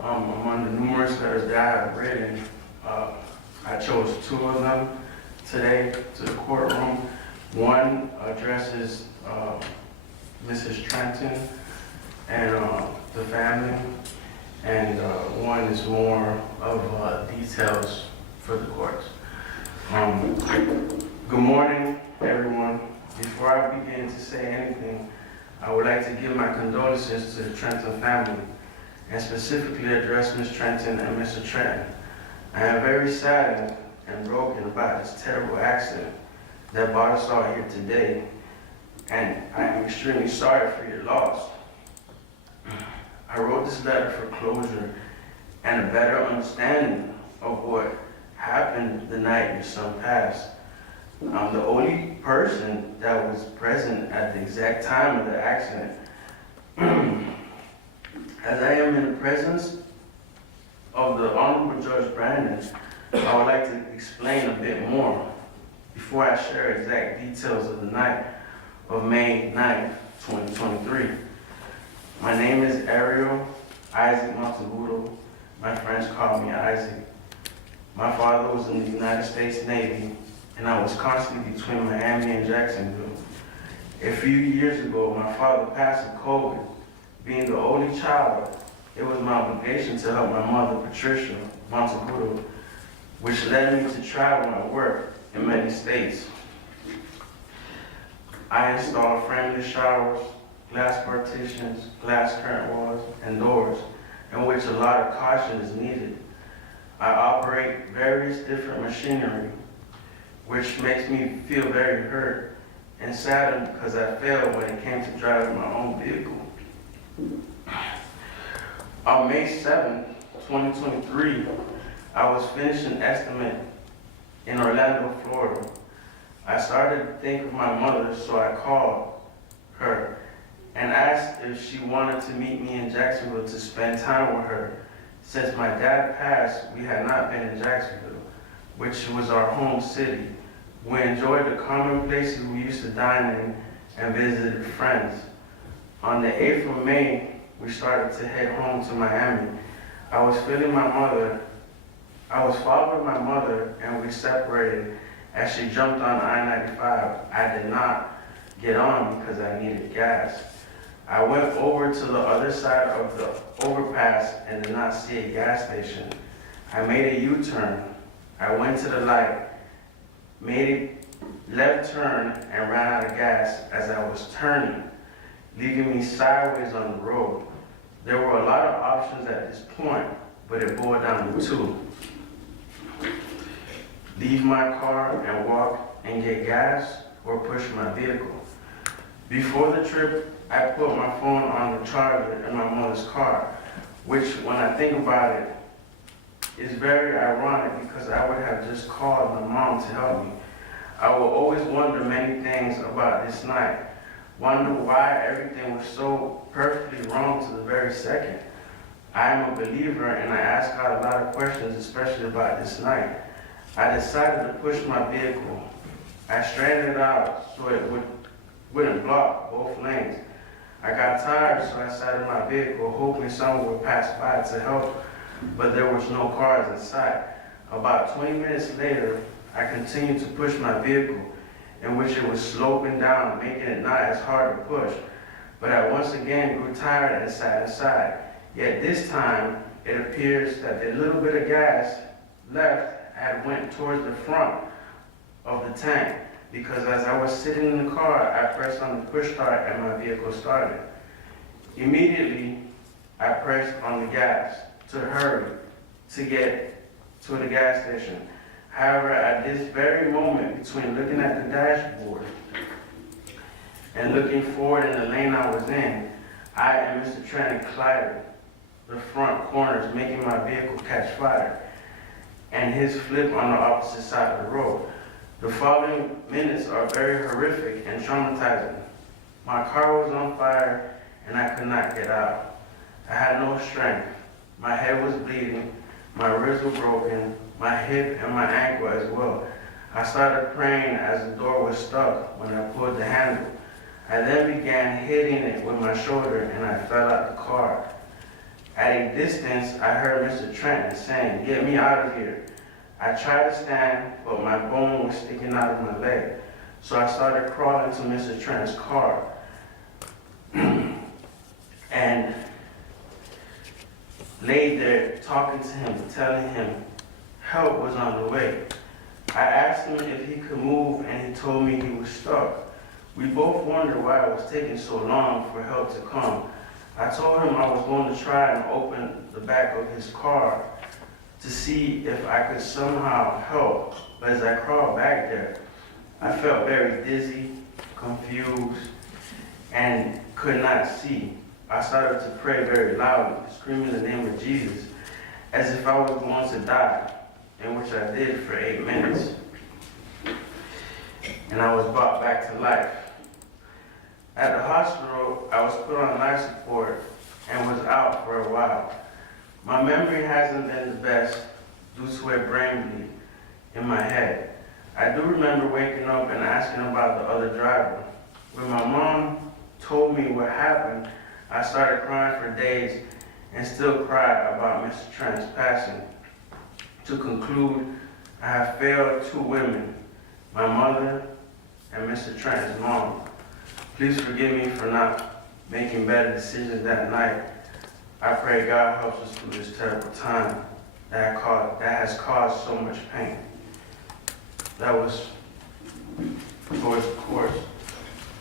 Among the numerous letters that I have written, I chose 2 of them today to the courtroom. One addresses Mrs. Trenton and the family, and one is more of details for the courts. Good morning, everyone. Before I begin to say anything, I would like to give my condolences to the Trenton family and specifically address Ms. Trenton and Mr. Trenton. I am very saddened and broken about this terrible accident that brought us all here today, and I am extremely sorry for your loss. I wrote this letter for closure and a better understanding of what happened the night your son passed. I'm the only person that was present at the exact time of the accident. As I am in the presence of the Honorable Judge Brandon, I would like to explain a bit more before I share exact details of the night of May 9th, 2023. My name is Ariel Isaac Monteagudo. My friends call me Isaac. My father was in the United States Navy, and I was constantly between Miami and Jacksonville. A few years ago, my father passed of COVID. Being the only child, it was my obligation to help my mother, Patricia Monteagudo, which led me to travel and work in many states. I installed frameless showers, glass partitions, glass curtain walls, and doors, in which a lot of caution is needed. I operate various different machinery, which makes me feel very hurt and saddened because I failed when it came to driving my own vehicle. On May 7th, 2023, I was finishing an estimate in Orlando, Florida. I started to think of my mother, so I called her and asked if she wanted to meet me in Jacksonville to spend time with her. Since my dad passed, we had not been in Jacksonville, which was our home city. We enjoyed the common places we used to dine in and visited friends. On the 8th of May, we started to head home to Miami. I was following my mother, and we separated as she jumped on I-95. I did not get on because I needed gas. I went over to the other side of the overpass and did not see a gas station. I made a U-turn. I went to the light, made a left turn, and ran out of gas as I was turning, leaving me sideways on the road. There were a lot of options at this point, but it boiled down to two. Leave my car and walk and get gas, or push my vehicle. Before the trip, I put my phone on the charger in my mother's car, which, when I think about it, is very ironic because I would have just called my mom to help me. I will always wonder many things about this night. Wonder why everything was so perfectly wrong to the very second. I am a believer and I ask God a lot of questions, especially about this night. I decided to push my vehicle. I straightened it out so it wouldn't block both lanes. I got tired, so I sat in my vehicle hoping someone would pass by to help, but there was no cars in sight. About 20 minutes later, I continued to push my vehicle, in which it was sloping down, making it not as hard to push. But I once again grew tired and sat inside. Yet this time, it appears that the little bit of gas left had went towards the front of the tank, because as I was sitting in the car, I pressed on the push start and my vehicle started. Immediately, I pressed on the gas to hurry to get to the gas station. However, at this very moment, between looking at the dashboard and looking forward in the lane I was in, I and Mr. Trenton collided the front corners, making my vehicle catch fire, and his flip on the opposite side of the road. The following minutes are very horrific and traumatizing. My car was on fire and I could not get out. I had no strength. My head was bleeding, my ribs were broken, my hip and my ankle as well. I started praying as the door was stuck when I pulled the handle. I then began hitting it with my shoulder and I fell out the car. At a distance, I heard Mr. Trenton saying, "Get me out of here." I tried to stand, but my bone was sticking out of my leg. So I started crawling to Mr. Trenton's car and laid there talking to him, telling him help was on the way. I asked him if he could move and he told me he was stuck. We both wondered why it was taking so long for help to come. I told him I was going to try and open the back of his car to see if I could somehow help, but as I crawled back there, I felt very dizzy, confused, and could not see. I started to pray very loudly, screaming the name of Jesus, as if I was going to die, in which I did for 8 minutes. And I was brought back to life. At the hospital, I was put on life support and was out for a while. My memory hasn't been the best due to a brain bleed in my head. I do remember waking up and asking about the other driver. When my mom told me what happened, I started crying for days and still cry about Mr. Trent's passing. To conclude, I have failed 2 women, my mother and Mr. Trent's mom. Please forgive me for not making better decisions that night. I pray God helps us through this terrible time that has caused so much pain. That was towards the course.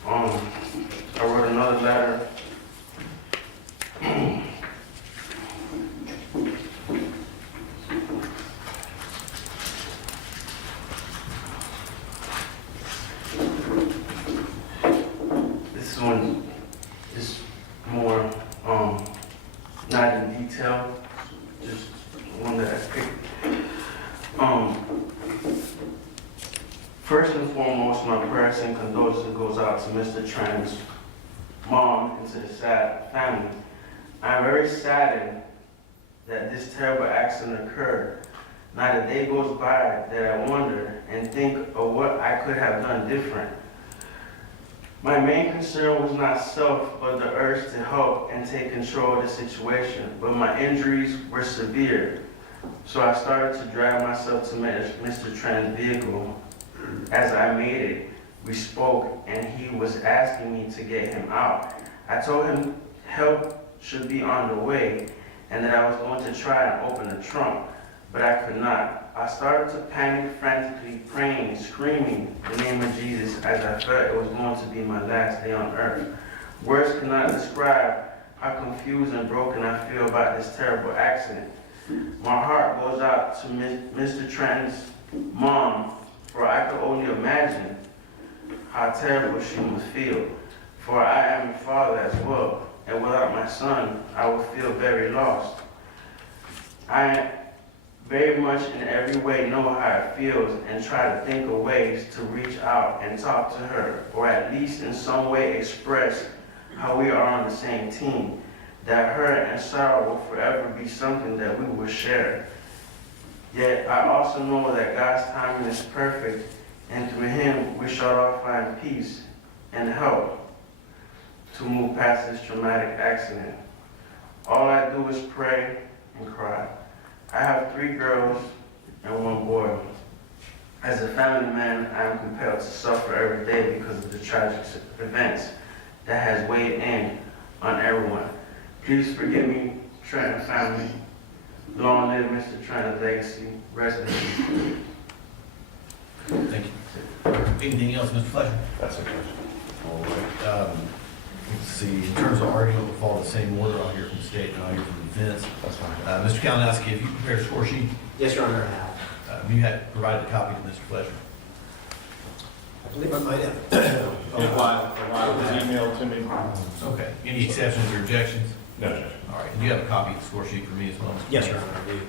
I wrote another letter. This one is more not in detail, just one that I picked. First and foremost, my prayers and condolences goes out to Mr. Trenton's mom and to the sad family. I'm very saddened that this terrible accident occurred. Not a day goes by that I wonder and think of what I could have done different. My main concern was not self, but the urge to help and take control of the situation. But my injuries were severe, so I started to drive myself to Mr. Trenton's vehicle as I made it, we spoke, and he was asking me to get him out. I told him help should be on the way, and that I was going to try and open the trunk, but I could not. I started to panic, frantically praying, screaming the name of Jesus as I felt it was going to be my last day on earth. Words cannot describe how confused and broken I feel about this terrible accident. My heart goes out to Mr. Trenton's mom, for I could only imagine how terrible she must feel. For I am a father as well, and without my son, I would feel very lost. I very much in every way know how it feels and try to think of ways to reach out and talk to her, or at least in some way express how we are on the same team, that hurt and sorrow will forever be something that we will share. Yet I also know that God's timing is perfect, and through him we shall all find peace and help to move past this traumatic accident. All I do is pray and cry. I have 3 girls and 1 boy. As a family man, I am compelled to suffer every day because of the tragic events that has weighed in on everyone. Please forgive me, Trenton family. Long live Mr. Trenton's legacy. Rest in peace. Thank you. Anything else, Mr. Fletcher? That's a question. All right. Let's see, in terms of argument, we'll follow the same order. I'll hear from the state and I'll hear from the defense. That's fine. Mr. Kalinowski, have you prepared a score sheet? Yes, Your Honor, I have. You had provided a copy to Mr. Fletcher. I believe I might have. A while it was emailed to me. Okay. Any exceptions or objections? No, Judge. All right. And you have a copy of the score sheet for me as well, Mr. Yes, Your Honor, I do.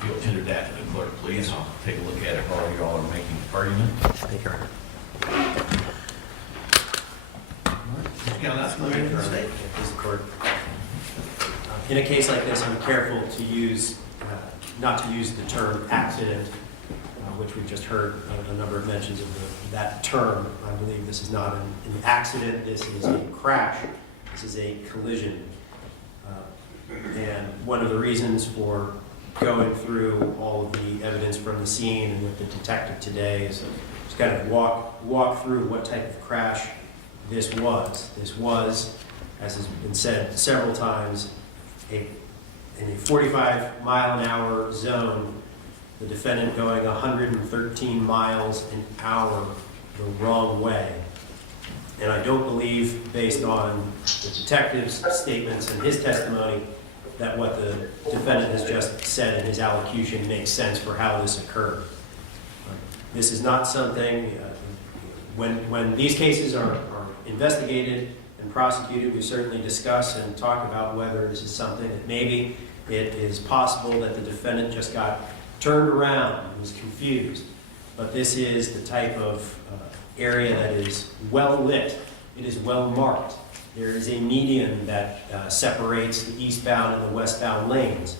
If you'll tender that to the clerk, please. I'll take a look at it while you all are making the argument. Thank you, Your Honor. Mr. Kalinowski, let me hear from the state. Please, the court. In a case like this, I'm careful to use, not to use the term accident, which we've just heard a number of mentions of that term. I believe this is not an accident. This is a crash. This is a collision. And one of the reasons for going through all of the evidence from the scene and with the detective today is just kind of walk through what type of crash this was. This was, as has been said several times, in a 45-mile-an-hour zone, the defendant going 113 miles an hour the wrong way. And I don't believe, based on the detective's statements and his testimony, that what the defendant has just said in his allocution makes sense for how this occurred. This is not something, when these cases are investigated and prosecuted, we certainly discuss and talk about whether this is something that maybe it is possible that the defendant just got turned around and was confused. But this is the type of area that is well lit. It is well marked. There is a median that separates the eastbound and the westbound lanes.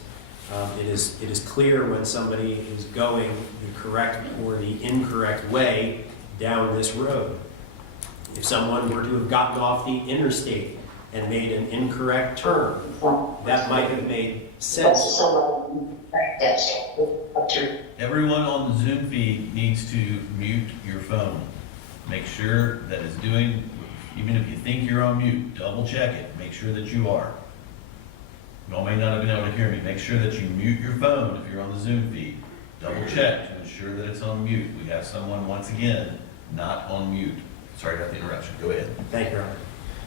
It is clear when somebody is going the correct or the incorrect way down this road. If someone were to have gotten off the interstate and made an incorrect turn, that might have made sense. Everyone on the Zoom feed needs to mute your phone. Make sure that it's doing, even if you think you're on mute, double check it. Make sure that you are. You all may not have been able to hear me. Make sure that you mute your phone if you're on the Zoom feed. Double check to ensure that it's on mute. We have someone, once again, not on mute. Sorry about the interruption. Go ahead. Thank you, Your Honor.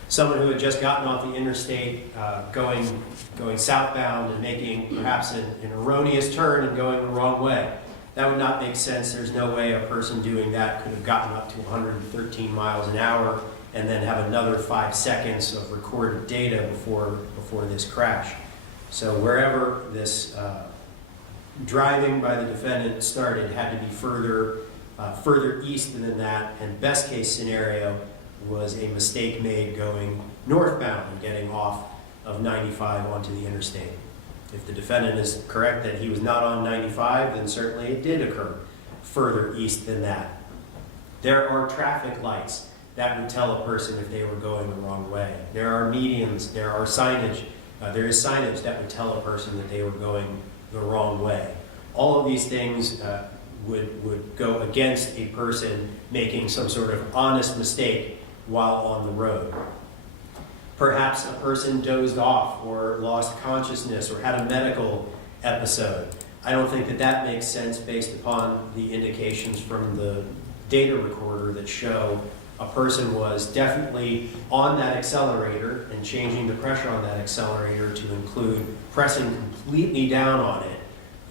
Someone who had just gotten off the interstate, going southbound and making perhaps an erroneous turn and going the wrong way. That would not make sense. There's no way a person doing that could have gotten up to 113 miles an hour and then have another 5 seconds of recorded data before this crash. So wherever this driving by the defendant started had to be further east than that, and best case scenario was a mistake made going northbound and getting off of 95 onto the interstate. If the defendant is correct that he was not on 95, then certainly it did occur further east than that. There are traffic lights that would tell a person if they were going the wrong way. There are medians, there are signage, there is signage that would tell a person that they were going the wrong way. All of these things would go against a person making some sort of honest mistake while on the road. Perhaps a person dozed off or lost consciousness or had a medical episode. I don't think that that makes sense based upon the indications from the data recorder that show a person was definitely on that accelerator and changing the pressure on that accelerator to include pressing completely down on it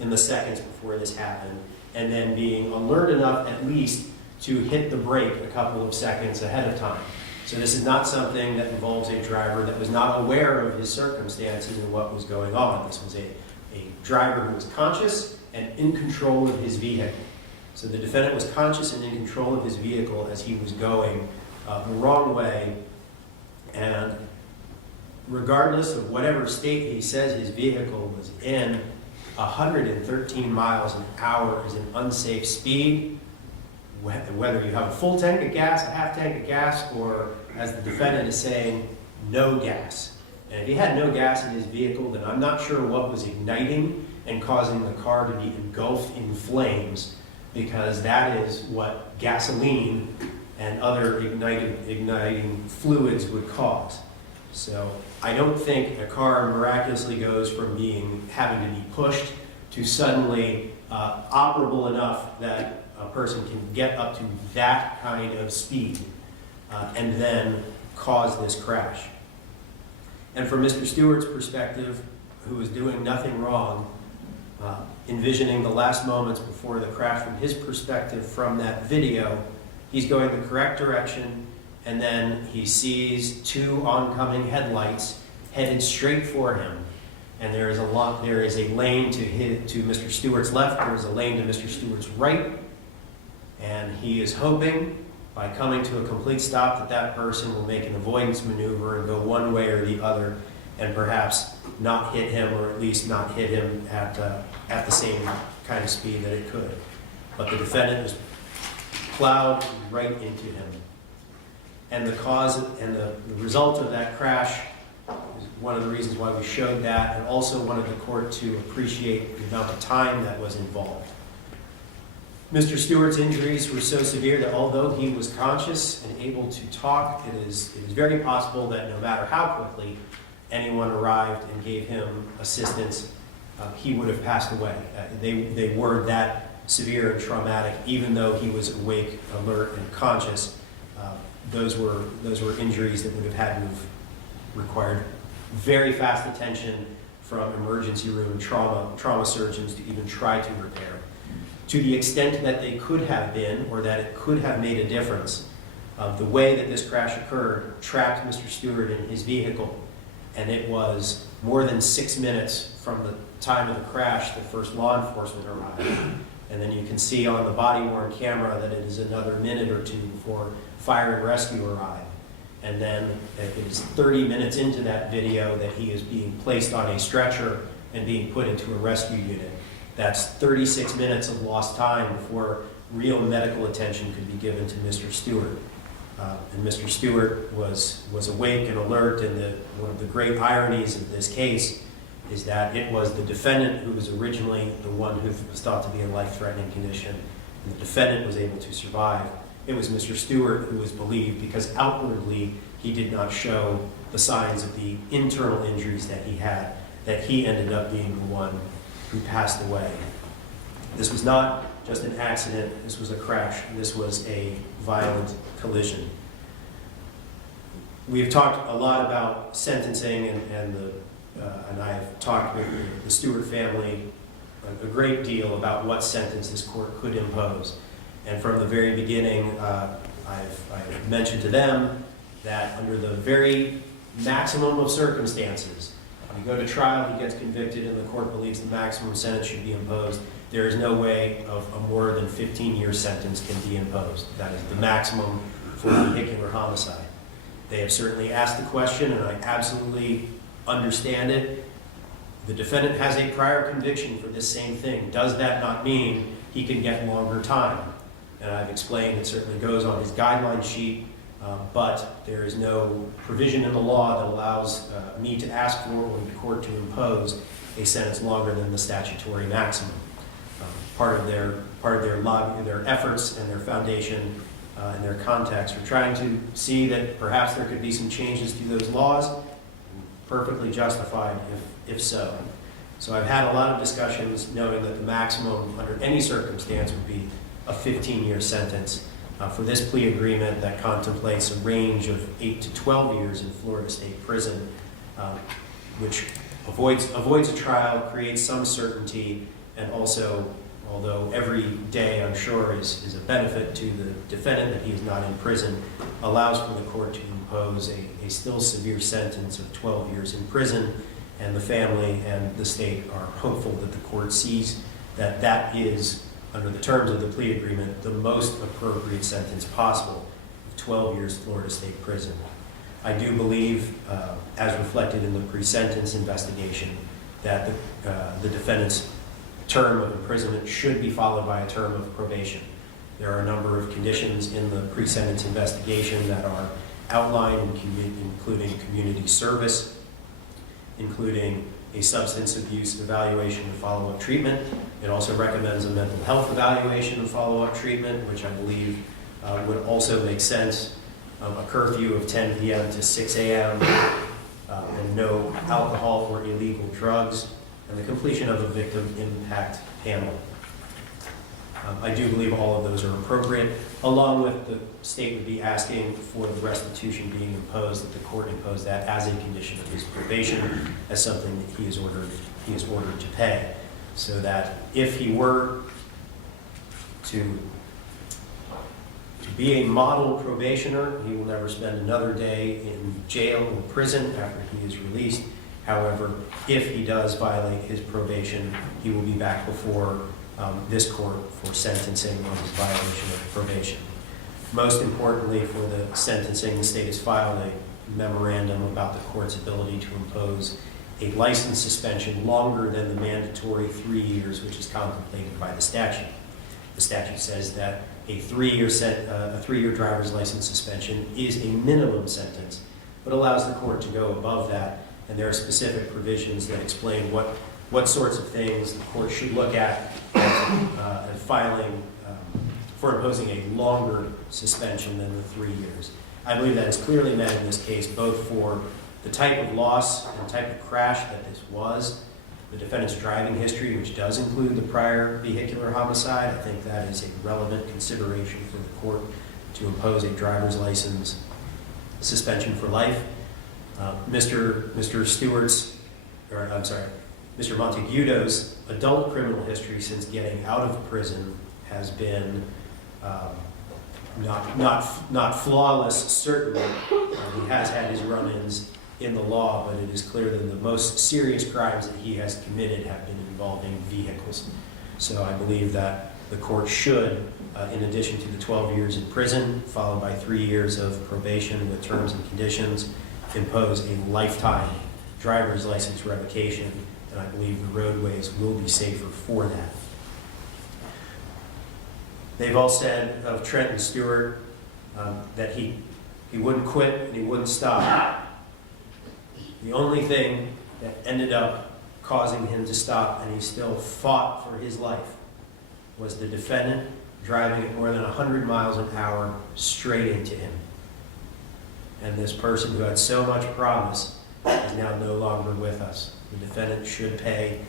in the seconds before this happened, and then being alert enough at least to hit the brake a couple of seconds ahead of time. So this is not something that involves a driver that was not aware of his circumstances and what was going on. This was a driver who was conscious and in control of his vehicle. So the defendant was conscious and in control of his vehicle as he was going the wrong way, and regardless of whatever state he says his vehicle was in, 113 miles an hour is an unsafe speed, whether you have a full tank of gas, a half tank of gas, or as the defendant is saying, no gas. And if he had no gas in his vehicle, then I'm not sure what was igniting and causing the car to be engulfed in flames, because that is what gasoline and other igniting fluids would cause. So I don't think a car miraculously goes from having to be pushed to suddenly operable enough that a person can get up to that kind of speed and then cause this crash. And from Mr. Stewart's perspective, who was doing nothing wrong, envisioning the last moments before the crash from his perspective from that video, he's going the correct direction, and then he sees two oncoming headlights headed straight for him. And there is a lane to Mr. Stewart's left, there is a lane to Mr. Stewart's right, and he is hoping by coming to a complete stop that person will make an avoidance maneuver and go one way or the other, and perhaps not hit him, or at least not hit him at the same kind of speed that it could. But the defendant was plowed right into him. And the cause and the result of that crash is one of the reasons why we showed that, and also wanted the court to appreciate the amount of time that was involved. Mr. Stewart's injuries were so severe that although he was conscious and able to talk, it is very possible that no matter how quickly anyone arrived and gave him assistance, he would have passed away. They were that severe and traumatic, even though he was awake, alert, and conscious. Those were injuries that would have had to have required very fast attention from emergency room trauma surgeons to even try to repair. To the extent that they could have been, or that it could have made a difference, the way that this crash occurred trapped Mr. Stewart in his vehicle, and it was more than 6 minutes from the time of the crash that first law enforcement arrived. And then you can see on the body-worn camera that it is another minute or two before fire and rescue arrive. And then it is 30 minutes into that video that he is being placed on a stretcher and being put into a rescue unit. That's 36 minutes of lost time before real medical attention could be given to Mr. Stewart. And Mr. Stewart was awake and alert, and one of the great ironies of this case is that it was the defendant who was originally the one who was thought to be in life-threatening condition, and the defendant was able to survive. It was Mr. Stewart who was believed because outwardly he did not show the signs of the internal injuries that he had, that he ended up being the one who passed away. This was not just an accident, this was a crash, this was a violent collision. We have talked a lot about sentencing, and I've talked with the Stewart family a great deal about what sentence this court could impose. And from the very beginning, I've mentioned to them that under the very maximum of circumstances, when you go to trial, he gets convicted, and the court believes the maximum sentence should be imposed, there is no way of a more than 15-year sentence can be imposed. That is the maximum for vehicular homicide. They have certainly asked the question, and I absolutely understand it. The defendant has a prior conviction for this same thing. Does that not mean he can get longer time? And I've explained it certainly goes on his guideline sheet, but there is no provision in the law that allows me to ask for or the court to impose a sentence longer than the statutory maximum. part of their efforts and their foundation and their context. We're trying to see that perhaps there could be some changes to those laws, perfectly justified if so. So I've had a lot of discussions noting that the maximum under any circumstance would be a 15-year sentence for this plea agreement that contemplates a range of 8 to 12 years in Florida State Prison, which avoids a trial, creates some certainty, and also, although every day I'm sure is a benefit to the defendant that he is not in prison, allows for the court to impose a still severe sentence of 12 years in prison, and the family and the state are hopeful that the court sees that that is, under the terms of the plea agreement, the most appropriate sentence possible of 12 years Florida State Prison. I do believe, as reflected in the pre-sentence investigation, that the defendant's term of imprisonment should be followed by a term of probation. There are a number of conditions in the pre-sentence investigation that are outlined, including community service, including a substance abuse evaluation and follow-up treatment. It also recommends a mental health evaluation and follow-up treatment, which I believe would also make sense. A curfew of 10 p.m. to 6 a.m. And no alcohol or illegal drugs, and the completion of a victim impact panel. I do believe all of those are appropriate, along with the state would be asking for the restitution being imposed, that the court impose that as a condition of his probation, as something that he is ordered to pay, so that if he were to be a model probationer, he will never spend another day in jail or prison after he is released. However, if he does violate his probation, he will be back before this court for sentencing on his violation of probation. Most importantly, for the sentencing, the state has filed a memorandum about the court's ability to impose a license suspension longer than the mandatory 3 years, which is contemplated by the statute. The statute says that a three-year driver's license suspension is a minimum sentence, but allows the court to go above that. And there are specific provisions that explain what sorts of things the court should look at and filing for imposing a longer suspension than the 3 years. I believe that is clearly met in this case, both for the type of loss and type of crash that this was, the defendant's driving history, which does include the prior vehicular homicide. I think that is a relevant consideration for the court to impose a driver's license suspension for life. Mr. Stewart's, or I'm sorry, Mr. Monteagudo's adult criminal history since getting out of prison has been not flawless, certainly. He has had his run-ins in the law, but it is clear that the most serious crimes that he has committed have been involving vehicles. So I believe that the court should, in addition to the 12 years in prison, followed by 3 years of probation with terms and conditions, impose a lifetime driver's license revocation, and I believe the roadways will be safer for that. They've all said of Trenton Stewart that he wouldn't quit and he wouldn't stop. The only thing that ended up causing him to stop, and he still fought for his life, was the defendant driving at more than 100 miles an hour straight into him. And this person who had so much promise is now no longer with us. The defendant should pay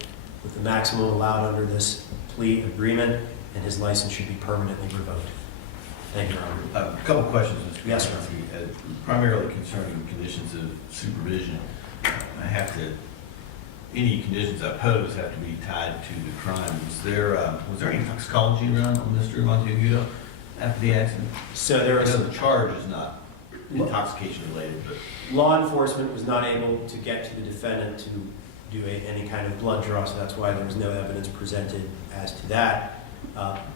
with the maximum allowed under this plea agreement, and his license should be permanently revoked. Thank you, Your Honor. A couple questions, Mr. Yes, sir. Primarily concerning conditions of supervision. Any conditions I pose have to be tied to the crime. Was there any toxicology run on Mr. Monteagudo after the accident? So there was the charge is not intoxication related, but law enforcement was not able to get to the defendant to do any kind of blood draw, so that's why there was no evidence presented as to that.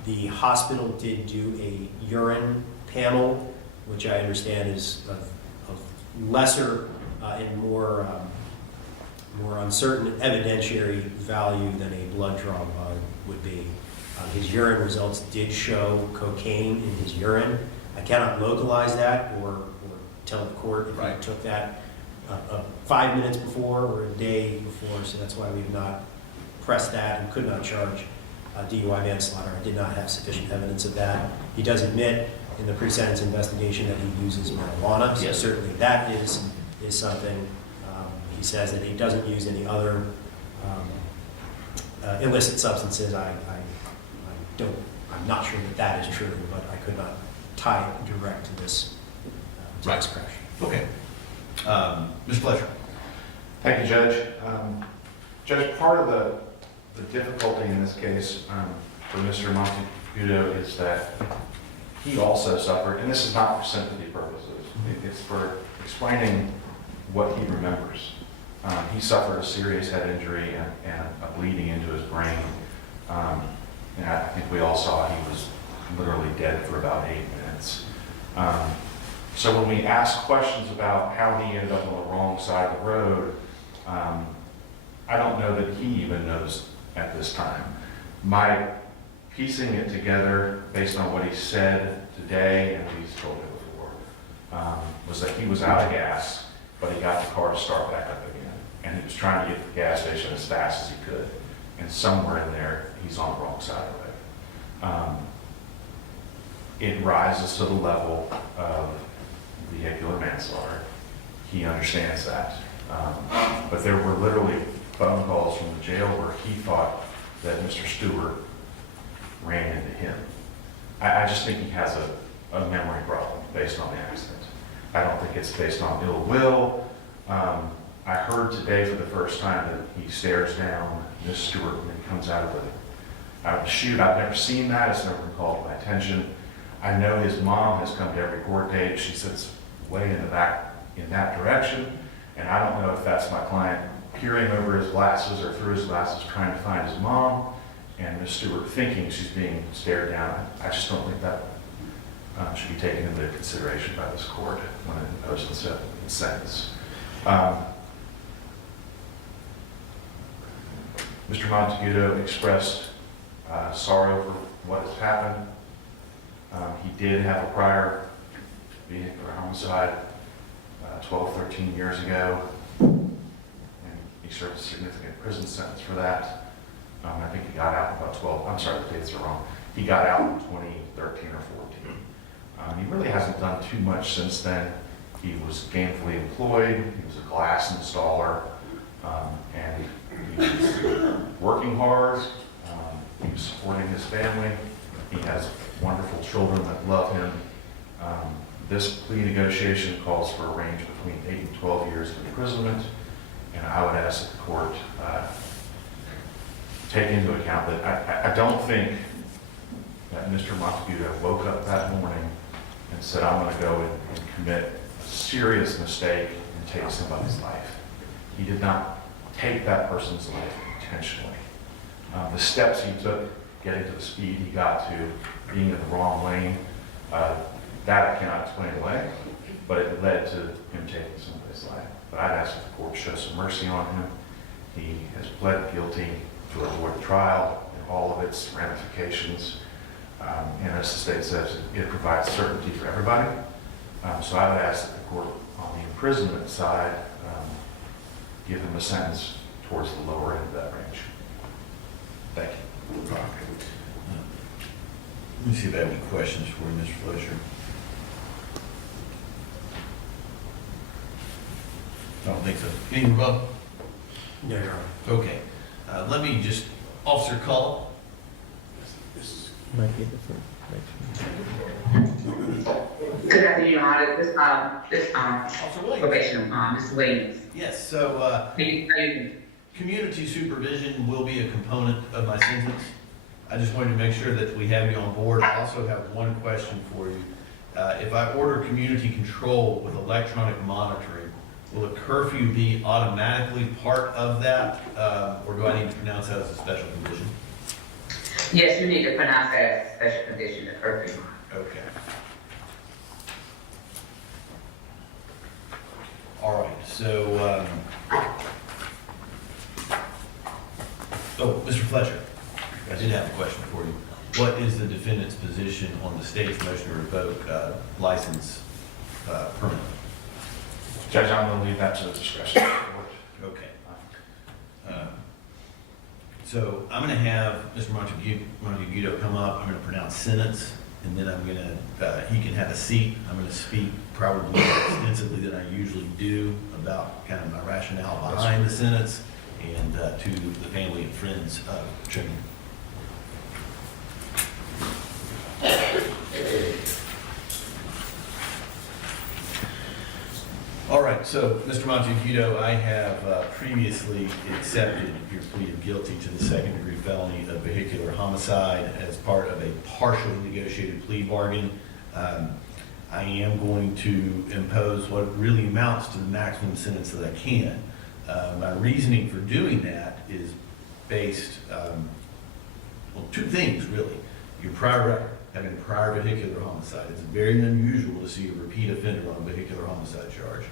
The hospital did do a urine panel, which I understand is of lesser and more uncertain evidentiary value than a blood draw would be. His urine results did show cocaine in his urine. I cannot localize that or tell the court if he took that 5 minutes before or a day before, so that's why we've not pressed that and could not charge DUI manslaughter. I did not have sufficient evidence of that. He does admit in the pre-sentence investigation that he uses marijuana, so Yes. certainly that is something. He says that he doesn't use any other illicit substances. I'm not sure that that is true, but I could not tie it direct to this crash. Okay. Mr. Fletcher. Thank you, Judge. Judge, part of the difficulty in this case for Mr. Monteagudo is that he also suffered, and this is not for sympathy purposes, it's for explaining what he remembers. He suffered a serious head injury and a bleeding into his brain. And I think we all saw he was literally dead for about 8 minutes. So when we ask questions about how he ended up on the wrong side of the road, I don't know that he even knows at this time. My piecing it together based on what he said today and what he's told me before was that he was out of gas, but he got the car to start back up again. And he was trying to get to the gas station as fast as he could. And somewhere in there, he's on the wrong side of it. It rises to the level of vehicular manslaughter. He understands that. But there were literally phone calls from the jail where he thought that Mr. Stewart ran into him. I just think he has a memory problem based on the accident. I don't think it's based on ill will. I heard today for the first time that he stares down Miss Stewart when he comes out of the chute. I've never seen that. It's never been called to my attention. I know his mom has come to every court date. She sits way in the back in that direction. And I don't know if that's my client peering over his glasses or through his glasses trying to find his mom and Miss Stewart thinking she's being stared down. I just don't think that should be taken into consideration by this court when it imposes a sentence. Mr. Monteagudo expressed sorrow for what has happened. He did have a prior vehicular homicide 12, 13 years ago, and he served a significant prison sentence for that. I think he got out in about 12, I'm sorry, the dates are wrong. He got out in 2013 or 14. He really hasn't done too much since then. He was gainfully employed, he was a glass installer, and he was working hard, he was supporting his family. He has wonderful children that love him. This plea negotiation calls for a range between 8 and 12 years of imprisonment, and I would ask that the court take into account that I don't think that Mr. Monteagudo woke up that morning and said, I'm going to go and commit a serious mistake and take somebody's life. He did not take that person's life intentionally. The steps he took, getting to the speed he got to, being in the wrong lane, that I cannot explain away, but it led to him taking somebody's life. But I'd ask that the court show some mercy on him. He has pled guilty to avoid the trial and all of its ramifications. And as the state says, it provides certainty for everybody. So I would ask that the court, on the imprisonment side, give him a sentence towards the lower end of that range. Thank you. Okay. Let me see if I have any questions for you, Mr. Fletcher. I don't think so. Any rebuttal? No, Your Honor. Okay. Let me just, Officer Call. Might be different. Good afternoon, Your Honor. This probation, Mr. Williams. Yes, so community supervision will be a component of my sentence. I just wanted to make sure that we have you on board. I also have one question for you. If I order community control with electronic monitoring, will a curfew be automatically part of that, or do I need to pronounce that as a special condition? Yes, you need to pronounce that as a special condition, the curfew. Okay. All right, so, Mr. Fletcher, I did have a question for you. What is the defendant's position on the state's motion to revoke license permanently? Judge, I'm going to leave that to the discretion of the court. Okay. So I'm gonna have Mr. Monteagudo come up, I'm gonna pronounce sentence, and then I'm gonna, he can have a seat. I'm gonna speak probably more extensively than I usually do about kind of my rationale behind the sentence and to the family and friends of Trenton. All right, so Mr. Monteagudo, I have previously accepted your plea of guilty to the second-degree felony of vehicular homicide as part of a partially negotiated plea bargain. I am going to impose what really amounts to the maximum sentence that I can. My reasoning for doing that is based, well, two things really. Your prior record, having a prior vehicular homicide. It's very unusual to see a repeat offender on a vehicular homicide charge.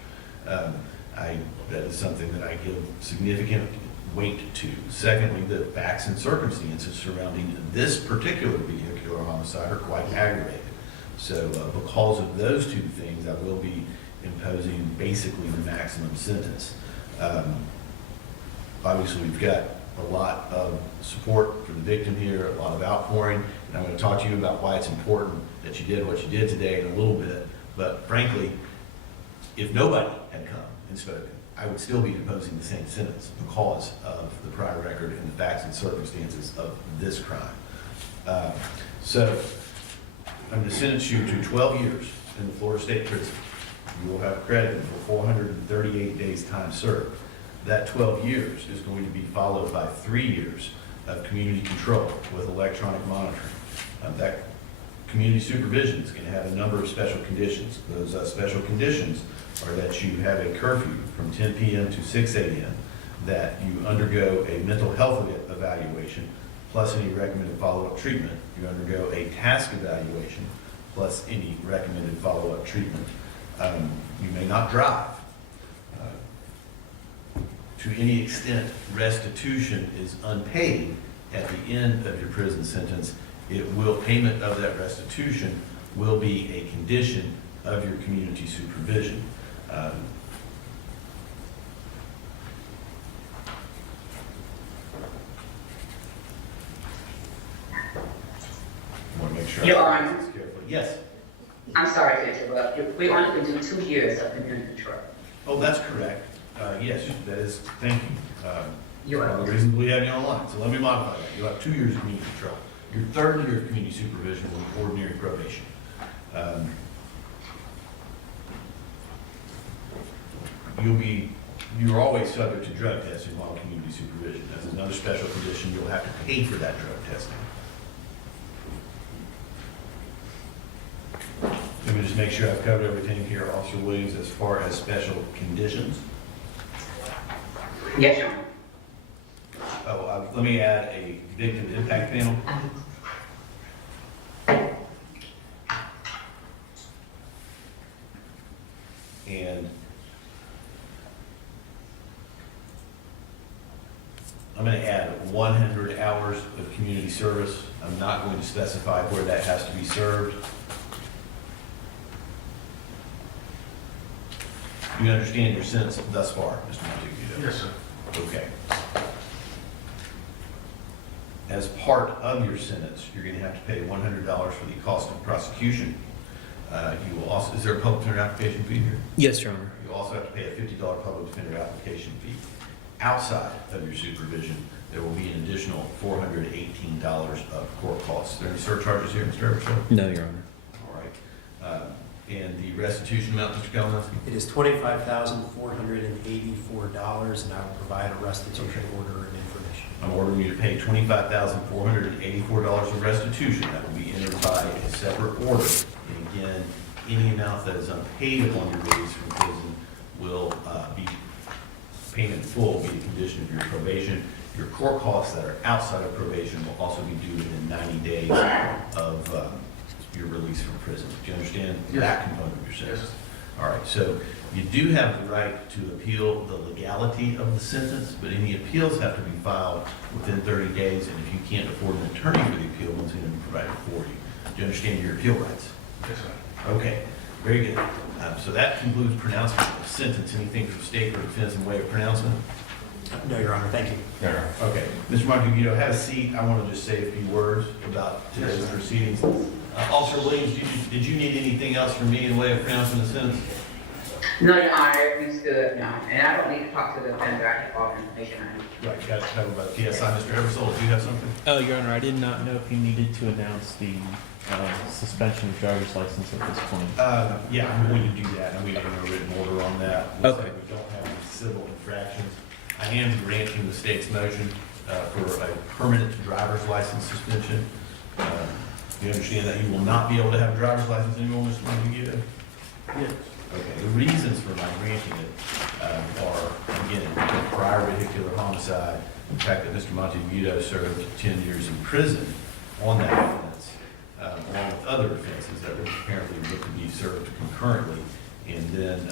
That is something that I give significant weight to. Secondly, the facts and circumstances surrounding this particular vehicular homicide are quite aggravated. So because of those two things, I will be imposing basically the maximum sentence. Obviously, we've got a lot of support for the victim here, a lot of outpouring, and I'm going to talk to you about why it's important that you did what you did today in a little bit. But frankly, if nobody had come and spoken, I would still be imposing the same sentence because of the prior record and the facts and circumstances of this crime. So I'm going to sentence you to 12 years in the Florida State Prison. You will have credit for 438 days time served. That 12 years is going to be followed by 3 years of community control with electronic monitoring. That community supervision is going to have a number of special conditions. Those special conditions are that you have a curfew from 10 p.m. to 6 a.m., that you undergo a mental health evaluation, plus any recommended follow-up treatment. You undergo a task evaluation, plus any recommended follow-up treatment. You may not drive. To any extent, restitution is unpaid at the end of your prison sentence. Payment of that restitution will be a condition of your community supervision. I want to make sure. Your Honor. Yes. I'm sorry to interrupt. We only can do 2 years of community control. Oh, that's correct. Yes, that is, thank you. You're welcome. The reason we have you online. So let me modify that. You'll have 2 years of community control. Your third year of community supervision will be ordinary probation. You're always subject to drug testing while community supervision. As another special condition, you'll have to pay for that drug testing. Let me just make sure I've covered everything here, Officer Williams, as far as special conditions. Yes, Your Honor. Oh, let me add a victim impact panel. And I'm going to add 100 hours of community service. I'm not going to specify where that has to be served. You understand your sentence thus far, Mr. Monteagudo? Yes, sir. Okay. As part of your sentence, you're going to have to pay $100 for the cost of prosecution. You will also, is there a public defender application fee here? Yes, Your Honor. You also have to pay a $50 public defender application fee. Outside of your supervision, there will be an additional $418 of court costs. Are there any surcharges here, Mr. Eversole? No, Your Honor. All right. And the restitution amount, Mr. Kalinowski? It is $25,484, and I will provide a restitution order and information. I'm ordering you to pay $25,484 of restitution. That will be entered by a separate order. And again, any amount that is unpaid upon your release from prison will be paid in full, will be a condition of your probation. Your court costs that are outside of probation will also be due within 90 days of your release from prison. Do you understand that component of your sentence? Yes. All right, so you do have the right to appeal the legality of the sentence, but any appeals have to be filed within 30 days, and if you can't afford an attorney for the appeal, one's going to be provided for you. Do you understand your appeal rights? Yes, sir. Okay, very good. So that concludes pronouncement of sentence. Anything from state or defense in way of pronouncement? No, Your Honor, thank you. Okay, Mr. Monteagudo, have a seat. I want to just say a few words about today's proceedings. Officer Williams, did you need anything else from me in way of pronouncing the sentence? No, Your Honor, everything's good, no. And I don't need to talk to the offender, I have all the information I need. Right, got it covered by the PSI. Mr. Eversole, do you have something? Oh, Your Honor, I did not know if you needed to announce the suspension of driver's license at this point. Yeah, I'm going to do that, and we have a written order on that. Okay. We don't have any civil infractions. I am granting the state's motion for a permanent driver's license suspension. You understand that you will not be able to have a driver's license anymore, Mr. Monteagudo? Yes. Okay, the reasons for my granting it are, again, prior vehicular homicide, the fact that Mr. Monteagudo served 10 years in prison on that offense, along with other offenses that were apparently looked to be served concurrently, and then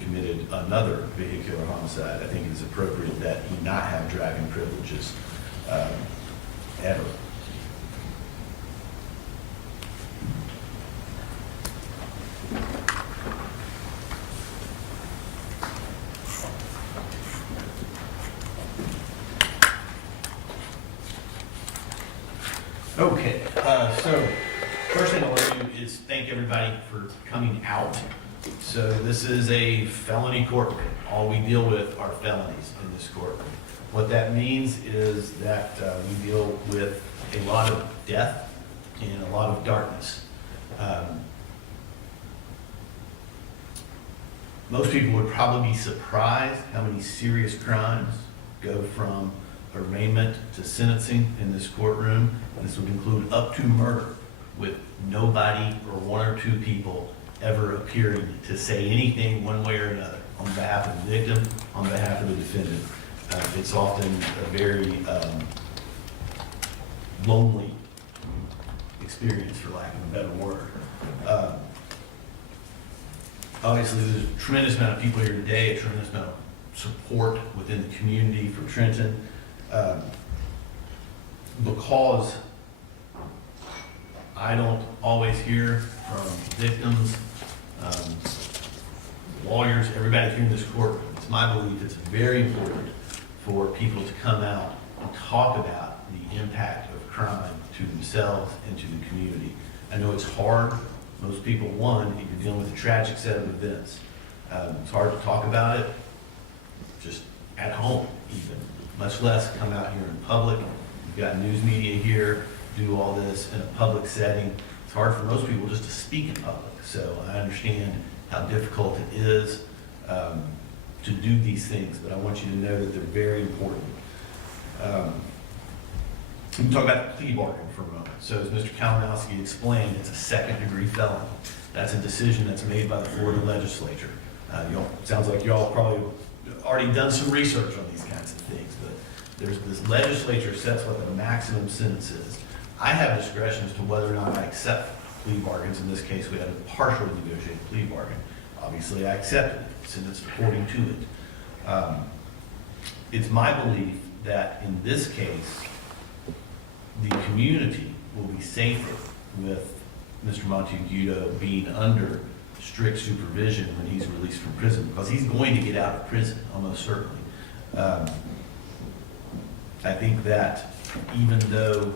committed another vehicular homicide. I think it is appropriate that he not have driving privileges ever. Okay, so first thing I want to do is thank everybody for coming out. So this is a felony courtroom. All we deal with are felonies in this courtroom. What that means is that we deal with a lot of death and a lot of darkness. Most people would probably be surprised how many serious crimes go from arraignment to sentencing in this courtroom. This would include up to murder, with nobody or one or two people ever appearing to say anything one way or another on behalf of the victim, on behalf of the defendant. It's often a very lonely experience, for lack of a better word. Obviously, there's a tremendous amount of people here today, a tremendous amount of support within the community for Trenton. Because I don't always hear from victims, lawyers, everybody here in this courtroom. It's my belief it's very important for people to come out and talk about the impact of crime to themselves and to the community. I know it's hard. Most people, one, if you're dealing with a tragic set of events, it's hard to talk about it just at home even, much less come out here in public. You've got news media here, do all this in a public setting. It's hard for most people just to speak in public. So I understand how difficult it is to do these things, but I want you to know that they're very important. We can talk about the plea bargain for a moment. So as Mr. Kalinowski explained, it's a second-degree felony. That's a decision that's made by the Florida legislature. Sounds like y'all probably already done some research on these kinds of things, but there's this legislature sets what the maximum sentence is. I have discretion as to whether or not I accept plea bargains. In this case, we had a partially negotiated plea bargain. Obviously, I accepted it, sentenced according to it. It's my belief that in this case, the community will be safer with Mr. Monteagudo being under strict supervision when he's released from prison, because he's going to get out of prison, almost certainly. I think that even though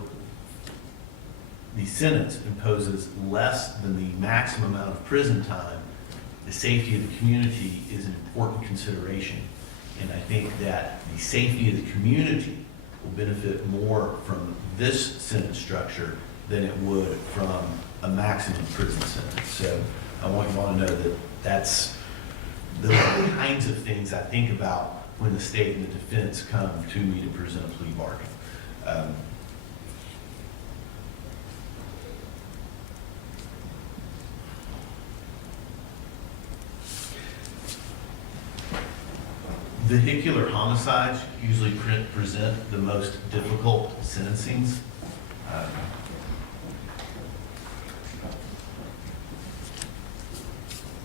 the sentence imposes less than the maximum amount of prison time, the safety of the community is an important consideration. And I think that the safety of the community will benefit more from this sentence structure than it would from a maximum prison sentence. So I want you all to know that those are the kinds of things I think about when the state and the defense come to me to present a plea bargain. Vehicular homicides usually present the most difficult sentencings.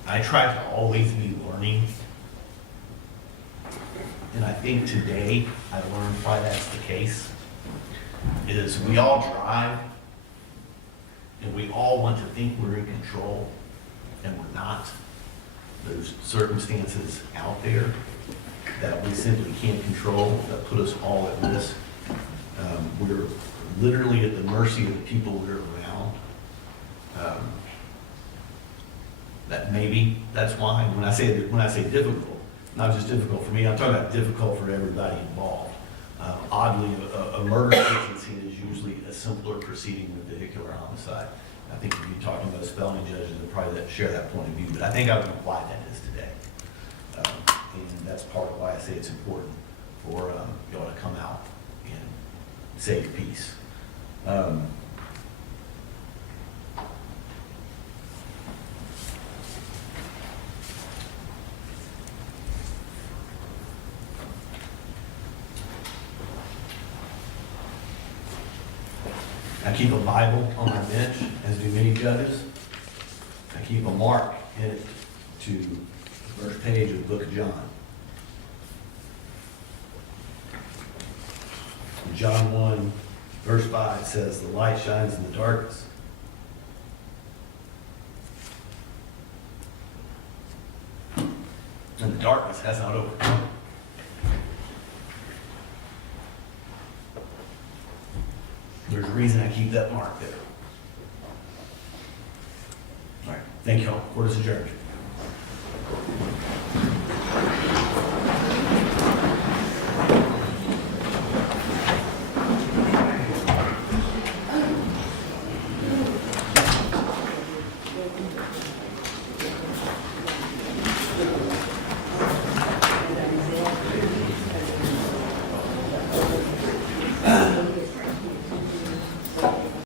I try to always be learning, and I think today I learned why that's the case. Is we all drive, and we all want to think we're in control, and we're not. There's circumstances out there that we simply can't control, that put us all at risk. We're literally at the mercy of the people we're around. That maybe, that's why, when I say difficult, not just difficult for me, I'm talking about difficult for everybody involved. Oddly, a murder case is usually a simpler proceeding than vehicular homicide. I think if you're talking about felony judges, they'll probably share that point of view, but I think I would apply that as today. And that's part of why I say it's important for y'all to come out and say your piece. I keep a Bible on my bench, as do many judges. I keep a mark in it to the first page of the book of John. In John 1, verse 5 says, "The light shines in the darkness, and the darkness has not overcome it." There's a reason I keep that mark there. All right, thank you all. Court is adjourned.